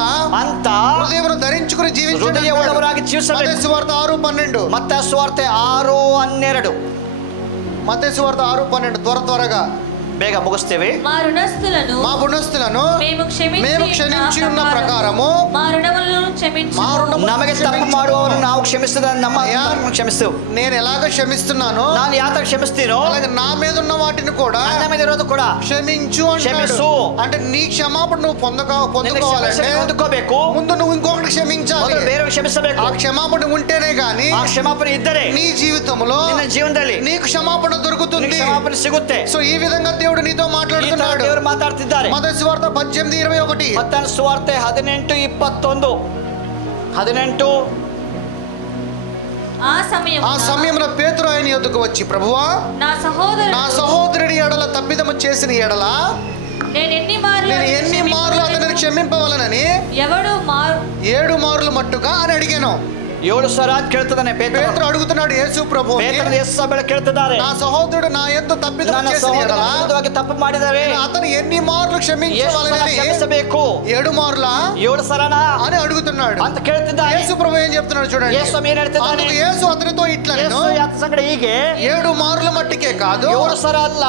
ಅಂತ హృదయం ధరించుకుని జీవించడం. ಹೃದಯ ಉಳ್ಳವರಾಗಿ ಜೀವಿಸಬೇಕು. మత్తయి సువార్త 6:12, ಮತ್ತಾಯ ಸುವಾರ್ತೆ 6:12. మత్తయి సువార్త 6:12 త్వరగా ಬೇಗ ಮುಗಿಸ್ತೇವೆ. మా రుణస్థులను మా రుణస్థులను మేము మేము క్షమించి ఉన్న ప్రకారము మా రుణములను క్షమించు. మా రుణములను ನಮಗೆ ತಪ್ಪು ಮಾಡುವವರು ನಾವು ಕ್ಷಮಿಸಿದ ನಮ್ಮ అయ్యా, క్షమిಸ್ತೇವೆ. నేను ఎలాగ క్షమిస్తున్నానో ನಾನು ಯಾತ క్షమిಸ್ತೀನೋ అలాగే నా మీద ఉన్న వాటిని కూడా ನನ್ನ ಮೇಲೆ ఇರೋದು ಕೂಡ క్షమించు అంటాడు. క్షమించు. అంటే నీ క్షమాపణ నువ్వు ನಿನಗೆ పొందుకోవాలంటే ಕ್ಷಮಿಸಿ ಹೊಂದಿಕೋಬೇಕು. ముందు నువ్వు ఇంకొకటి క్షమించాలి. ಮೊದಲು ಬೇರೆಯವರು ಕ್ಷಮಿಸಬೇಕು. ఆ క్షమాపణ ఉంటేనే గాని ಆ ಕ್ಷಮಾಪಣೆ ಇದ್ದರೆ నీ జీవితంలో ನಿನ್ನ ಜೀವನದಲ್ಲಿ నీకు క్షమాపణ ನಿನಗೆ దొరుకుతుంది. ಕ್ಷಮಾಪಣೆ ಸಿಗುತ್ತೆ. సో ఈ విధంగా దేవుడు నీతో ಈ ತರ మాట్లాడుతున్నాడు. ದೇವರು ಮಾತಾಡ್ತಿದ್ದಾರೆ. మత్తయి సువార్త 18:21 ಮತ್ತಾಯ ಸುವಾರ್ತೆ 18:21. 18. ఆ ఆ సమయంలో పేతురు ఆయన యొద్దకు వచ్చి, ప్రభువా, నా నా సహోదరుడి ఎడల తప్పిదము చేసిన ఎడల నేను ఎన్ని మార్లు అతనిని క్షమింపవలనని 7 మార్లు మట్టుగా అని అడిగాను. 7 ಸಲ ಕೇಳ್ತಿದ್ದಾನೆ పేతురు అడుగుతున్నాడు యేసు ప్రభు, ಯೇಸು ಬೆಳೆ ಕೇಳ್ತಿದ್ದಾರೆ, నా సహోదరుడు నా యందు తప్పిదము చేసిన ఎడల ತಪ್ಪು ಮಾಡಿದ್ದಾರೆ, అతను ఎన్ని మార్లు క్షమించవలనని, ಕ್ಷಮಿಸಬೇಕು. 7 మార్లా 7 ಸಲನಾ అని అడుగుతున్నాడు ಅಂತ ಕೇಳ್ತಿದ್ದಾನೆ. యేసు ప్రభు ఏం చెప్తున్నాడు చూడండి. ಯೇಸು ಏನ್ ಹೇಳ್ತಿದ್ದಾನೆ? అందుకు యేసు అతనితో ఇట్లా, ಯೇಸು ಸಂಗಡ ಹೀಗೆ 7 ಮಾರುల మట్టికే కాదు, 7 ಸರ ಅಲ್ಲ,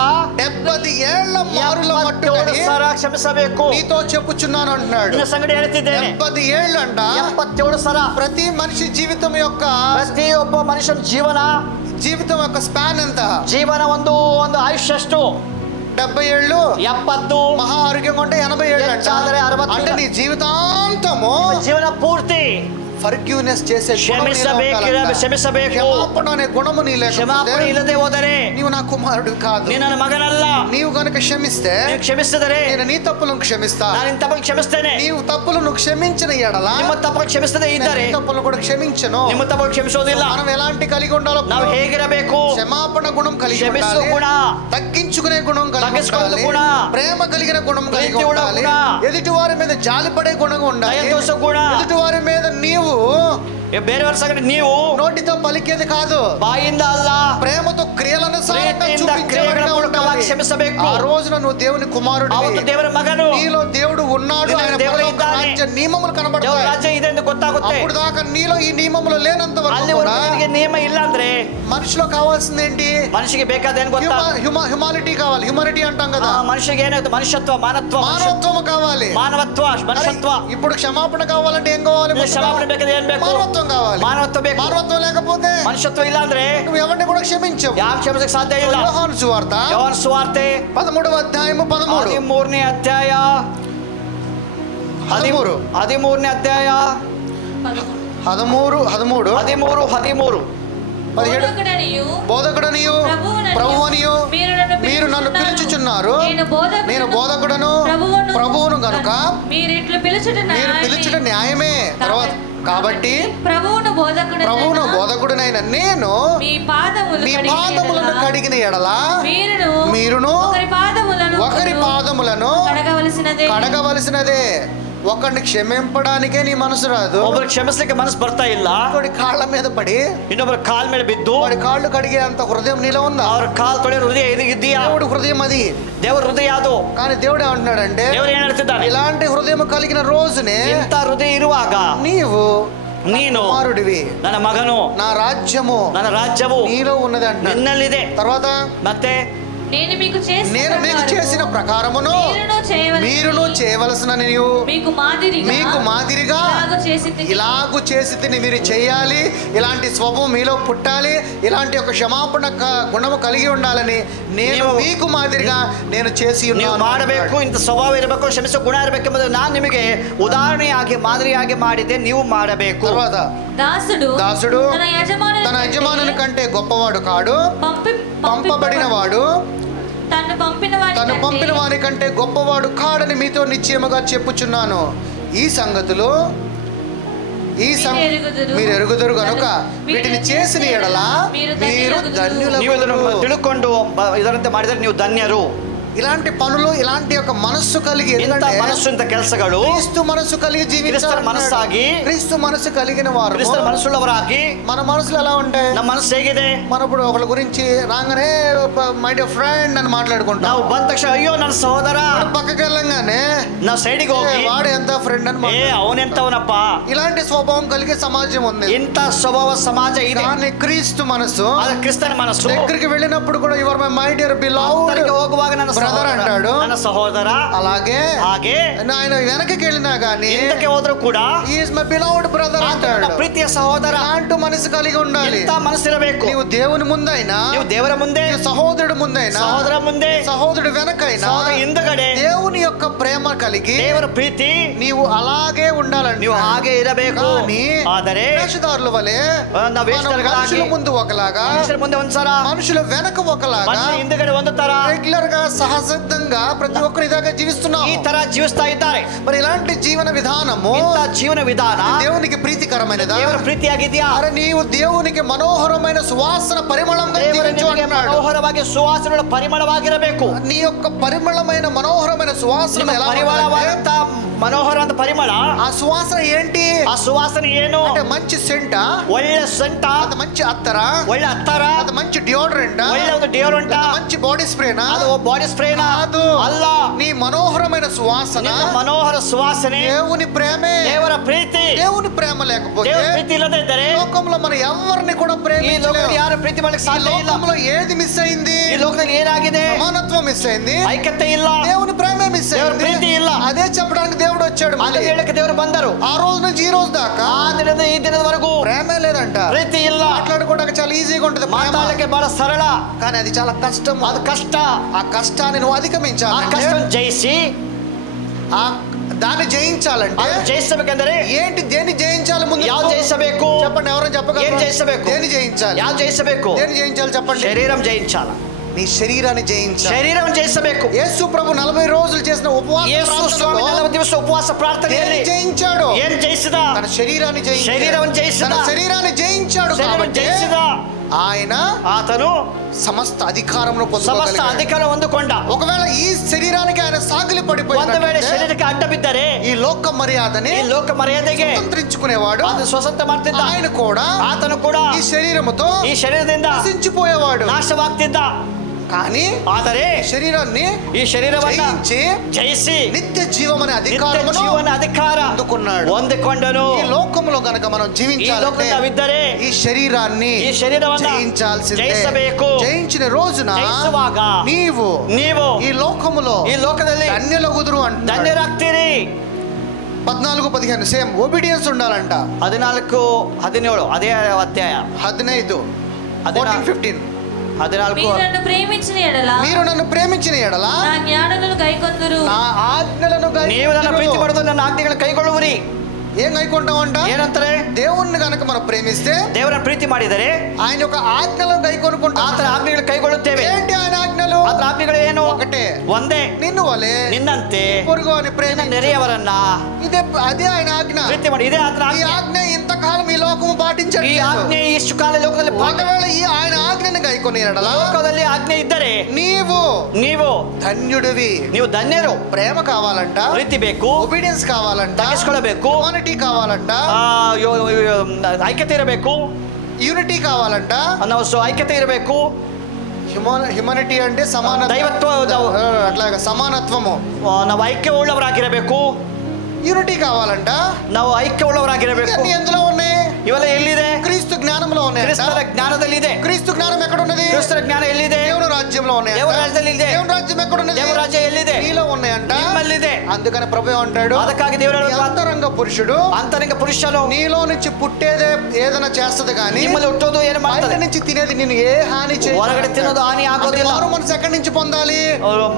70 ఏళ్ల మారుల 77 మట్టుకని ಸರ ಕ್ಷಮಿಸಬೇಕು. నీతో చెప్పుచున్నాను అంటున్నాడు. ನಿನ್ನ ಸಂಗಡ ಹೇಳ್ತಿದ್ದೇನೆ, 70 ఏళ్ళు అంట 77 ಸರ. ప్రతి మనిషి జీవితం యొక్క ಪ್ರತಿಯೊಬ್ಬ ಮನುಷ್ಯನ జీవితం యొక్క స్పాన్ ఎంత? ಜೀವನ ಒಂದು ಆಯುಷ್ಯ ಎಷ್ಟು? 70 ఏళ్ళు. 70. మహా ఆరోగ్యంగా ఉంటే 80 ఏళ్ళు అంట. ಹೆಚ್ಚಾದರೆ 60. అంటే నీ జీవితాంతము ಜೀವನ ಪೂರ್ತಿ ఫర్గ్యూనెస్ చేసే ಕ್ಷಮಿಸಬೇಕು. క్షమాపణ అనే గుణము నీ ಕ್ಷಮಾಪಣೆ లేకపోతే ಇಲ್ಲದೆ ಹೋದರೆ నీవు నా కుమారుడు కాదు. ನೀನು ನನ್ನ ಮಗನಲ್ಲ. నీవు గనుక క్షమిస్తే ನೀವು ಕ್ಷಮಿಸಿದರೆ నేను నీ తప్పులను క్షమిస్తా. ನಾನು ನಿನ್ನ ತಪ್ಪನ್ನು ಕ್ಷಮಿಸ್ತೇನೆ. నీవు తప్పులను క్షమించిన ఎడల ನಿಮ್ಮ తಪ್ಪನ್ನು క్షమిಸದೆ ಇದ್ದರೆ నీ తప్పులను కూడా క్షమించను. ನಿಮ್ಮ ತಪ್ಪನ್ನು ಕ್ಷಮಿಸೋದಿಲ್ಲ. మనం ఎలాంటి కలిగి ఉండాలో, ನಾವು ಹೇಗಿರಬೇಕು? క్షమాపణ గుణం కలిగి క్షమిಸು ఉండాలి, ಗುಣ, తగ్గించుకునే గుణం కలిగి తగ్గించుకునే ఉండాలి, గుణ, ప్రేమ కలిగిన గుణం కలిగి ప్రీతి ఉన్న ఉండాలి, గుణ, ఎదుటి వారి మీద జాలిపడే గుణం ఉండాలి, దయ తోసే గుణ, ఎదుటి వారి మీద నీవు ಬೇರೆಯವರ ಸಂಗಡ ನೀವು నోటితో పలికేది కాదు, ಬಾಯಿಂದ ಅಲ್ಲ, ప్రేమతో క్రియలను ಪ್ರೀತಿಯಿಂದ ಕ್ರಿಯೆಗಳ ಮೂಲಕವಾಗಿ ಕ್ಷಮಿಸಬೇಕು. ఆ రోజున నువ్వు దేవుని కుమారుడు, ಅವತ್ತು ದೇವರ ಮಗನು, నీలో దేవుడు ఉన్నాడు, నిన్ను ఆయన దేవుడు పరలోక ఇದ್ದಾನೆ, రాజ్య నియమములు ದೇವರ కనబడతాయి. ರಾಜ್ಯ ಇದೆ ಎಂದು ಗೊತ್ತಾಗುತ್ತೆ. అప్పుడు దాకా నీలో ఈ నియమములు లేనంత వరకు ಅಲ್ಲಿ కూడా ನಿನಗೆ ನಿಯಮ ಇಲ್ಲ ಅಂದ್ರೆ మనిషిలో కావాల్సింది ఏంటి? ಮನುಷ್ಯಗೆ ಬೇಕಾದೇನು ಗೊತ್ತಾ? హ్యుమానిటీ కావాలి. హ్యుమానిటీ అంటాం కదా, ಮನುಷ್ಯಗೆ ಏನಾಗುತ್ತೆ? ಮನುಷ್ಯತ್ವ, ಮಾನತ್ವ, మానవత్వం కావాలి. ಮಾನವತ್ವ, ಮನುಷ್ಯತ್ವ. ఇప్పుడు క్షమాపణ కావాలంటే ఏం కావాలి? ಕ್ಷಮಾಪಣೆ ಬೇಕಾದ್ರೆ ಏನ್ ಬೇಕು? మానవత్వం కావాలి. ಮಾನವತ್ವ ಬೇಕು. మానవత్వం లేకపోతే ಮನುಷ್ಯತ್ವ ಇಲ್ಲ ಅಂದ್ರೆ నువ్వు ఎవరిని కూడా క్షమించవు. ಯಾವ ಕ್ಷಮಿಸಕ್ಕೆ ಸಾಧ್ಯ ಇಲ್ಲ. యోహాను సువార్త ಯೋಹಾನ ಸುವಾರ್ತೆ 13వ అధ్యాయము 13. 13ನೇ ಅಧ್ಯಾಯ 13 13ನೇ ಅಧ್ಯಾಯ 13 17 బోధకుడనియు ప్రభువనియు మీరు నన్ను పిలుచుచున్నారు, నేను బోధకుడను ప్రభువును గనుక మీరు పిలుచుట న్యాయమే. తర్వాత కాబట్టి ప్రభువును బోధకుడనైన నేను మీ పాదములను కడిగిన ఎడల మీరును ఒకరి పాదములను కడగవలసినదే. ఒకరిని క్షమింపడానికే నీ మనసు రాదు. ಒಬ್ಬರು ಕ್ಷಮಿಸಲಿಕ್ಕೆ ಮನಸ್ಸು ಬರ್ತಾ ಇಲ್ಲ. వాడి కాళ్ళ మీద పడి ಇನ್ನೊಬ್ಬರ ಕಾಲ್ ಮೇಲೆ ಬಿದ್ದು వాడి కాళ్ళు కడిగే అంత హృదయం నీలో ఉందా? ಅವ್ರ ಕಾಲ್ ತೊಳೆ ಹೃದಯ ಇದೆಯಾ? దేవుడు హృదయం అది. ದೇವರ ಹೃದಯ ಅದು. కానీ దేవుడు ఏమంటున్నాడంటే, ದೇವರು ಏನ್ ಹೇಳ್ತಿದ್ದಾನೆ? ఇలాంటి హృదయం కలిగిన రోజునే ಇಂಥ ಹೃದಯ ಇರುವಾಗ నీవు ನೀನು కుమారుడివి, ನನ್ನ ಮಗನು, నా రాజ్యము ನನ್ನ ರಾಜ್ಯವು నీలో ఉన్నది అంటున్నాడు. ನಿನ್ನಲ್ಲಿದೆ. తర్వాత ಮತ್ತೆ నేను మీకు చేసిన ప్రకారమును మీరును చేయవలసిన మీకు మాదిరిగా ఇలాగు చేసి మీరు చేయాలి. ఇలాంటి స్వభావం మీలో పుట్టాలి. ఇలాంటి ఒక క్షమాపణ గుణము కలిగి ఉండాలని నేను మీకు మాదిరిగా నేను చేసి ಮಾಡಬೇಕು. ಇಂಥ ಸ್ವಭಾವ ಇರಬೇಕು, ಕ್ಷಮಿಸೋ ಗುಣ ಇರಬೇಕೆಂಬುದು ನಾನು ನಿಮಗೆ ಉದಾಹರಣೆಯಾಗಿ ಮಾದರಿಯಾಗಿ ಮಾಡಿದ್ದೆ, ನೀವು ಮಾಡಬೇಕು. తర్వాత దాసుడు తన యజమానుని కంటే గొప్పవాడు కాడు, పంపబడిన వాడు తను పంపిన వాని కంటే గొప్పవాడు కాడని మీతో నిశ్చయముగా చెప్పుచున్నాను. ఈ సంగతులు మీరు ఎరుగుదురు గనుక వీటిని చేసిన ఎడల మీరు ధన్యులు. ತಿಳ್ಕೊಂಡು ಇದರಂತೆ ಮಾಡಿದರೆ ನೀವು ಧನ್ಯರು. ఇలాంటి పనులు, ఇలాంటి ఒక మనస్సు కలిగి, మనస్సు ఇంత ಕೆಲಸಗಳು క్రీస్తు మనస్సు కలిగి జీవించాలి. మనస్ಸಾಗಿ క్రీస్తు మనస్సు కలిగిన వారు, ಕ್ರಿಸ್ತನ ಮನಸ್ಸುಳ್ಳವರಾಗಿ. మన మనసులు ఎలా ఉంటాయి? ನಮ್ಮ ಮನಸ್ಸು ಹೇಗಿದೆ? మనం ఇప్పుడు ఒకళ్ళ గురించి రాగానే మై డియర్ ఫ్రెండ్ అని మాట్లాడుకుంటాం. ನಾವು ಬಂದ ತಕ್ಷಣ అయ్యో ನನ್ನ ಸಹೋದರ, పక్కకి వెళ్ళంగానే ನಾವು సైడ్కి ಹೋಗಿ వాడు ఎంత ఫ్రెండ్ అని, ಅವನೆಂತವನಪ್ಪ. ఇలాంటి స్వభావం కలిగే సమాజం ఉంది. ఇంత స్వభావ సమాజ ಇದೆ. కానీ క్రీస్తు మనస్సు, క్రిస్తన మనస్సు దగ్గరికి వెళ్ళినప్పుడు కూడా your my my dear beloved ಹೋಗುವಾಗ ನನ್ನ బ్రదర్ అంటాడు, ನನ್ನ సహోదర. అలాగే ఆయన వెనకకి వెళ్ళినా గానీ ఇంతకే ಹೋದ್ರು ಕೂಡ he is my beloved brother అంటాడు, ప్రీతిಯ సహోదర. అలాంటి మనసు కలిగి ఉండాలి. ఇంత మనసు ఇರಬೇಕು. నీవు దేవుని ముందైనా, నీవు దేవರ ಮುಂದೆ, సహోదరుడు ముందైనా, సహోదర ముందే, సహోదరుడు వెనకైనా, ಹಿಂದಗಡೆ దేవుని యొక్క ప్రేమ కలిగి, ದೇವರ ಪ್ರೀತಿ నీవు అలాగే ఉండాలండి. ನೀವು ಹಾಗೆ ಇರಬೇಕು. ಆದರೆ వేషధారుల వలె మనుషుల ముందు ఒకలాగా, మనుషుల ముంದೆ ಒಂದ್ಸರ, మనుషుల వెనక ఒకలాగా, ಹಿಂದಗಡೆ ಒಂದು ತರ రెగ్యులర్ గా సహజంగా ప్రతి ఒక్కరు ఇలాగా జీవిస్తున్నాం. ఈ ತರ జీవిస్తా ఇದ್ದಾರೆ. మరి ఇలాంటి జీవన విధానము, ఇంత జీవన విధాన దేవునికి ప్రీతికరమైనదా? ದೇವರ ಪ್ರೀತಿಯಾಗಿದೆಯಾ? అరే నీవు దేవునికి మనోహరమైన సువాసన పరిమళంగా జీవించు అంటున్నాడు. మనోహరವಾಗಿ ಸುವಾಸನೆಗಳ ಪರಿಮಳವಾಗಿರಬೇಕು. నీ యొక్క పరిమళమైన మనోహరమైన సువాసన ఎలా పరిమళವಾದಂತ మనోహర ಅಂತ ಪರಿಮಳ. ఆ సువాసన ఏంటి? ఆ సువాసన ಏನು అంటే మంచి సెంట, ಒಳ್ಳೆ ಸೆಂಟ, అది మంచి అత్తర, ಒಳ್ಳೆ ಅತ್ತರ, అది మంచి డియోడ్రెంట్, ಒಳ್ಳೆ ಒಂದು ಡಿಯೋಡ್ರೆಂಟ್, మంచి బాడీ స్ప్రేనా, ಅದು ಬಾಡಿ ಸ್ಪ್ರೇ ప్రేమ కాదు. అల్ల నీ మనోహరమైన సువాసన, ನಿನ್ನ ಮನೋಹರ ಸುವಾಸನೆ దేవుని ప్రేమే. ದೇವರ ಪ್ರೀತಿ. దేవుని ప్రేమ లేకపోతే ದೇವರ ಪ್ರೀತಿ ಇಲ್ಲದೆ ಇದ್ದರೆ లోకంలో మనం ఎవరిని కూడా ಈ ప్రేమించలేము. ಲೋಕದಲ್ಲಿ ಯಾರು ಪ್ರೀತಿ ಮಾಡಲಿಕ್ಕೆ ఈ ಸಾಧ್ಯ ಇಲ್ಲ. లోకంలో ఏది మిస్ అయింది? ಈ ಲೋಕದಲ್ಲಿ ಏನಾಗಿದೆ? సమానత్వం మిస్ అయింది, ಐಕ್ಯತೆ ಇಲ್ಲ, దేవుని ప్రేమే మిస్ ದೇವರ అయింది. ಪ್ರೀತಿ ಇಲ್ಲ. అదే చెప్పడానికి దేవుడు వచ్చాడు. ಅದು మళ్ళీ ಹೇಳಕ್ಕೆ ದೇವರು ಬಂದರು. ఆ రోజు నుంచి ఈ రోజు దాకా ಆ ದಿನದ ಈ ದಿನದವರೆಗೂ ప్రేమే లేదంట. ಪ್ರೀತಿ ಇಲ್ಲ. మాట్లాడుకోవడానికి చాలా ఈజీగా ఉంటుంది ప్రేమ. ಮಾತಾಡಲಿಕ್ಕೆ ಬಹಳ ಸರಳ, కానీ అది చాలా కష్టం. ಅದು ಕಷ್ಟ. ఆ కష్టాన్ని నువ్వు ಆ అధిగమించాలి. ಕಷ್ಟ ಜಯಿಸಿ దాన్ని జయించాలంటే ಅದು ಜಯಿಸಬೇಕೆಂದರೆ ఏంటి? దేన్ని జయించాలి? ముందు ಯಾವ ಜಯಿಸಬೇಕು? చెప్పండి, ఎవరైనా చెప్పగలరా? ఏం జయించಬೇಕು? దేన్ని జయించాలి? ಯಾವ ಜಯಿಸಬೇಕು? దేన్ని జయించాలి చెప్పండి? శరీరం జయించాల. నీ శరీరాన్ని జయించాలి. శరీరం జಯಿಸಬೇಕು. యేసు ప్రభు 40 రోజులు చేసిన ఉపవాస ಯೇಸು ಸ್ವಾಮಿ 40 ದಿವಸ ಉಪವಾಸ ಪ್ರಾರ್ಥನೆಯಲ್ಲಿ జయించాడు. ಏನ್ ಜಯಿಸಿದ? తన శరీరాన్ని జయించాడు. శరీరాన్ని జయించిన. తన శరీరాన్ని జయించాడు శరీరం కాబట్టి ಜಯಿಸಿದ. ఆయన ಆತನು సమస్త అధికారమును ಸಮಸ್ತ పొందగలిగాడు. ಅಧಿಕಾರ ಹೊಂದಿಕೊಂಡ. ఒకవేళ ఈ శరీరానికి ఆయన సాగిలి ಒಂದು ವೇಳೆ పడిపోయినట్లయితే ಶರೀರಕ್ಕೆ ಅಡ್ಡ ಬಿದ್ದರೆ ఈ లోక మర్యాదని ಈ ಲೋಕ ಮರ್ಯಾದೆಗೆ స్వతంత్రించుకునేవాడు. ಅದು ಸ್ವತಂತ್ರ ಮಾಡ್ತಿದ್ದ. ఆయన కూడా ಆತನು ಕೂಡ ఈ శరీరముతో ಈ ಶರೀರದಿಂದ నశించిపోయేవాడు. ನಾಶವಾಗ್ತಿದ್ದ. కానీ ಆದರೆ శరీరాన్ని ಈ ಶರೀರವನ್ನ జయించి ಜಯಿಸಿ నిత్య జీవమనే ನಿತ್ಯ అధికారమును ಜೀವನ ಅಧಿಕಾರ అందుకున్నాడు. ಹೊಂದಿಕೊಂಡನು. ఈ లోకంలో గనక మనం ಈ జీవించాలంటే ಲೋಕದಲ್ಲಿ ನಾವಿದ್ದರೆ ఈ శరీరాన్ని ಈ ಶರೀರವನ್ನ జయించాల్సిందే. ಜಯಿಸಬೇಕು. జయించిన రోజున ಜಯಿಸುವಾಗ ನೀವು ನೀವು ఈ లోకములో ಈ ಲೋಕದಲ್ಲಿ ధన్యులగుదురు అంటున్నాడు. ಧನ್ಯರಾಗ್ತೀರಿ. 14-15 సేమ్ ఒబీడియన్స్ ఉండాలంట. 14-17 అదే అధ్యాయ. 15 14-15 14 మీరు నన్ను ప్రేమించిన ఎడల మీరు నన్ను ప్రేమించిన ఎడల నా జ్ఞానములను గైకొందురు. నా ఆజ్ఞలను ನೀವು ನನ್ನ ಪ್ರೀತಿ ಪಡೆದು ನನ್ನ ಆಜ್ಞೆಗಳನ್ನು ಕೈಗೊಳ್ಳುವಿರಿ. ఏం గైకొంటామంట? ಏನಂತಾರೆ? దేవుణ్ణి గనక మనం ప్రేమిస్తే ದೇವರ ಪ್ರೀತಿ ಮಾಡಿದರೆ ఆయన యొక్క ఆజ్ఞలను గైకొనుకుంటాం. ಆತನ ಆಜ್ಞೆಗಳು ಕೈಗೊಳ್ಳುತ್ತೇವೆ. ఏంటి ఆయన ఆజ్ఞలు? ಆತನ ಆಜ್ಞೆಗಳು ಏನು? ఒకటే, ಒಂದೇ. నిన్ను వలే ನಿನ್ನಂತೆ పొరుగు అని ನಿನ್ನ ప్రేమ. ನೆರೆಯವರನ್ನ అదే ఆయన ఆజ్ఞ. ಪ್ರೀತಿ ಮಾಡಿ. ಇದೇ ಆತನ ఈ ಆಜ್ಞೆ. ఆజ్ఞ ఇంతకాలం ఈ లోకము ಈ పాటించట్లేదు. ಆಜ್ಞೆ ಇಷ್ಟು ಕಾಲ ಲೋಕದಲ್ಲಿ ఒకవేళ ఈ ఆయన ఆజ్ఞని గైకొని ఎడల ಲೋಕದಲ್ಲಿ ಆಜ್ಞೆ ಇದ್ದರೆ నీవు ನೀವು ధన్యుడివి. ನೀವು ಧನ್ಯರು. ప్రేమ కావాలంట, ಪ್ರೀತಿ ಬೇಕು, ఒబీడియన్స్ కావాలంట, ತಗ್ಗಿಸ್ಕೊಳ್ಬೇಕು, హ్యూమానిటీ కావాలంట, ಐಕ್ಯತೆ ಇರಬೇಕು. యూనిటీ కావాలంట. ನಾವು ಐಕ್ಯತೆ ಇರಬೇಕು. హ్యూమానిటీ అంటే సమాన దైవత్వ అట్లాగా సమానత్వము. ನಾವು ಐಕ್ಯವುಳ್ಳವರಾಗಿರಬೇಕು. యూనిటీ కావాలంట. ನಾವು ಐಕ್ಯವುಳ್ಳವರಾಗಿರಬೇಕು. ఇవన్నీ ఎందులో ఉన్నాయి? ಇವೆಲ್ಲ ಎಲ್ಲಿದೆ? క్రీస్తు జ్ఞానంలో ఉన్నాయి. ಕ್ರಿಸ್ತರ ಜ್ಞಾನದಲ್ಲಿ ಇದೆ. క్రీస్తు జ్ఞానం ఎక్కడ ఉన్నది? ಕ್ರಿಸ್ತರ ಜ್ಞಾನ ಎಲ್ಲಿದೆ? దేవుని రాజ్యంలో ఉన్నాయి. ದೇವರ ರಾಜ್ಯದಲ್ಲಿ ಇದೆ. దేవుని రాజ్యం ఎక్కడ ఉన్నది? ದೇವರ ರಾಜ್ಯ ಎಲ್ಲಿದೆ? నీలో ఉన్నాయంట. ನಿಮ್ಮಲ್ಲಿದೆ. అందుకని ప్రభు అంటాడు, ಅದಕ್ಕಾಗಿ ದೇವರ ఈ అంతరంగ పురుషుడు ಅಂತರಂಗ పురుషను నీలో నుంచి పుట్టేదే ఏదైనా చేస్తది కానీ ನಿಮ್ಮಲ್ಲಿ ಹುಟ್ಟೋದು ಏನು బయట ಮಾಡ್ತದೆ? నుంచి తినేది నిన్ను ఏ హాని చేయదు. ಹೊರಗಡೆ ತಿನ್ನೋದು ಹಾನಿ ಆಗೋದಿಲ್ಲ. మారు మనసు ఎక్కడి నుంచి పొందాలి?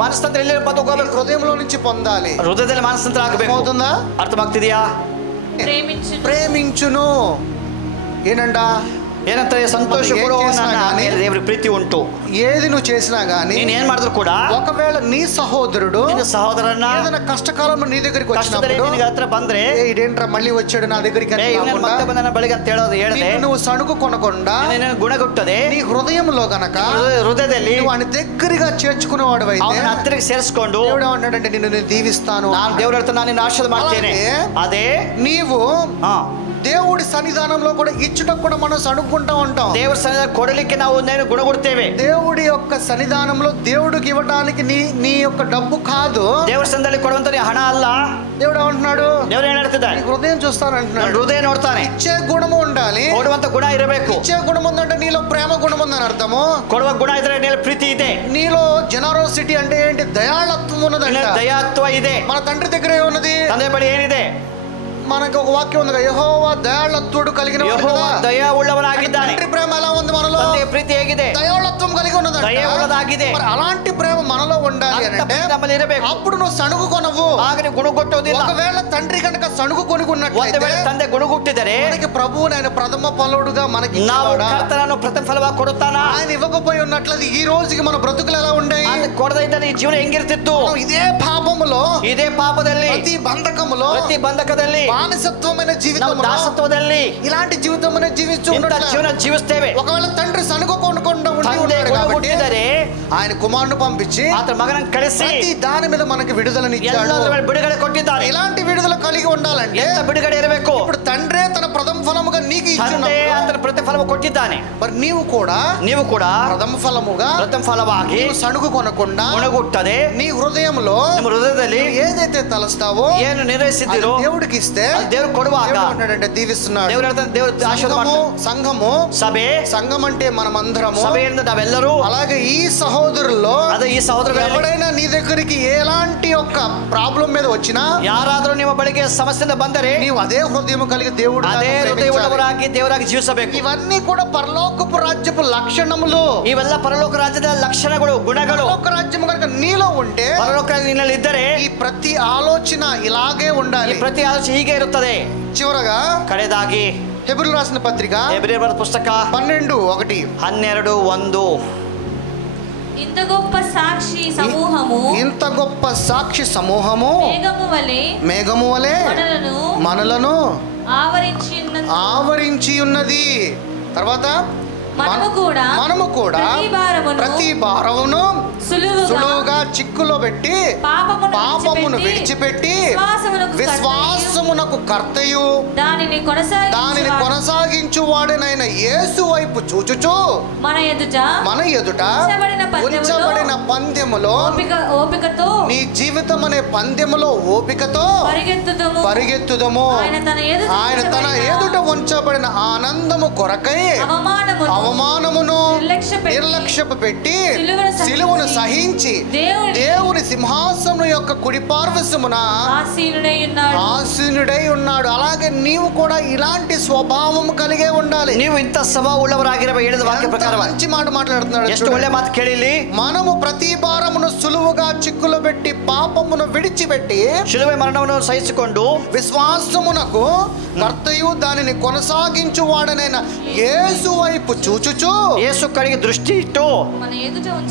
ಮನಸ್ಸಂತ್ರ ಎಲ್ಲಿ ಬದುಕೋಬೇಕು? హృదయంలో నుంచి పొందాలి. ಹೃದಯದಲ್ಲಿ ಮನಸ್ಸಂತ್ರ ಆಗಬೇಕು. అవుతుందా? ಅರ್ಥವಾಗ್ತಿದೆಯಾ? ప్రేమించును. ప్రేమించును ఏంటంట? ಏನಂತಾರೆ? ಸಂತೋಷ ಮತ್ತೆ ಏನ್ ಪಡುವ చేసినా ನನ್ನ గానీ ಮೇಲೆ ದೇವರ ಪ್ರೀತಿ ಉಂಟು. ఏది నువ్వు చేసినా గానీ ನೀನ್ ಏನ್ ಮಾಡಿದ್ರು ಕೂಡ ఒకవేళ నీ సహోదరుడు ನಿನ್ನ సహోదರನ್ನ ఏదైనా కష్టకాలంలో నీ దగ్గరికి ಕಷ್ಟದಲ್ಲಿ వచ్చినప్పుడు ನಿನಗೆ ಹತ್ರ ಬಂದ್ರೆ ఇదేంట్రా మళ్ళీ వచ్చాడు నా దగ్గరికి అని ಇವನ కాకుండా, ಮತ್ತೆ ಬಂದ ಬಳಿಗೆ ಅಂತ ಹೇಳೋದು ಹೇಳದೆ నిన్ను నువ్వు సణుగు కొనకుండా ನಿನ್ನ ಗುಣಗುಟ್ಟದೆ నీ హృదయంలో గనక ಹೃದಯದಲ್ಲಿ నువ్వు ఆయన దగ్గరగా చేర్చుకునేవాడు అయితే ಅವನ ಹತ್ತಿರಕ್ಕೆ ಸೇರಿಸ್ಕೊಂಡು దేవుడు ఏమన్నాడంటే నిన్ను నేను దీవిస్తాను. ನಾನು ದೇವರ ಹತ್ರ ನಾನು ನಿನ್ನ ಆಶೀರ್ವಾದ ಮಾಡ್ತೇನೆ. ಅದೇ నీవు ಹಾ దేవుడి సన్నిధానంలో కూడా ఇచ్చుటకు కూడా మనం సణుక్కుంటా ఉంటాం. ದೇವರ ಸನ್ನಿಧಾನ ಕೊಡಲಿಕ್ಕೆ ನಾವು నేను ಗುಣಗುಡ್ತೇವೆ. దేవుడి యొక్క సన్నిధానంలో దేవుడికి ఇవ్వడానికి నీ యొక్క డబ్బు కాదు. ದೇವರ ಸನ್ನಿಧಾನದಲ್ಲಿ ಕೊಡುವಂತ ಹಣ ಅಲ್ಲ. దేవుడు ఏమంటున్నాడు? ದೇವರು ಏನ್ ಹೇಳ್ತಿದ್ದಾರೆ? నీ హృదయం చూస్తానంటున్నాడు. ಹೃದಯ ನೋಡ್ತಾನೆ. ఇచ్చే గుణము ఉండాలి. ಕೊಡುವಂತ ಗುಣ ಇರಬೇಕು. ఇచ్చే గుణం ఉందంటే నీలో ప్రేమ గుణం ఉందని అర్థము. ಕೊಡುವ ಗುಣ ಇದ್ರೆ ನೀನು ಪ್ರೀತಿ ಇದೆ. నీలో జనరోసిటీ అంటే ఏంటి? దయాళత్వం ఉన్నదంట. ದಯಾತ್ವ ಇದೆ. మన తండ్రి దగ్గర ఏమున్నది? ತಂದೆ ಬಳಿ ಏನಿದೆ? మనకు ఒక వాక్యం ఉంది, యెహోవా దయాళత్వుడు కలిగిన ಯೆಹೋವ ದಯಾ ಉಳ್ಳವನಾಗಿದ್ದಾನೆ. తండ్రి ప్రేమ ఎలా ఉంది మనలో? ತಂದೆಯ ಪ್ರೀತಿ ಹೇಗಿದೆ? దయాళత్వం కలిగి ఉన్నదంట. దయ ఉన్నದಾಗಿದೆ. మరి అలాంటి ప్రేమ మనలో ఉండాలి ಅಂತ అంటే ಪ್ರೀತಿ ನಮ್ಮಲ್ಲಿ ಇರಬೇಕು. అప్పుడు నువ్వు సణుగు కొనవు. ಆಗ ನೀವು ಗುಣಗುಟ್ಟೋದಿಲ್ಲ. ఒకవేళ తండ్రి కనుక సణుగు ಒಂದು కొనుకున్నట్లయితే ವೇಳೆ ತಂದೆ ಗುಣಗುಟ್ಟಿದರೆ మనకి ప్రభువు ఆయన ప్రథమ ఫలుడుగా మనకి ನಾವು ఇచ్చేవాడా? ಕರ್ತನನ್ನು ಪ್ರಥಮ ಫಲವಾಗಿ ಕೊಡುತ್ತಾನ. ఆయన ఇవ్వకపోయి ఉన్నట్లయితే ఈ రోజుకి మన బ్రతుకులు ఎలా ఉండేవి? ಅದು ಕೊಡದ ಇದ್ದರೆ ಈ ಜೀವನ ಹೆಂಗಿರ್ತಿತ್ತು? మనం ఇదే పాపములో, ಇದೇ ಪಾಪದಲ್ಲಿ, ప్రతి బంధకములో, ಪ್ರತಿ ಬಂಧಕದಲ್ಲಿ, బానిసత్వమైన ನಾವು జీవితంలో ದಾಸತ್ವದಲ್ಲಿ ఇలాంటి జీవితం జీవిస్తూ ಇಂಥ ఉండట్లే. ಜೀವನ ಜೀವಿಸ್ತೇವೆ. ఒకవేళ తండ్రి సనుగు కొనకుండా ఉండి ತಂದೆ ఉన్నాడు కాబట్టి ಗುಣಗುಟ್ಟಿದರೆ ఆయన కుమారుని పంపించి ಆತನ ಮಗನನ್ನು ಕಳಿಸಿ ప్రతి దాని మీద మనకి విడుదలనిచ్చాడు. ಎಲ್ಲದರ ಮೇಲೆ ಬಿಡುಗಡೆ ಕೊಟ್ಟಿದ್ದಾನೆ. ఇలాంటి విడుదల కలిగి ఉండాలంటే ఎంత బిడుగಡೆ ఇರಬೇಕು. ఇప్పుడు తండ్రే తన ప్రథమ ఫలముగా నీకు ತಂದೆ ఇచ్చినప్పుడు ಆತನ ಪ್ರತಿಫಲವು ಕೊಟ್ಟಿದ್ದಾನೆ. మరి నీవు కూడా ಪ್ರಥಮ ఫలముగా ಪ್ರಥಮ ಫಲವಾಗಿ నీవు సణుగు కొనకుండా ಒಣಗುತ್ತದೆ. నీ హృదయంలో ನಿಮ್ಮ ಹೃದಯದಲ್ಲಿ ఏదైతే తలస్తావో ಏನು ನಿರ್ವಹಿಸಿದ್ದೀರೋ దేవుడికి ఇస్తే దేవుడు కొಡುವಾಗ అంటే దీవిస్తున్నాడు. ದೇವರು ಹೇಳ್ತಾನೆ, ದೇವರು ಆಶೀರ್ವಾದ ಮಾಡ್ತಾನೆ. సంఘము సంఘం అంటే మనమందరము, ಸಭೆಯಿಂದ ನಾವೆಲ್ಲರೂ, అలాగే ఈ సహోదరుల్లో ಅದೇ ಈ ಸಹೋದರರಲ್ಲಿ ఎవరైనా నీ దగ్గరికి ఎలాంటి ఒక ప్రాబ్లం మీద వచ్చినా, ಯಾರಾದರೂ ನಿಮ್ಮ ಬಳಿಗೆ ಸಮಸ್ಯೆಯಿಂದ ಬಂದರೆ నీవు అదే హృదయం కలిగి దేవుడు ಅದೇ ಹೃದಯವುಳ್ಳವರಾಗಿ ದೇವರಾಗಿ ಜೀವಿಸಬೇಕು. ఇవన్నీ కూడా పరలోకపు రాజ్యపు లక్షణములు. ಇವೆಲ್ಲ ಪರಲೋಕ ರಾಜ್ಯದ ಲಕ್ಷಣಗಳು, ಗುಣಗಳು. పరలోక రాజ్యం కనుక నీలో ఉంటే, ಪರಲೋಕ ನಿನ್ನಲ್ಲಿ ಇದ್ದರೆ ఈ ప్రతి ఆలోచన ఇలాగే ఉండాలి. ಪ್ರತಿ ಆಲೋಚನೆ ಹೀಗೆ ಇರುತ್ತದೆ. చివరగా ಕಡೆದಾಗಿ హెబ్రీయులకు రాసిన పత్రిక ಹೆಬ್ರಿಯರ ಬರೆದ ಪುಸ್ತಕ 12:1 12:1 ఇంత గొప్ప సాక్షి సమూహము, ఇంత గొప్ప సాక్షి సమూహము మేఘము వలె మనలను ఆవరించి ఉన్నది. తర్వాత మనము కూడా ప్రతి భారమును సులువుగా చిక్కులో పెట్టి పాపమును విడిచిపెట్టి విశ్వాసమునకు కర్తయు దానిని కొనసాగించువాడనైన యేసు వైపు చూచుచు మన ఎదుట ఉంచబడిన పందెములో నీ జీవితం అనే పందెములో ఓపికతో పరిగెత్తుదము. ఆయన తన ఎదుట ఉంచబడిన ఆనందము కొరకై అవమానమును నిర్లక్ష్యపు పెట్టి సిలువను సహించి దేవుని సింహాసనం యొక్క కుడి పార్శ్వమున ఆసీనుడై ఉన్నాడు. అలాగే నీవు కూడా ఇలాంటి స్వభావం కలిగే ఉండాలి. ನೀವು ಇಂಥ ಸ್ವಭಾವವುಳ್ಳವರಾಗಿರಬೇಕು. ಹೇಳಿದ ವಾಕ್ಯ ಪ್ರಕಾರ మంచి మాట మాట్లాడుతున్నాడు. ಎಷ್ಟು ಒಳ್ಳೆ ಮಾತು ಕೇಳಿಲಿ. మనము ప్రతి భారమును సులువుగా చిక్కులు పెట్టి పాపమును విడిచిపెట్టి ಶಿಲುಬೆ ಮರಣವನ್ನು ಸಹಿಸಿಕೊಂಡು విశ్వాసమునకు కర్తయు దానిని కొనసాగించువాడనైన యేసు వైపు చూచుచు యేసు కడిగి దృష్టి ఇట్టు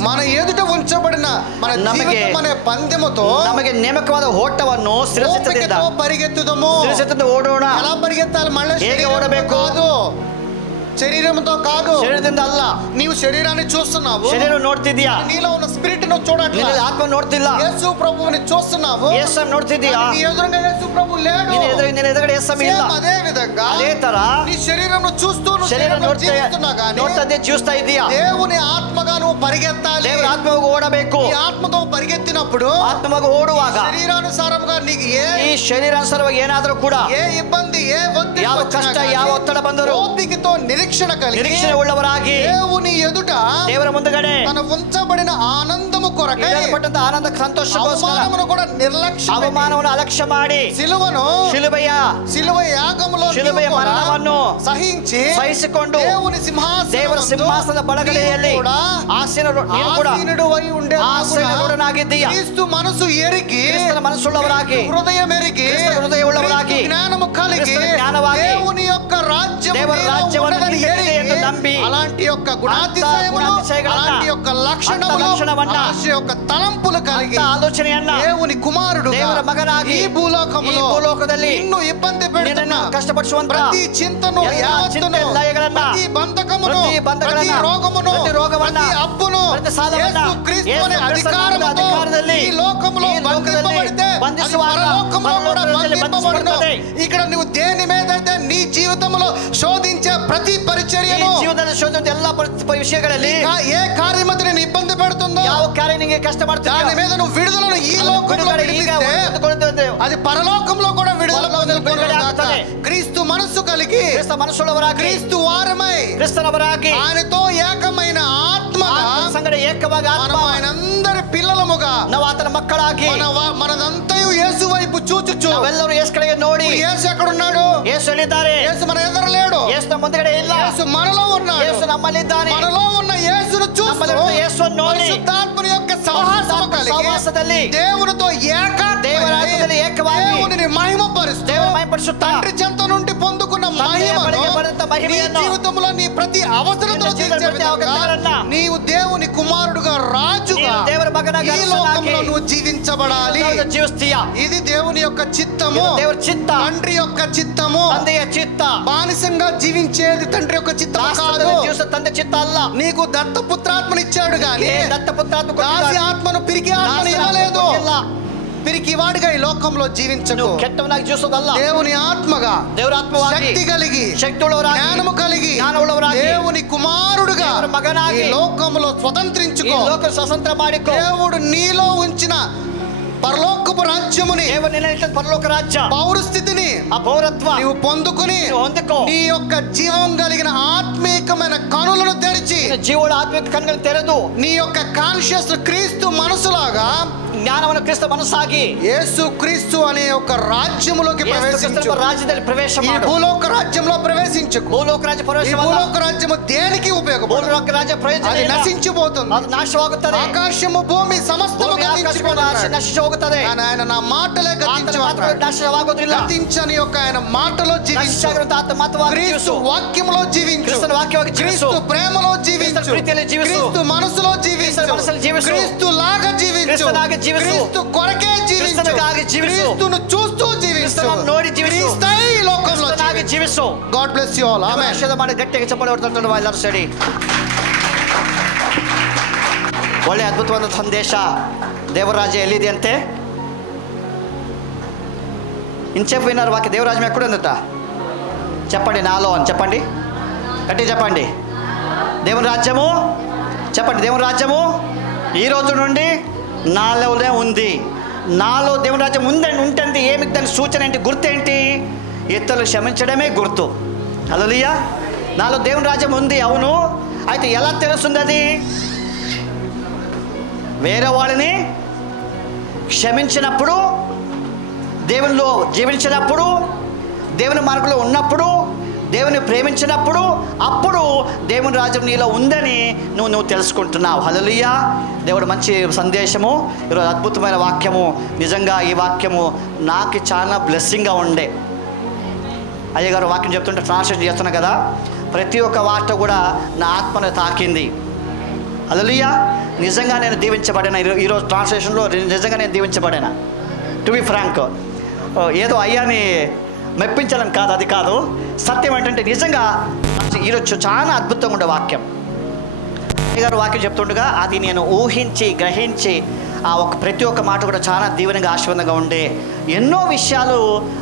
మన ఎదుట ఉంచబడిన మన జీవితం అనే పందెముతో ನಮಗೆ ನೇಮಕವಾದ ಓಟವನ್ನು ಶಿರಸಿನಿಂದ పరిగెత్తుదము. ಓಡೋಣ. ఎలా పరిగెత్తాలి? మళ్ళీ ಹೇಗೆ ಓಡಬೇಕು? శరీరంతో కాదు, శరీరದಿಂದ ಅಲ್ಲ. నీవు శరీరాన్ని చూస్తున్నావు, శరీరం ನೋಡ್ತಿದ್ಯಾ, నీలో ఉన్న స్పిరిట్ ను చూడట్లేదు. ఆత్మ ನೋಡ್ತಿಲ್ಲ. యేసు ప్రభువుని చూస్తున్నావు, యేసు ನೋಡ್ತಿದ್ಯಾ, నీ ఎదురుగా యేసు ప్రభు లేడు. ನಿನ್ನ ಎದುರುಗಡೆ యేసు ಇಲ್ಲ. అదే విధంగా అదే ತರ నీ శరీరంను చూస్తూ శరీరం ನೋಡ್ತಾ జీవిస్తా ಇದೀಯా. దేవుని ఆత్మగా నువ్వు పరిగెత్తాలి. దేవుని ఆత్మగా ఓడಬೇಕು. ఈ ఆత్మతో పరిగెత్తినప్పుడు ఆత్మగా ఓಡುವಾಗ శరీరానుసారంగా నీకు ఈ శరీరానుసారವಾಗಿ ಏನಾದರೂ ಕೂಡ ఏ ఇబ్బంది, ఏ ఒత్తిడి, ಯಾವ ಕಷ್ಟ, ಯಾವ ಒತ್ತಡ ಬಂದರೂ ఓపికతో నిరీక్షణ ಉಳ್ಳವರಾಗಿ దేవుని ఎదుట ದೇವರ ಮುಂದಗಡೆ తన ఉంచబడిన ఆనందము కొరకై ಆನಂದ ಸಂತೋಷಕ್ಕೋಸ್ಕರ కూడా ಅವಮಾನವನ್ನು ಅಲಕ್ಷ್ಯ ಮಾಡಿ ಶಿಲುಬೆಯ ಯಾಗములో ಮರಣವನ್ನು ಸಹಿಸಿಕೊಂಡು ದೇವರ ಸಿಂಹಾಸನದ ಬಲಗಡೆಯಲ್ಲಿ ಆಸೀನುಡವೈ ಆಸೀನನಾಗಿದ್ದೀಯ. ಕ್ರಿಸ್ತು ಮನಸ್ಸು ಎರಿಗಿ ಮನಸ್ಸುಳ್ಳವರಾಗಿ ಹೃದಯವುಳ್ಳವರಾಗಿ ಜ್ಞಾನము కలిగి దేవుని యొక్క రాజ్యವನ್ನು ನಂಬಿ అలాంటి యొక్క గుణాతిశయములు, అలాంటి యొక్క లక్షణములు, అలాంటి యొక్క తలంపులు కలిగి ఆలోచನೆయನ್ನ దేవుని కుమారుడు ದೇವರ ಮಗನಾಗಿ ఈ భూలోకములో నిన్ను ఇబ్బంది పెడుతున్న కష్టపడుచుವಂತ ప్రతి చింతను, యావత్తును, ప్రతి బంధకమును, ప్రతి రోగమును, ప్రతి అప్పును యేసుక్రీస్తు అనే అధికారముతో ఈ లోకములో బంధింపబడితే అది పరలోకములో కూడా బంధింపబడును. ఇక్కడ నువ్వు దేని మీదైతే నీ జీవితంలో శోధించే ప్రతి పరిచర్యను, ಜೀವನದಲ್ಲಿ ಶೋಧನೆ ಎಲ್ಲ ವಿಷಯಗಳಲ್ಲಿ ఏ కార్యమైతే నేను ఇబ్బంది పెడుతుందో, ಯಾವ ಕಾರ್ಯ ನಿಮಗೆ ಕಷ್ಟ ಮಾಡ್ತಾ దాని మీద నువ్వు విడుదలను ఈ లోకంలో విడిపిస్తే అది పరలోకంలో కూడా విడుదల పొందుకొనుగాక. క్రీస్తు మనస్సు కలిగి క్రీస్తు వారమై ఆయనతో ఏకమైన ఆత్మగా మనం ఆయనందరి పిల్లలముగా ಆತನ ಮಕ್ಕಳಾಗಿ మనదంతయు యేసు వైపు చూచుచు ನಾವೆಲ್ಲರೂ ಯೇಸು ಕಡೆಗೆ ನೋಡಿ యేసు ఎక్కడున్నాడు? ಯೇಸು ಎಲ್ಲಿದ್ದಾರೆ? యేసు మన ఎదురు లేడు. ಯೇಸು ನಮ್ಮ ಮುಂದಗಡೆ ಇಲ್ಲ. యేసు మనలో ఉన్నాడు. ಯೇಸು ನಮ್ಮಲ್ಲಿದ್ದಾನೆ. మనలో ఉన్న యేసును చూస్తూ యేసును ನೋಡಿ పరిశుద్ధాత్మని యొక్క సహవాసములో దేవునితో ದೇವರಾತ್ಮದಲ್ಲಿ ಏಕವಾಗಿ దేవునిని మహిమపరుస్తూ మహిమపరుచుతా తండ్రి చెంత నుండి పొందుకున్న మహిమను నీ జీవితంలో నీ ప్రతి అవసరతను తీర్చే విధంగా నీవు దేవుని కుమారుడుగా రాజుగా ದೇವರ ಮಗನಾಗಿ ఈ లోకంలో నువ్వు జీవించాలి. జీవించబడాలి. ఇది దేవుని యొక్క చిత్తము, తండ్రి యొక్క చిత్తము. బానిసంగా జీవించేది తండ్రి యొక్క చిత్తం కాదు. నీకు దత్తపుత్రాత్మనిచ్చాడు గాని దాసి ఆత్మను, పిరికి ఆత్మను ఇవ్వలేదు. పిరికివాడిగా ఈ లోకంలో జీవించకు. దేవుని ఆత్మగా, శక్తి కలిగి, జ్ఞానము కలిగి, దేవుని కుమారుడుగా ఈ లోకంలో స్వతంత్రించుకో. దేవుడు నీలో ఉంచిన పరలోకపు రాజ్యముని, పరలోక రాజ్య పౌరస్థితిని, ఆ పౌరత్వం నీవు పొందుకుని నీ యొక్క జీవం కలిగిన ఆత్మీకమైన కనులను తెరిచి, జీవుడు ఆత్మిక కన్నులు తెరదు. నీ యొక్క కాన్షియస్ క్రీస్తు మనసులాగా, జ్ఞానమున క్రీస్తు మనసాగి యేసు క్రీస్తు అనే ఒక రాజ్యములోకి ప్రవేశించు. రాజ్యದಲ್ಲಿ ప్రవేశ ఈ మాడు. భూలోక రాజ్యంలో ప్రవేశించు. భూలోక రాజ్య ప్రవేశం వల్ల భూలోక రాజ్యము దేనికి ఉపయోగపడదు? భూలోక రాజ్య ప్రయోజనం అది నశించిపోతుంది. అది నాశనవాಗುತ್ತದೆ. ఆకాశము భూమి సమస్తము నశించిపోగుತ್ತದೆ. ఆయన నా మాటలే నాశనవాಗುವುದಿಲ್ಲ. గతించని యొక్క ఆయన మాటలో జీవించు. క్రీస్తు వాక్యములో జీవించు. క్రీస్తు ప్రేమలో జీవించు. క్రీస్తు మనసులో జీవించు. క్రీస్తు లాగా జీవించు. క్రీస్తు కొరకే జీవించు. క్రీస్తును చూస్తూ జీవించు. క్రీస్తై ఈ లోకంలో జీవించు. God bless you all. Amen. ಮಾಡಿ ಗಟ್ಟಿಗೆ ಚಪ್ಪಲಿ ಹೊಡೆದಂತ ಎಲ್ಲರೂ ಸೇರಿ ಒಳ್ಳೆ ಅದ್ಭುತವಾದ ಸಂದೇಶ. ದೇವರಾಜ್ಯ ಎಲ್ಲಿದೆ ಅಂತೆ? ఇంచేపు విన్నారు వాక్య. దేవరాజ్యం ఎక్కడుందట చెప్పండి. నాలో అని చెప్పండి, గట్టి చెప్పండి. దేవుని రాజ్యము చెప్పండి. దేవుని రాజ్యము ఈ రోజు నుండి నాలోనే ఉంది. నాలో దేవుని రాజ్యం ఉందండి. ఉంటుంది. ఏమి దాని సూచన ఏంటి? గుర్తు ఏంటి? ఇతరులు క్షమించడమే గుర్తు. హల్లెలూయా. నాలో దేవుని రాజ్యం ఉంది. అవును. అయితే ఎలా తెలుస్తుంది అది? వేరే వాళ్ళని క్షమించినప్పుడు, దేవునిలో జీవించినప్పుడు, దేవుని మార్గంలో ఉన్నప్పుడు, దేవుని ప్రేమించినప్పుడు, అప్పుడు దేవుని రాజ్యం నీలో ఉందని నువ్వు తెలుసుకుంటున్నావు. హల్లెలూయా. దేవుడు మంచి సందేశము, ఈరోజు అద్భుతమైన వాక్యము. నిజంగా ఈ వాక్యము నాకు చాలా బ్లెస్సింగ్గా ఉండే. అయ్యగారు వాక్యం చెప్తుంటే ట్రాన్స్లేషన్ చేస్తున్నా కదా, ప్రతి ఒక్క వార్త కూడా నా ఆత్మను తాకింది. హల్లెలూయా. నిజంగా నేను దీవించబడిన. ఈరోజు ట్రాన్స్లేషన్లో నిజంగా నేను దీవించబడిన. టు బి ఫ్రాంక్, ఏదో అయ్యాని మెప్పించాలని కాదు, అది కాదు. సత్యం ఏంటంటే నిజంగా ఈరోజు చాలా అద్భుతంగా ఉండే వాక్యం. అయ్యగారు వాక్యం చెప్తుండగా అది నేను ఊహించి గ్రహించి ఆ ప్రతి ఒక్క మాట కూడా చాలా దీవెనగా ఆశీర్వాదంగా ఉండే. ఎన్నో విషయాలు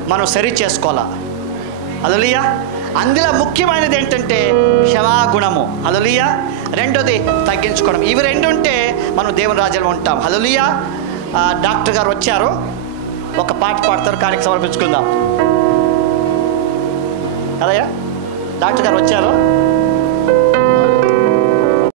మనం సరి చేసుకోవాలా. హల్లెలూయా. అందులో ముఖ్యమైనది ఏంటంటే క్షమాగుణము. హల్లెలూయా. రెండోది తగ్గించుకోవడం. ఇవి రెండు ఉంటే మనం దేవుని రాజ్యంలో ఉంటాం. హల్లెలూయా. డాక్టర్ గారు వచ్చారు, ఒక పాట పాడతారు, కార్యక్రమం సమర్పించుకుందాం. కదయ్యా. డాక్టర్ గారు వచ్చారు.